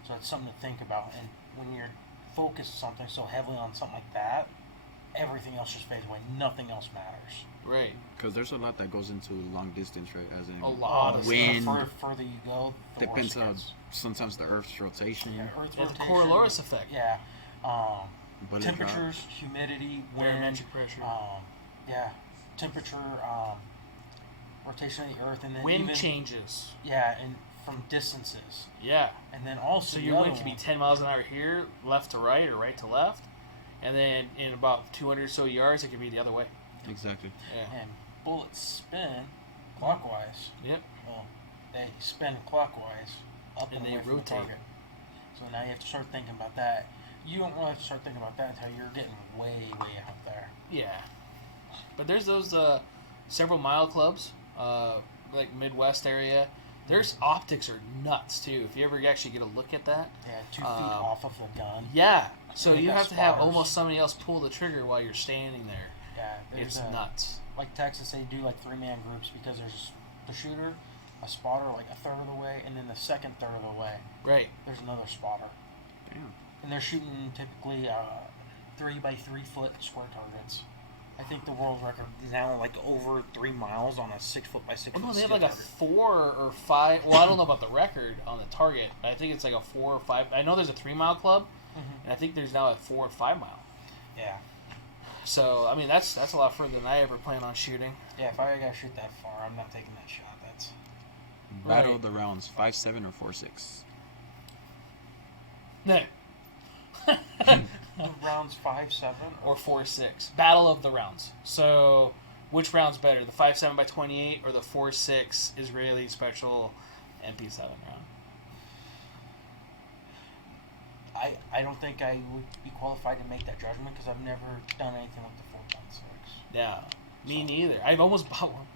So it's something to think about, and when you're focused something so heavily on something like that, everything else just fades away. Nothing else matters. Right. Because there's a lot that goes into long distance, right? As in A lot of wind. The further you go, the Depends worse it on gets. sometimes the Earth's rotation. Yeah, Earth's Yeah, the rotation. Coriolis effect. Yeah. Bullet Temperatures, humidity, wind. Barometric pressure. Yeah. Temperature, rotation of the Earth, and then Wind even, changes. Yeah, and from distances, Yeah. and then also So the your other wind could be one- 10 miles an hour here, left to right, or right to left. And then in about 200 or so yards, it could be the other way. Exactly. Yeah. and bullets spin clockwise. Yep. Well, they spin clockwise up And and, they away from the rotate. target. So now you have to start thinking about that. You don't really have to start thinking about that until you're getting way, way out there. Yeah. But there's those several mile clubs, like Midwest area. There's optics are nuts too. If you ever actually get a look at that. Yeah, 2 feet off of the gun. Yeah. So They you got have to have spotters. almost somebody else pull the trigger while you're standing there. Yeah, there's It's nuts. like Texas, they do like 3-man groups, because there's the shooter, a spotter like a third of the way, and then the second third of the way, Right. there's another spotter. Damn. And they're shooting typically 3 by 3 foot square targets. I think the world record is now like over 3 miles on a 6 foot by 6 Oh foot. no, they have steel like a target. 4 or 5. Well, I don't know about the record on the target. I think it's like a 4 or 5. I know there's a 3-mile club, and I think there's now a 4 or 5 mile. Yeah, So I mean that's a lot further than I ever plan on shooting. yeah. If I gotta shoot that far, I'm not taking that shot. That's Battle Right. of the rounds, 5.7 or 4.6. No. the rounds 5.7 Or 4.6. Battle of the rounds. So which round's better, the 5.7 by 28 or the 4.6 Israeli special MP7 round? I don't think I would be qualified to make that judgment, because I've never done anything with the 4.6. Yeah. Me neither. I've almost bought one.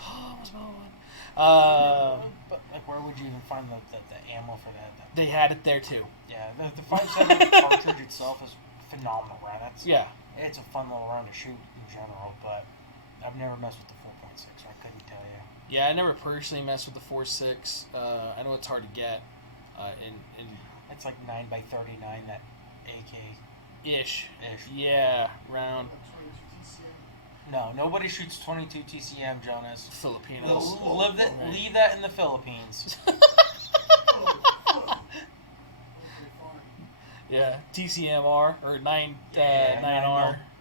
Almost bought one. But like, where would you even find the ammo for that? They had it there too. Yeah, the 5.7 cartridge itself is phenomenal, right? Yeah. It's a fun little round to shoot in general, but I've never messed with the 4.6, so I couldn't tell you. Yeah, I never personally messed with the 4.6. I know it's hard to get. In It's like 9 by 39, that AK ish. ish. Yeah, round No, nobody shoots 22 TCM, Jonas. Filipinos. Leave that in the Philippines. Yeah, TCMR or 9R.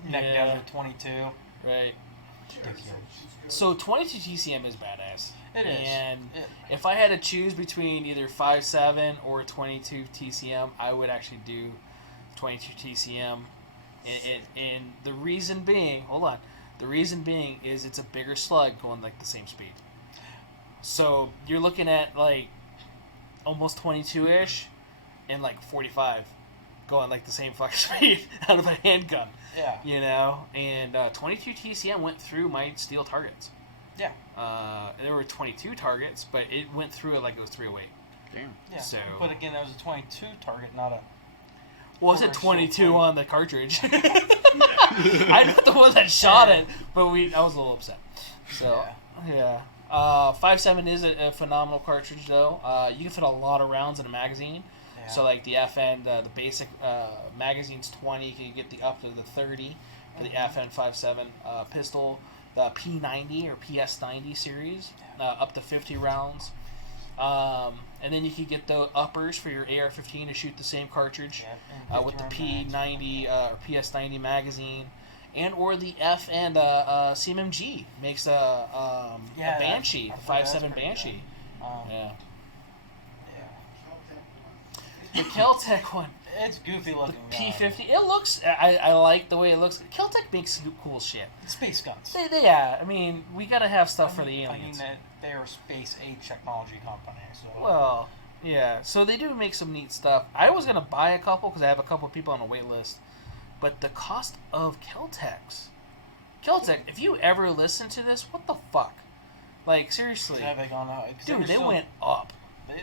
Neck Yeah, Desert 22. right. Ridiculous. So 22 TCM is badass. It is. And if I had to choose between either 5.7 or 22 TCM, I would actually do 22 TCM. And the reason being, the reason being is it's a bigger slug going like the same speed. So you're looking at like almost 22-ish and like 45 going like the same fucking speed out of a handgun. Yeah. You know? And 22 TCM went through my steel targets. Yeah. There were 22 targets, but it went through it like it was 308. Damn. Yeah. So- But again, that was a 22 target, not a. Well, it said Or 22 so- on the cartridge. I'm not the one that shot it, but I was a little upset. So, yeah. 5.7 is a phenomenal cartridge, though. You can fit a lot of rounds in a magazine. Yeah. So, like the FN, the basic magazine's 20. You can get the up to the 30 for the FN 5.7 pistol. The P90 or PS90 series, up to 50 rounds. And then you can get the uppers for your AR-15 to shoot the same cartridge with the P90 or PS90 magazine, and or the F and CMMG makes a Banshee, 5.7 Banshee. Yeah. The Keltec one, It's goofy looking. the P50. It looks. I like the way it looks. Keltec makes cool shit. Space guns. Yeah, I mean, we gotta have stuff for the I aliens. mean, they are a space age technology company, so. Well, yeah. So they do make some neat stuff. I was gonna buy a couple because I have a couple of people on the wait list, but the cost of Keltec, if you ever listen to this, what the fuck? Like seriously, Have they gone out? 'Cause dude, they still- went up.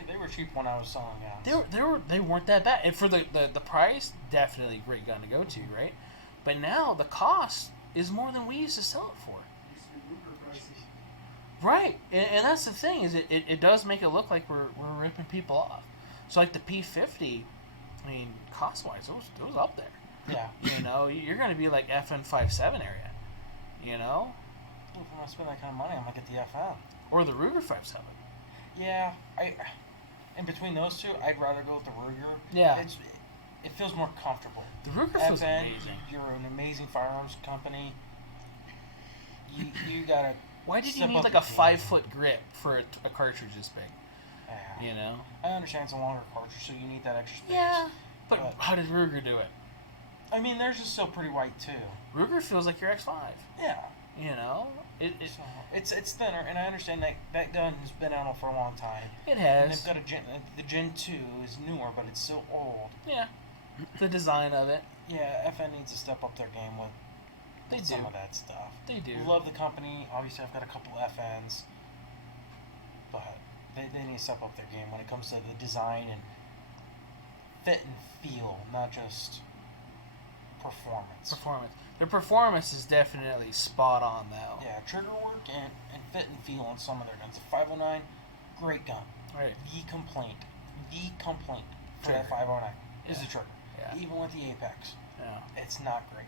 They were cheap when I was selling guns. They weren't that bad, and for the price, definitely a great gun to go to, right? But now the cost is more than we used to sell it for. Right, and that's the thing is it does make it look like we're ripping people off. So like the P50, I mean, cost wise, it was up there. Yeah. You know, you're gonna be like FN 5.7 area. You know, If I'm gonna spend that kind of money, I'm gonna get the FN. or the Ruger 5.7. Yeah, in between those two, I'd rather go with the Ruger. Yeah. It feels more comfortable. The Ruger feels FN, amazing. you're an amazing firearms company. You gotta. Why did you step need up like your a game. 5-foot grip for a cartridge this big? Yeah. You know. I understand it's a longer cartridge, so you need that extra space. Yeah. But But- how did Ruger do it? I mean, theirs is still pretty white too. Ruger feels like your X5. Yeah. You know, So it's thinner, and I understand that gun has been out for a long time. it And has. they've got the Gen 2 is newer, but it's still old. Yeah. The design of it. Yeah, FN needs to step up their game with They some do. of that stuff. They do. Love the company. Obviously, I've got a couple FNs, but they need to step up their game when it comes to the design and fit and feel, not just performance. Performance. Their performance is definitely spot on, though. Yeah, trigger work and fit and feel on some of their guns. The 509, great gun. Right. The complaint for Trigger. that 509 is Yeah. the trigger. Yeah. Even with the Apex, Yeah. it's not great.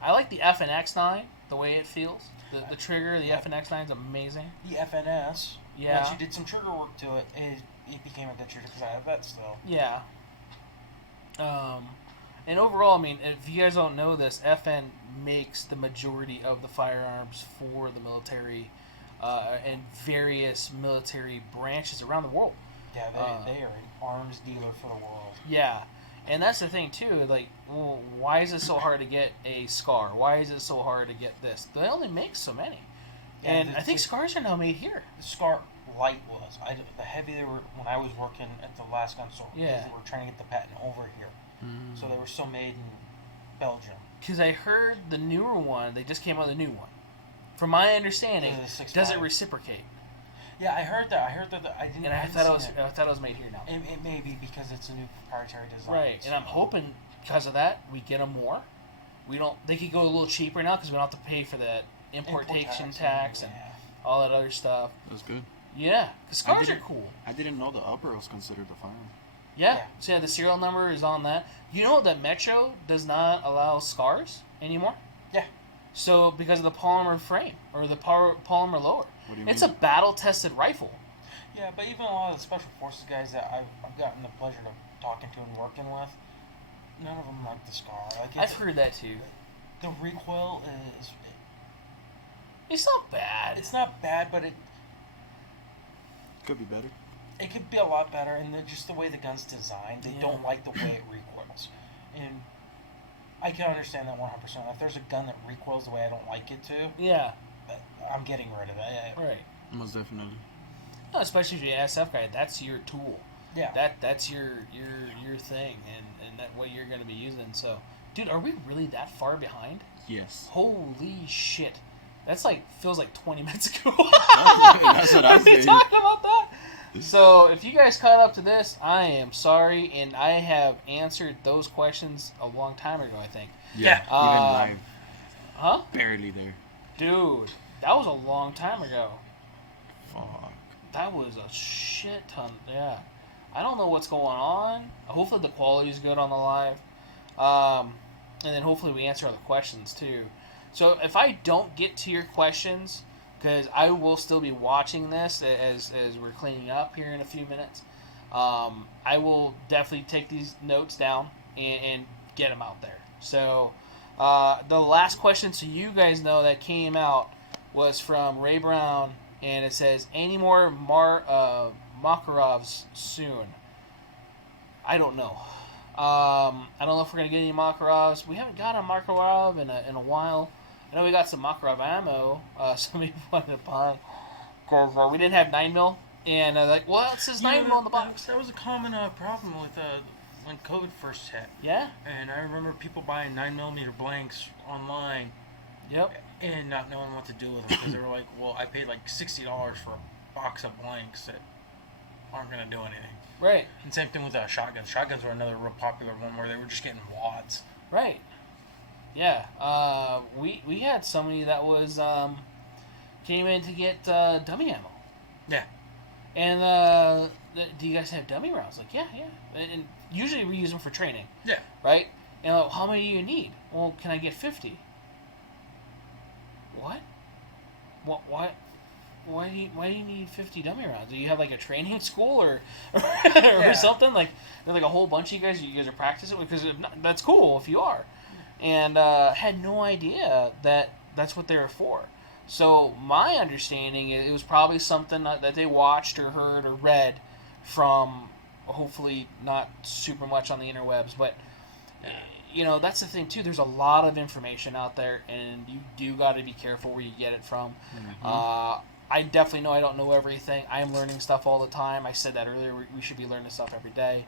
I like the FNX9, the way it feels. The trigger, the Yeah. FNX9 is amazing. The FNS, Yeah. once you did some trigger work to it, it became a good shooter because I have that still. Yeah. And overall, I mean, if you guys don't know this, FN makes the majority of the firearms for the military and various military branches around the world. Yeah, they are an arms dealer for the world. Yeah. And that's the thing, too. Like, well, why is it so hard to get a SCAR? Why is it so hard to get this? They only make so many. Yeah, And I think SCARs are now made here. The SCAR Light was. The heavy they were when I was working at the last gun store. Yeah. They were trying to get the patent over here, so they were still made in Belgium. Because I heard the newer one, they just came out with a new one. From my understanding, The 6.5. does it reciprocate? Yeah, I heard that. I didn't. And I hadn't thought seen it was made here now. It may be because it's a new proprietary design. Right, and I'm hoping because of that we get them more. We don't. They could go a little cheaper now because we don't have to pay for that importation tax and all that other stuff. That's good. Yeah, because scars are didn't- cool. I didn't know the upper was considered a firearm. Yeah. Yeah. So yeah, the serial number is on that. You know that Metro does not allow scars anymore. Yeah. So because of the polymer frame or the polymer lower, What do you it's mean? a battle-tested rifle. Yeah, but even a lot of the special forces guys that I've gotten the pleasure of talking to and working with, none of them like the SCAR. Like I've heard that too. the recoil is. It's not bad. It's not bad, but it Could be better. could be a lot better. And just the way the gun's designed, they Yeah. don't like the way it recoils. And I can understand that 100%. If there's a gun that recoils the way I don't like it to, Yeah. I'm getting rid of it. Right. Most definitely. No, especially if you're an SF guy, that's your tool. Yeah. That's your thing, and that what you're going to be using. So, dude, are we really that far behind? Yes. Holy shit! That's like feels like 20 minutes ago. That's what I Are we said. talking about that? So if you guys caught up to this, I am sorry, and I have answered those questions a long time ago, I think. Yeah. Even live. Huh? Barely there. Dude, that was a long time ago. Fuck. That was a shit ton. Yeah. I don't know what's going on. Hopefully the quality is good on the live. And then hopefully we answer all the questions too. So if I don't get to your questions, because I will still be watching this as we're cleaning up here in a few minutes, I will definitely take these notes down and get them out there. So the last question, so you guys know, that came out was from Ray Brown, and it says, any more Makarovs soon? I don't know. I don't know if we're going to get any Makarovs. We haven't got a Makarov in a while. I know we got some Makarov ammo. Somebody wanted to buy. Because we didn't have 9mm. And like, well, it says 9mm on the box. That was a common problem with when COVID first hit. Yeah? And I remember people buying 9mm blanks online. Yep. And not knowing what to do with them. Because they were like, well, I paid like $60 for a box of blanks that aren't going to do anything. Right. And same thing with shotguns. Shotguns were another real popular one where they were just getting wads. Right. Yeah. We had somebody that was came in to get dummy ammo. Yeah. And do you guys have dummy rounds? Like, yeah. And usually we use them for training. Yeah. Right? And like, how many do you need? Well, can I get 50? What? What? Why do you need 50 dummy rounds? Do you have like a training school or something? Like, there's like a whole bunch of you guys are practicing? Because that's cool if you are. And had no idea that that's what they were for. So my understanding is it was probably something that they watched or heard or read from, hopefully not super much on the interwebs, but you know, that's the thing too. There's a lot of information out there, and you do got to be careful where you get it from. Mm-hmm. I definitely know I don't know everything. I am learning stuff all the time. I said that earlier. We should be learning stuff every day.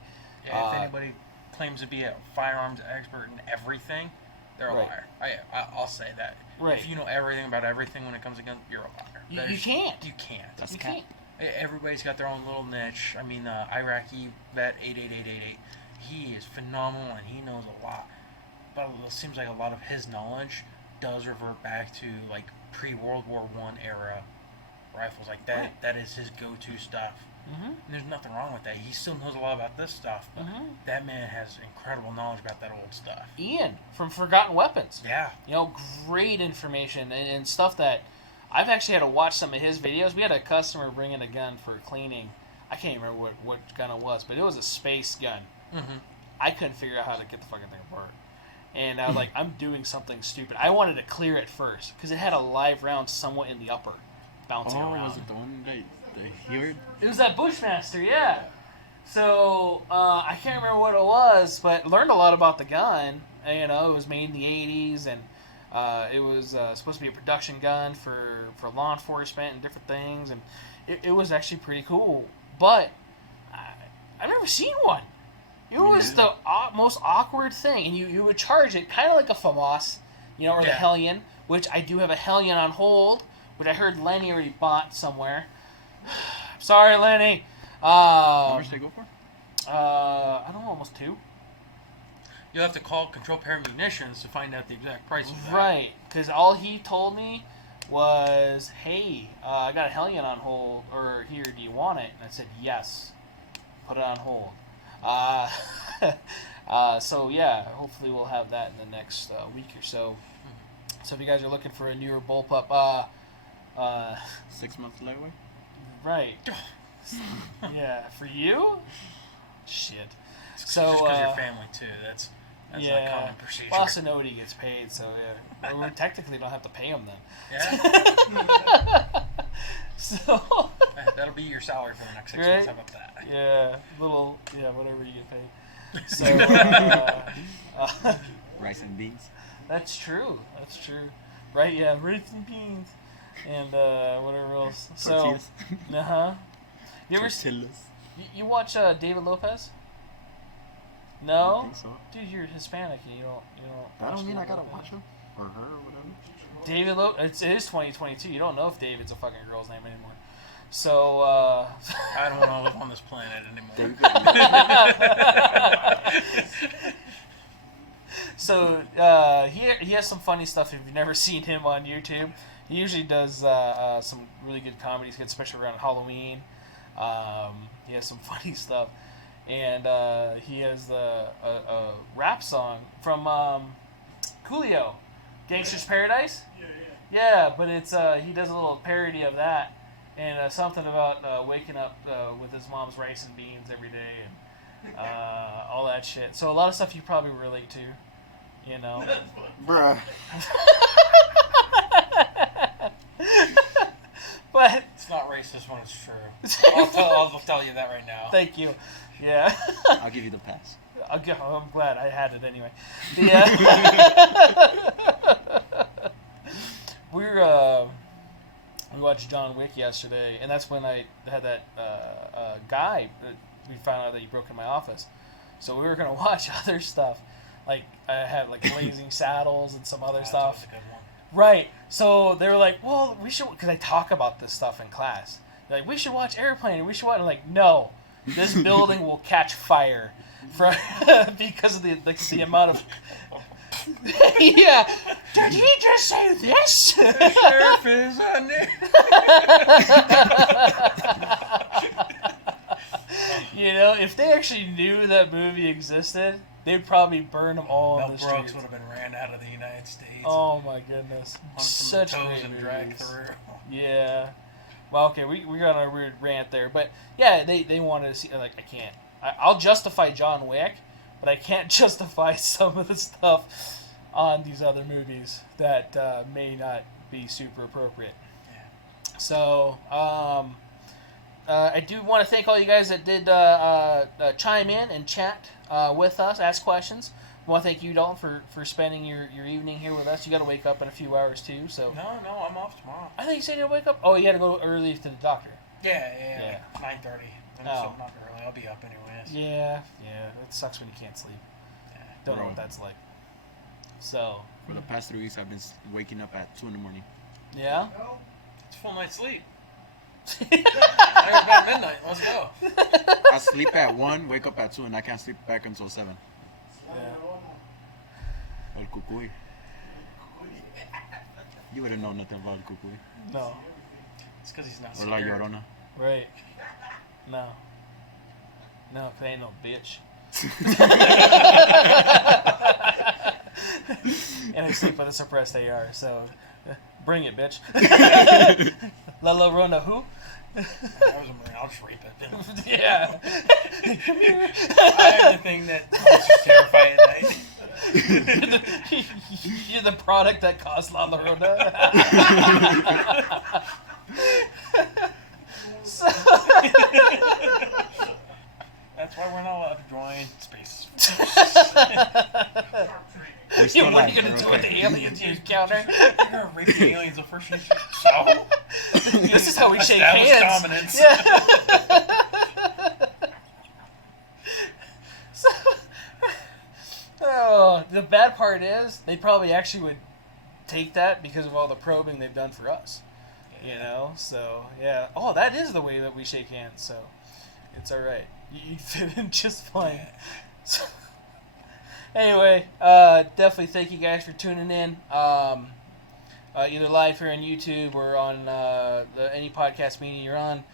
Yeah, if anybody claims to be a firearms expert in everything, they're a liar. I'll say that. Right. If you know everything about everything when it comes to guns, you're a liar. You can't. You can't. You can't. Everybody's got their own little niche. I mean, Iraqi vet 88888, he is phenomenal and he knows a lot. But it seems like a lot of his knowledge does revert back to like pre-World War I era rifles. Like that. Right. That is his go-to stuff. Mm-hmm. And there's nothing wrong with that. He still knows a lot about this stuff, but that man has incredible knowledge about that old stuff. Ian from Forgotten Weapons. Yeah. You know, great information and stuff that I've actually had to watch some of his videos. We had a customer bring in a gun for cleaning. I can't remember what gun it was, but it was a space gun. Mm-hmm. I couldn't figure out how to get the fucking thing apart. And I was like, I'm doing something stupid. I wanted to clear it first because it had a live round somewhat in the upper, bouncing around. Oh, was it the one that they heard? It was that Bushmaster, yeah. So I can't remember what it was, but learned a lot about the gun. And, you know, it was made in the 80s, and it was supposed to be a production gun for law enforcement and different things, and it was actually pretty cool. But I've never seen one. It was the most awkward thing, and you would charge it kind of like a FAMAS, you know, or the Hellion, which I do have a Hellion on hold, but I heard Lenny already bought somewhere. Sorry, Lenny. How much did they go for? I don't know, almost 2. You'll have to call Control Pair Munitions to find out the exact price of that. Right, because all he told me was, hey, I got a Hellion on hold, or here, do you want it? And I said, yes. Put it on hold. So yeah, hopefully we'll have that in the next week or so. So if you guys are looking for a newer bullpup, 6 months layaway? Right. Yeah, for you? Shit. So just because you're family too, that's not common procedure. Well, also nobody gets paid, so yeah, we technically don't have to pay them then. Yeah. So that'll be your salary for the next 6 months. How about that? Yeah, whatever you get paid. So rice and beans. That's true. Right? Yeah, rice and beans and whatever else. Tortillas. So, You ever you watch David Lopez? No. I don't think so. Dude, you're Hispanic. You don't. That don't mean I gotta watch him or her or whatever. David it is 2022. You don't know if David's a fucking girl's name anymore. So, I don't want to live on this planet anymore. So, he has some funny stuff if you've never seen him on YouTube. He usually does some really good comedy skits, especially around Halloween. He has some funny stuff. And he has a rap song from Coolio, Gangster's Paradise. Yeah, but it's he does a little parody of that, and something about waking up with his mom's rice and beans every day, and all that shit. So a lot of stuff you probably relate to, you know. Bruh. But it's not racist when it's true. I'll tell you that right now. Thank you. Yeah. I'll give you the pass. I'm glad I had it anyway. We watched John Wick yesterday, and that's when I had that guy. We found out that he broke in my office, so we were gonna watch other stuff. Like I had like Blazing Saddles and some other stuff. That was a good one. Right. So they were like, "Well, we should," because I talk about this stuff in class. They're like, "We should watch Airplane. We should watch." I'm like, "No, this building will catch fire, because of the amount of." Yeah. Did he just say this? The sheriff is on there. You know, if they actually knew that movie existed, they'd probably burn them all Mel in the Brooks streets. would have been ran out of the United States. Oh my goodness. Such toes great and dragged movies. through. Yeah. Well, okay, we got on a weird rant there, but yeah, they wanted to see. Like, I can't. I'll justify John Wick, but I can't justify some of the stuff on these other movies that may not be super appropriate. Yeah. So, I do want to thank all you guys that did chime in and chat with us, ask questions. I want to thank you, Dalton, for spending your evening here with us. You got to wake up in a few hours too, so. No, I'm off tomorrow. I think you said you wake up. Oh, you had to go early to the doctor. Yeah. 9:30. So not early. I'll be up anyways. Yeah. It sucks when you can't sleep. Yeah. Don't know what that's like. So. For the past 3 weeks, I've been waking up at 2 in the morning. Yeah. It's a full night's sleep. About midnight. Let's go. I sleep at 1, wake up at 2, and I can't sleep back until 7. Yeah. El cucuy. You wouldn't know nothing about el cucuy. No. It's because he's not Or La scared. Llorona. Right. No, 'cause I ain't no bitch. And I sleep with a suppressed AR, so bring it, bitch. La Llorona who? I was a Marine. I'll just rape it. Yeah. Come here. I have the thing that makes you terrified at night. You're the product that caused La Llorona. So, That's why we're not allowed to join space. what are you gonna do with the aliens you encounter? You're gonna rape the aliens the first you shoot. So? This is how we shake Establish hands. dominance. Yeah. So, the bad part is they probably actually would take that because of all the probing they've done for us. You know, so yeah. Oh, that is the way that we shake hands. So it's all right. You fit in just fine. So, anyway, definitely thank you guys for tuning in. Either live here on YouTube or on any podcast meeting you're on.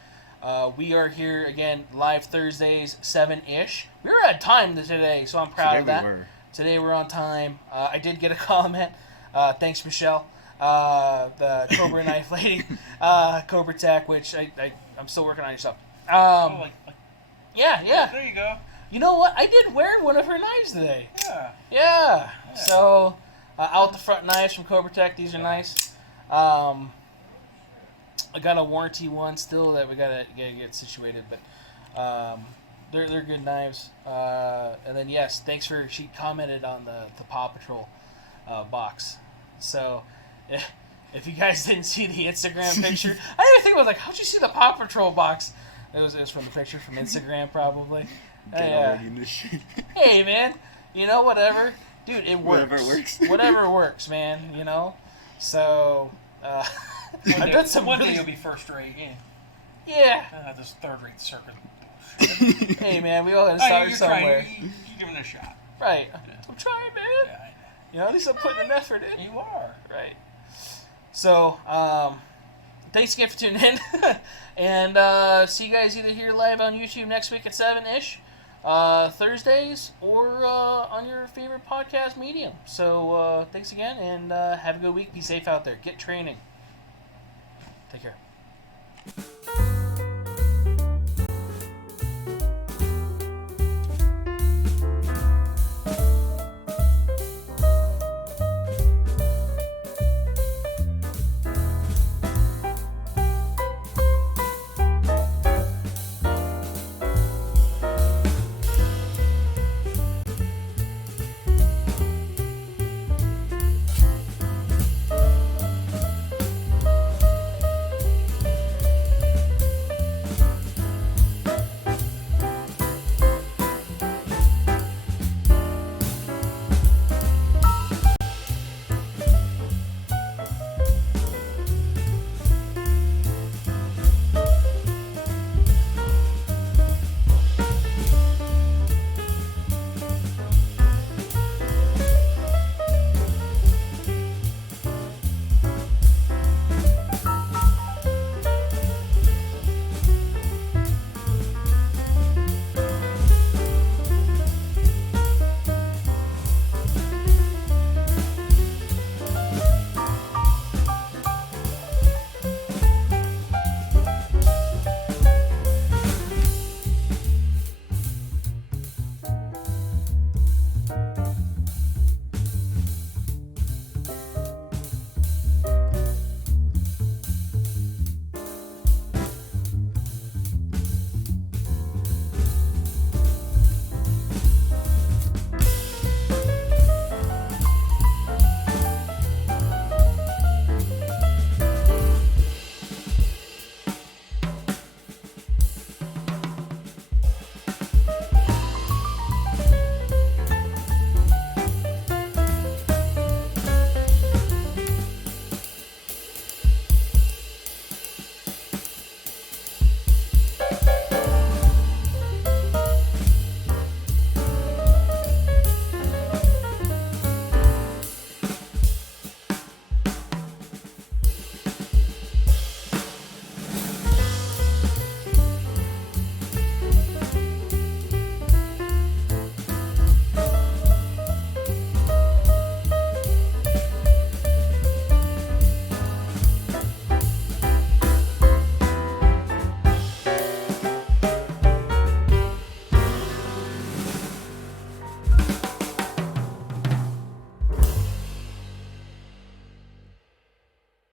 We are here again live Thursdays 7-ish. We were at time today, so I'm proud of that. Today we're on time. I did get a comment. Thanks, Michelle. The Cobra Knife Lady, Cobra Tech, which I'm still working on your stuff. Yeah. There you go. You know what? I did wear one of her knives today. Yeah. So, out the front knives from Cobra Tech. These are nice. I got a warranty one still that we gotta get situated, but they're good knives. And then yes, thanks for she commented on the Paw Patrol box. So. If you guys didn't see the Instagram picture, I didn't think it was like, how'd you see the Paw Patrol box? It was from the picture from Instagram, probably. Hey, man, you know, whatever. Dude, it works. Whatever works. Whatever works, man, you know? So, I've done some one day really... you'll be first rate, Yeah. This third-rate circuit. Hey, man, we all gotta start you're somewhere. You're giving it a shot. Right. I'm trying, man. Yeah, I know. You know, at least I'm putting an effort in. You are. Right. So, thanks again for tuning in. And see you guys either here live on YouTube next week at 7-ish, Thursdays, or on your favorite podcast medium. So, thanks again, and have a good week. Be safe out there. Get training. Take care.